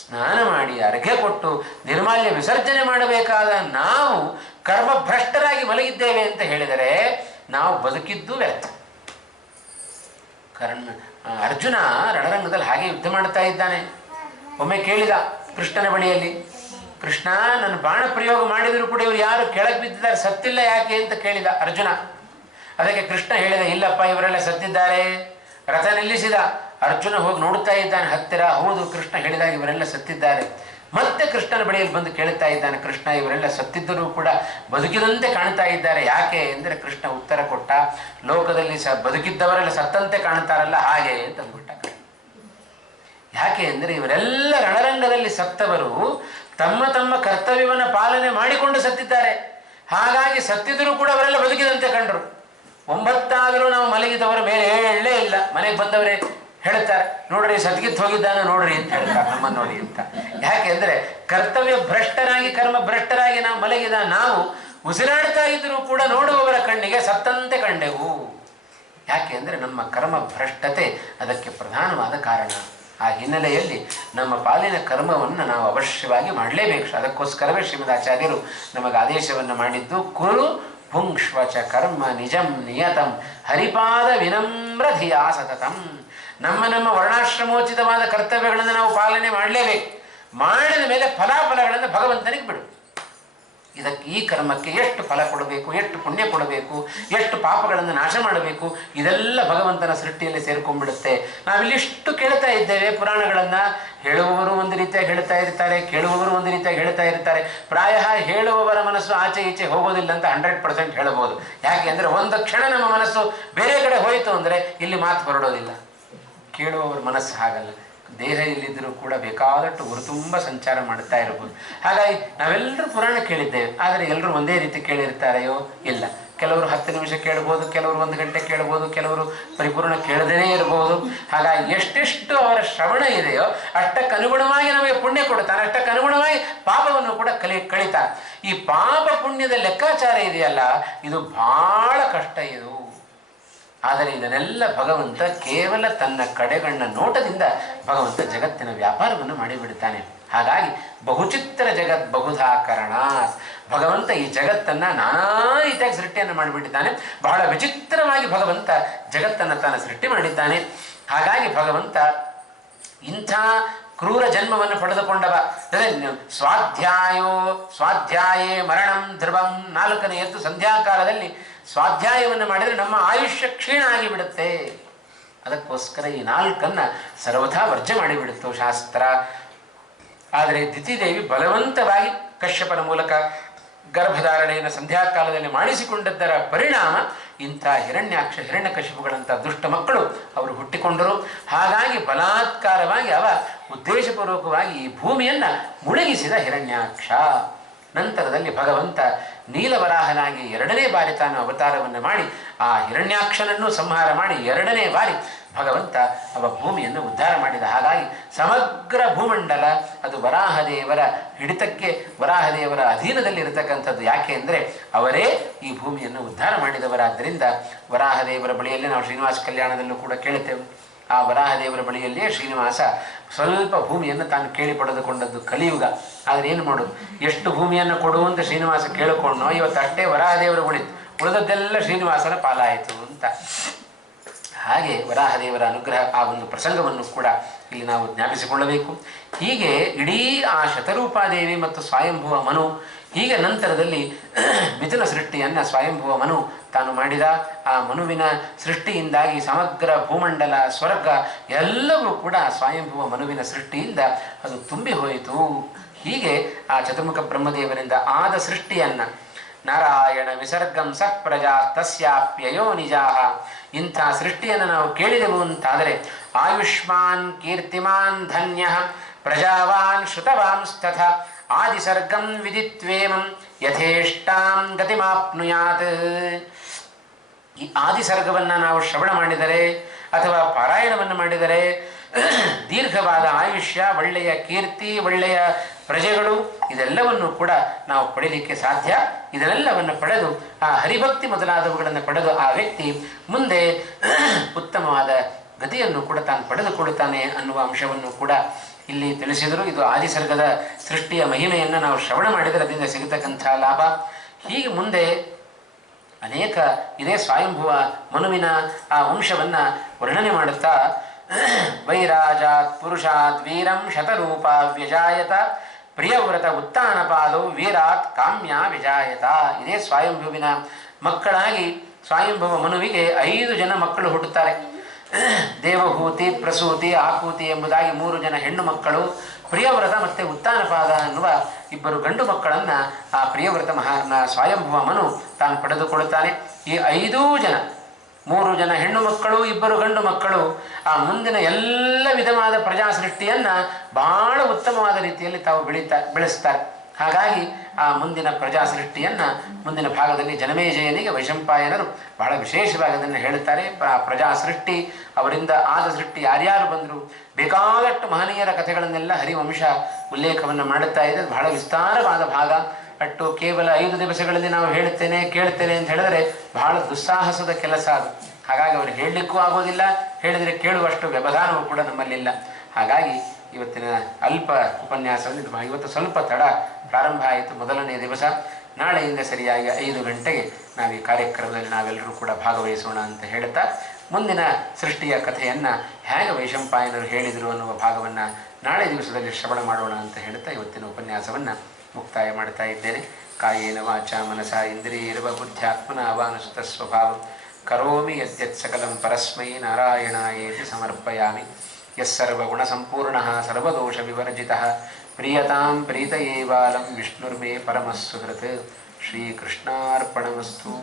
ಸ್ನಾನ ಮಾಡಿ ಅರ್ಘ್ಯ ಕೊಟ್ಟು ನಿರ್ಮಾಲ್ಯ ವಿಸರ್ಜನೆ ಮಾಡಬೇಕಾದ ನಾವು ಕರ್ಮಭ್ರಷ್ಟರಾಗಿ ಮಲಗಿದ್ದೇವೆ ಅಂತ ಹೇಳಿದರೆ ನಾವು ಬದುಕಿದ್ದು ವ್ಯರ್ಥ. ಅರ್ಜುನ ರಣರಂಗದಲ್ಲಿ ಹಾಗೆ ಯುದ್ಧ ಮಾಡ್ತಾ ಇದ್ದಾನೆ. ಒಮ್ಮೆ ಕೇಳಿದ ಕೃಷ್ಣನ ಬಳಿಯಲ್ಲಿ, ಕೃಷ್ಣ ನನ್ನ ಬಾಣ ಪ್ರಯೋಗ ಮಾಡಿದರೂ ಕೂಡ ಇವರು ಯಾರು ಕೆಳಗೆ ಬಿದ್ದಿದ್ದಾರೆ, ಸತ್ತಿಲ್ಲ ಯಾಕೆ ಅಂತ ಕೇಳಿದ ಅರ್ಜುನ. ಅದಕ್ಕೆ ಕೃಷ್ಣ ಹೇಳಿದ, ಇಲ್ಲಪ್ಪ ಇವರೆಲ್ಲ ಸತ್ತಿದ್ದಾರೆ. ರಥ ನಿಲ್ಲಿಸಿದ. ಅರ್ಜುನ ಹೋಗಿ ನೋಡ್ತಾ ಇದ್ದಾನೆ ಹತ್ತಿರ. ಹೌದು, ಕೃಷ್ಣ ಹೇಳಿದಾಗ ಇವರೆಲ್ಲ ಸತ್ತಿದ್ದಾರೆ. ಮತ್ತೆ ಕೃಷ್ಣನ ಬಳಿಯಲ್ಲಿ ಬಂದು ಕೇಳ್ತಾ ಇದ್ದಾನೆ, ಕೃಷ್ಣ ಇವರೆಲ್ಲ ಸತ್ತಿದ್ದರೂ ಕೂಡ ಬದುಕಿದಂತೆ ಕಾಣ್ತಾ ಇದ್ದಾರೆ, ಯಾಕೆ ಅಂದರೆ ಕೃಷ್ಣ ಉತ್ತರ ಕೊಟ್ಟ, ಲೋಕದಲ್ಲಿ ಬದುಕಿದ್ದವರೆಲ್ಲ ಸತ್ತಂತೆ ಕಾಣ್ತಾರಲ್ಲ ಹಾಗೆ ಅಂತ ಅಂದ್ಬಿಟ್ಟ. ಯಾಕೆ ಅಂದರೆ ಇವರೆಲ್ಲ ರಣರಂಗದಲ್ಲಿ ಸತ್ತವರು ತಮ್ಮ ತಮ್ಮ ಕರ್ತವ್ಯವನ್ನು ಪಾಲನೆ ಮಾಡಿಕೊಂಡು ಸತ್ತಿದ್ದಾರೆ. ಹಾಗಾಗಿ ಸತ್ತಿದ್ರೂ ಕೂಡ ಅವರೆಲ್ಲ ಬದುಕಿದಂತೆ ಕಂಡರು. 9 ಆದರೂ ನಾವು ಮಲಗಿದವರ ಮೇಲೆ ಹೇಳಲೇ ಇಲ್ಲ. ಮನೆಗೆ ಬಂದವರೇ ಹೇಳ್ತಾರೆ, ನೋಡ್ರಿ ಸದ್ಗಿತ್ತು ಹೋಗಿದ್ದಾನೆ ನೋಡ್ರಿ ಅಂತ ಹೇಳ್ತಾರೆ ನಮ್ಮನ್ನು ನೋಡಿ ಅಂತ. ಯಾಕೆ ಅಂದರೆ ಕರ್ತವ್ಯ ಭ್ರಷ್ಟರಾಗಿ ಕರ್ಮ ಭ್ರಷ್ಟರಾಗಿ ನಾವು ಮಲಗಿದ ನಾವು ಉಸಿರಾಡ್ತಾ ಇದ್ರೂ ಕೂಡ ನೋಡುವವರ ಕಣ್ಣಿಗೆ ಸತ್ತಂತೆ ಕಂಡೆವು. ಯಾಕೆ ಅಂದರೆ ನಮ್ಮ ಕರ್ಮ ಭ್ರಷ್ಟತೆ ಅದಕ್ಕೆ ಪ್ರಧಾನವಾದ ಕಾರಣ. ಆ ಹಿನ್ನೆಲೆಯಲ್ಲಿ ನಮ್ಮ ಪಾಲಿನ ಕರ್ಮವನ್ನು ನಾವು ಅವಶ್ಯವಾಗಿ ಮಾಡಲೇಬೇಕು. ಅದಕ್ಕೋಸ್ಕರವೇ ಶ್ರೀಮದಾಚಾರ್ಯರು ನಮಗೆ ಆದೇಶವನ್ನು ಮಾಡಿದ್ದು, ಕುರು ಪುಂಕ್ಷ್ವಚ ಕರ್ಮ ನಿಜಂ ನಿಯತಂ ಹರಿಪಾದ ವಿನಮ್ರ ಧಿಯಾ ಸತತಂ. ನಮ್ಮ ವರ್ಣಾಶ್ರಮೋಚಿತವಾದ ಕರ್ತವ್ಯಗಳನ್ನು ನಾವು ಪಾಲನೆ ಮಾಡಲೇಬೇಕು. ಮಾಡಿದ ಮೇಲೆ ಫಲಾಫಲಗಳನ್ನು ಭಗವಂತನಿಗೆ ಬಿಡು. ಈ ಕರ್ಮಕ್ಕೆ ಎಷ್ಟು ಫಲ ಕೊಡಬೇಕು, ಎಷ್ಟು ಪುಣ್ಯ ಕೊಡಬೇಕು, ಎಷ್ಟು ಪಾಪಗಳನ್ನು ನಾಶ ಮಾಡಬೇಕು, ಇದೆಲ್ಲ ಭಗವಂತನ ಸೃಷ್ಟಿಯಲ್ಲಿ ಸೇರ್ಕೊಂಡ್ಬಿಡುತ್ತೆ. ನಾವಿಲ್ಲಿಷ್ಟು ಕೇಳ್ತಾ ಇದ್ದೇವೆ ಪುರಾಣಗಳನ್ನು. ಹೇಳುವವರು ಒಂದು ರೀತಿಯಾಗಿ ಹೇಳ್ತಾ ಇರ್ತಾರೆ, ಕೇಳುವವರು ಒಂದು ರೀತಿಯಾಗಿ ಹೇಳ್ತಾ ಇರ್ತಾರೆ. ಪ್ರಾಯ ಹೇಳುವವರ ಮನಸ್ಸು ಆಚೆ ಈಚೆ ಹೋಗೋದಿಲ್ಲ ಅಂತ 100% ಹೇಳಬಹುದು. ಯಾಕೆ ಅಂದರೆ ಒಂದು ಕ್ಷಣ ನಮ್ಮ ಮನಸ್ಸು ಬೇರೆ ಕಡೆ ಹೋಯಿತು ಅಂದರೆ ಇಲ್ಲಿ ಮಾತು ಹೊರಡೋದಿಲ್ಲ. ಕೇಳುವವರ ಮನಸ್ಸು ಹಾಗಲ್ಲ. ದೇಹ ಇಲ್ಲಿದ್ದರೂ ಕೂಡ ಬೇಕಾದಷ್ಟು ತುಂಬ ಸಂಚಾರ ಮಾಡ್ತಾ ಇರಬಹುದು. ಹಾಗಾಗಿ ನಾವೆಲ್ಲರೂ ಪುರಾಣ ಕೇಳಿದ್ದೇವೆ, ಆದರೆ ಎಲ್ಲರೂ ಒಂದೇ ರೀತಿ ಕೇಳಿರ್ತಾರೆಯೋ? ಇಲ್ಲ. ಕೆಲವರು 10 ನಿಮಿಷ ಕೇಳ್ಬೋದು, ಕೆಲವರು 1 ಗಂಟೆ ಕೇಳ್ಬೋದು, ಕೆಲವರು ಪರಿಪೂರ್ಣ ಕೇಳದೇ ಇರಬಹುದು. ಹಾಗಾಗಿ ಎಷ್ಟೆಷ್ಟು ಅವರ ಶ್ರವಣ ಇದೆಯೋ ಅಷ್ಟಕ್ಕನುಗುಣವಾಗಿ ನಮಗೆ ಪುಣ್ಯ ಕೊಡ್ತಾನೆ, ಅಷ್ಟಕ್ಕನುಗುಣವಾಗಿ ಪಾಪವನ್ನು ಕೂಡ ಕಳೀತಾರೆ. ಈ ಪಾಪ ಪುಣ್ಯದ ಲೆಕ್ಕಾಚಾರ ಇದೆಯಲ್ಲ, ಇದು ಬಹಳ ಕಷ್ಟ. ಇದು ಆದರೆ ಇದನ್ನೆಲ್ಲ ಭಗವಂತ ಕೇವಲ ತನ್ನ ಕಡೆಗಣ್ಣ ನೋಟದಿಂದ ಭಗವಂತ ಜಗತ್ತಿನ ವ್ಯಾಪಾರವನ್ನು ಮಾಡಿಬಿಡ್ತಾನೆ. ಹಾಗಾಗಿ ಬಹುಚಿತ್ರ ಜಗತ್ ಬಹುಧಾಕರಣ. ಭಗವಂತ ಈ ಜಗತ್ತನ್ನು ನಾನಾ ರೀತಿಯಾಗಿ ಸೃಷ್ಟಿಯನ್ನು ಮಾಡಿಬಿಟ್ಟಿದ್ದಾನೆ. ಬಹಳ ವಿಚಿತ್ರವಾಗಿ ಭಗವಂತ ಜಗತ್ತನ್ನು ತಾನು ಸೃಷ್ಟಿ ಮಾಡಿದ್ದಾನೆ. ಹಾಗಾಗಿ ಭಗವಂತ ಇಂಥ ಕ್ರೂರ ಜನ್ಮವನ್ನು ಪಡೆದುಕೊಂಡವ. ಸ್ವಾಧ್ಯಾಯೇ ಮರಣಂ ಧ್ರುವಂ. 4ನೆಯದ್ದು ಸಂಧ್ಯಾಕಾಲದಲ್ಲಿ ಸ್ವಾಧ್ಯಾಯವನ್ನು ಮಾಡಿದರೆ ನಮ್ಮ ಆಯುಷ್ಯ ಕ್ಷೀಣ ಆಗಿಬಿಡುತ್ತೆ. ಅದಕ್ಕೋಸ್ಕರ ಈ 4 ಸರ್ವಥಾ ವರ್ಜ ಮಾಡಿಬಿಡುತ್ತು ಶಾಸ್ತ್ರ. ಆದರೆ ದಿತಿದೇವಿ ಬಲವಂತವಾಗಿ ಕಶ್ಯಪನ ಮೂಲಕ ಗರ್ಭಧಾರಣೆಯನ್ನು ಸಂಧ್ಯಾಕಾಲದಲ್ಲಿ ಮಾಡಿಸಿಕೊಂಡದ್ದರ ಪರಿಣಾಮ ಇಂಥ ಹಿರಣ್ಯಾಕ್ಷ ಹಿರಣ್ಯಕಶಿಪುಗಳಂಥ ದುಷ್ಟ ಮಕ್ಕಳು ಅವರು ಹುಟ್ಟಿಕೊಂಡರು. ಹಾಗಾಗಿ ಬಲಾತ್ಕಾರವಾಗಿ ಉದ್ದೇಶಪೂರ್ವಕವಾಗಿ ಈ ಭೂಮಿಯನ್ನು ಮುಳುಗಿಸಿದ ಹಿರಣ್ಯಾಕ್ಷ. ನಂತರದಲ್ಲಿ ಭಗವಂತ ನೀಲವರಾಹನಾಗಿ 2ನೇ ಬಾರಿ ತಾನು ಅವತಾರವನ್ನು ಮಾಡಿ ಆ ಹಿರಣ್ಯಾಕ್ಷನನ್ನು ಸಂಹಾರ ಮಾಡಿ 2ನೇ ಬಾರಿ ಭಗವಂತ ಭೂಮಿಯನ್ನು ಉದ್ಧಾರ ಮಾಡಿದ. ಹಾಗಾಗಿ ಸಮಗ್ರ ಭೂಮಂಡಲ ಅದು ವರಾಹದೇವರ ಹಿಡಿತಕ್ಕೆ, ವರಾಹದೇವರ ಅಧೀನದಲ್ಲಿ ಇರತಕ್ಕಂಥದ್ದು. ಯಾಕೆ ಅಂದರೆ ಅವರೇ ಈ ಭೂಮಿಯನ್ನು ಉದ್ಧಾರ ಮಾಡಿದವರಾದ್ದರಿಂದ ವರಾಹದೇವರ ಬಳಿಯಲ್ಲಿ ನಾವು ಶ್ರೀನಿವಾಸ ಕಲ್ಯಾಣದಲ್ಲೂ ಕೂಡ ಕೇಳುತ್ತೇವೆ. ಆ ವರಾಹದೇವರ ಬಳಿಯಲ್ಲಿಯೇ ಶ್ರೀನಿವಾಸ ಸ್ವಲ್ಪ ಭೂಮಿಯನ್ನು ತಾನು ಕೇಳಿ ಪಡೆದುಕೊಂಡದ್ದು ಕಲಿಯುಗ. ಆದರೆ ಏನು ಮಾಡೋದು, ಎಷ್ಟು ಭೂಮಿಯನ್ನು ಕೊಡುವಂತ ಶ್ರೀನಿವಾಸ ಕೇಳಿಕೊಂಡು ಇವತ್ತು ಅಷ್ಟೇ ವರಾಹದೇವರು ಉಳಿದದ್ದೆಲ್ಲ ಶ್ರೀನಿವಾಸನ ಪಾಲಾಯಿತು ಅಂತ. ಹಾಗೆ ವರಾಹದೇವರ ಅನುಗ್ರಹ ಆ ಒಂದು ಪ್ರಸಂಗವನ್ನು ಕೂಡ ಇಲ್ಲಿ ನಾವು ಜ್ಞಾಪಿಸಿಕೊಳ್ಳಬೇಕು. ಹೀಗೆ ಇಡೀ ಆ ಶತರೂಪಾದೇವಿ ಮತ್ತು ಸ್ವಯಂಭುವ ಮನು, ಹೀಗೆ ನಂತರದಲ್ಲಿ ಮಿಥುನ ಸೃಷ್ಟಿಯನ್ನು ಸ್ವಯಂಭುವ ಮನು ತಾನು ಮಾಡಿದ. ಆ ಮನುವಿನ ಸೃಷ್ಟಿಯಿಂದಾಗಿ ಸಮಗ್ರ ಭೂಮಂಡಲ, ಸ್ವರ್ಗ ಎಲ್ಲವೂ ಕೂಡ ಸ್ವಯಂಭುವ ಮನುವಿನ ಸೃಷ್ಟಿಯಿಂದ ಅದು ತುಂಬಿ ಹೋಯಿತು. ಹೀಗೆ ಆ ಚತುರ್ಮುಖ ಬ್ರಹ್ಮದೇವರಿಂದ ಆದ ಸೃಷ್ಟಿಯನ್ನು ನಾರಾಯಣ ವಿಸರ್ಗಂ ಸಃ ಪ್ರಜಾ ತಸ್ಯಾಪ್ಯಯೋ ನಿಜಾಹ. ಇಂಥ ಸೃಷ್ಟಿಯನ್ನು ನಾವು ಕೇಳಿದೆವು ಅಂತಾದರೆ ಆಯುಷ್ಮಾನ್ ಕೀರ್ತಿಮಾನ್ ಧನ್ಯ ಪ್ರಜಾವಾನ್ ಶ್ರುತವಾಂಸ್ತಥ ಆದಿಸರ್ಗಂ ವಿದಿತ್ವೇಮಂ ಯಥೇಷ್ಟಾಂ ಗತಿಮಾಪ್ನುಯಾತ್. ಈ ಆದಿಸರ್ಗವನ್ನು ನಾವು ಶ್ರವಣ ಮಾಡಿದರೆ ಅಥವಾ ಪಾರಾಯಣವನ್ನು ಮಾಡಿದರೆ ದೀರ್ಘವಾದ ಆಯುಷ್ಯ, ಒಳ್ಳೆಯ ಕೀರ್ತಿ, ಒಳ್ಳೆಯ ಪ್ರಜೆಗಳು ಇದೆಲ್ಲವನ್ನು ಕೂಡ ನಾವು ಪಡೀಲಿಕ್ಕೆ ಸಾಧ್ಯ. ಇದೆಲ್ಲವನ್ನು ಪಡೆದು ಆ ಹರಿಭಕ್ತಿ ಮೊದಲಾದವುಗಳನ್ನು ಪಡೆದು ಆ ವ್ಯಕ್ತಿ ಮುಂದೆ ಉತ್ತಮವಾದ ಗತಿಯನ್ನು ಕೂಡ ತಾನು ಪಡೆದುಕೊಳ್ಳುತ್ತಾನೆ ಅನ್ನುವ ಅಂಶವನ್ನು ಕೂಡ ಇಲ್ಲಿ ತಿಳಿಸಿದರು. ಇದು ಆದಿಸರ್ಗದ ಸೃಷ್ಟಿಯ ಮಹಿಮೆಯನ್ನು ನಾವು ಶ್ರವಣ ಮಾಡಿದರೆ ಅದರಿಂದ ಸಿಗತಕ್ಕಂಥ ಲಾಭ. ಹೀಗೆ ಮುಂದೆ ಅನೇಕ ಇದೇ ಸ್ವಯಂಭುವ ಮನುವಿನ ಆ ವಂಶವನ್ನು ವರ್ಣನೆ ಮಾಡುತ್ತಾ ವೈರಾಜಾತ್ ಪುರುಷಾತ್ ವೀರಂ ಶತರೂಪ ವ್ಯಜಾಯತ ಪ್ರಿಯವ್ರತ ಉತ್ತಾನಪಾಲೋ ವೀರಾತ್ ಕಾಮ್ಯ ವಿಜಾಯತ. ಇದೇ ಸ್ವಯಂಭುವಿನ ಮಕ್ಕಳಾಗಿ ಸ್ವಯಂಭುವ ಮನುವಿಗೆ 5 ಜನ ಮಕ್ಕಳು ಹುಟ್ಟುತ್ತಾರೆ. ದೇವಹೂತಿ, ಪ್ರಸೂತಿ, ಆಕೂತಿ ಎಂಬುದಾಗಿ 3 ಜನ ಹೆಣ್ಣು ಮಕ್ಕಳು, ಪ್ರಿಯವ್ರತ ಮತ್ತು ಉತ್ತಾನಪಾದ ಅನ್ನುವ 2 ಗಂಡು ಮಕ್ಕಳನ್ನು ಆ ಪ್ರಿಯವ್ರತ ಸ್ವಯಂಭುವ ಮನು ತಾನು ಪಡೆದುಕೊಳ್ಳುತ್ತಾನೆ. ಈ 5 ಜನ, 3 ಜನ ಹೆಣ್ಣು ಮಕ್ಕಳು, 2 ಗಂಡು ಮಕ್ಕಳು ಆ ಮುಂದಿನ ಎಲ್ಲ ವಿಧವಾದ ಪ್ರಜಾ ಸೃಷ್ಟಿಯನ್ನು ಬಹಳ ಉತ್ತಮವಾದ ರೀತಿಯಲ್ಲಿ ತಾವು ಬೆಳೆಸ್ತಾರೆ. ಹಾಗಾಗಿ ಆ ಮುಂದಿನ ಪ್ರಜಾ ಸೃಷ್ಟಿಯನ್ನು ಮುಂದಿನ ಭಾಗದಲ್ಲಿ ಜನಮೇಜಯನಿಗೆ ವೈಶಂಪಾಯನರು ಬಹಳ ವಿಶೇಷವಾಗಿ ಅದನ್ನು ಹೇಳುತ್ತಾರೆ. ಆ ಪ್ರಜಾ ಸೃಷ್ಟಿ, ಅವರಿಂದ ಆದ ಸೃಷ್ಟಿ, ಯಾರ್ಯಾರು ಬಂದರು, ಬೇಕಾದಷ್ಟು ಮಹನೀಯರ ಕಥೆಗಳನ್ನೆಲ್ಲ ಹರಿವಂಶ ಉಲ್ಲೇಖವನ್ನು ಮಾಡುತ್ತಾ ಇದೆ. ಬಹಳ ವಿಸ್ತಾರವಾದ ಭಾಗ. ಅಟ್ಟು ಕೇವಲ 5 ದಿವಸಗಳಲ್ಲಿ ನಾವು ಹೇಳುತ್ತೇನೆ ಕೇಳುತ್ತೇನೆ ಅಂತ ಹೇಳಿದರೆ ಬಹಳ ದುಸ್ಸಾಹಸದ ಕೆಲಸ ಅದು. ಹಾಗಾಗಿ ಅವರು ಹೇಳಲಿಕ್ಕೂ ಆಗೋದಿಲ್ಲ, ಹೇಳಿದರೆ ಕೇಳುವಷ್ಟು ವ್ಯವಧಾನವೂ ಕೂಡ ನಮ್ಮಲ್ಲಿಲ್ಲ. ಹಾಗಾಗಿ ಇವತ್ತಿನ ಅಲ್ಪ ಉಪನ್ಯಾಸವನ್ನು ಇವತ್ತು ಸ್ವಲ್ಪ ತಡ ಪ್ರಾರಂಭ ಆಯಿತು. ಮೊದಲನೇ ದಿವಸ. ನಾಳೆಯಿಂದ ಸರಿಯಾಗಿ 5 ಗಂಟೆಗೆ ನಾವು ಈ ಕಾರ್ಯಕ್ರಮದಲ್ಲಿ ನಾವೆಲ್ಲರೂ ಕೂಡ ಭಾಗವಹಿಸೋಣ ಅಂತ ಹೇಳುತ್ತಾ ಮುಂದಿನ ಸೃಷ್ಟಿಯ ಕಥೆಯನ್ನು ಹೇಗೆ ವೈಶಂಪಾಯನರು ಹೇಳಿದರು ಅನ್ನುವ ಭಾಗವನ್ನು ನಾಳೆ ದಿವಸದಲ್ಲಿ ಶ್ರವಣ ಮಾಡೋಣ ಅಂತ ಹೇಳುತ್ತಾ ಇವತ್ತಿನ ಉಪನ್ಯಾಸವನ್ನು ಮುಕ್ತಾಯ ಮಾಡ್ತಾ ಇದ್ದೇನೆ. ಕಾಯೇನ ವಾಚ ಮನಸ ಇಂದ್ರಿಯರ್ವ ಬುದ್ಧ್ಯಾತ್ಮನ ವಾನುಸುತ ಸ್ವಭಾವ ಕರೋಮಿ ಯದ್ಯತ್ ಸಕಲಂ ಪರಸ್ಮೈ ನಾರಾಯಣಾಯೇತಿ ಸಮರ್ಪಯಾಮಿ. ಯಸ್ಸರ್ವಗುಣಸಂಪೂರ್ಣಃ ಸರ್ವದೋಷ ವಿವರ್ಜಿತಃ ಪ್ರಿಯತಾಂ ಪ್ರೀತಯೇ ಬಾಲಂ ವಿಷ್ಣುರ್ಮೇ ಪರಮಸ್ಸುಹೃತ್. ಶ್ರೀಕೃಷ್ಣಾರ್ಪಣಮಸ್ತು.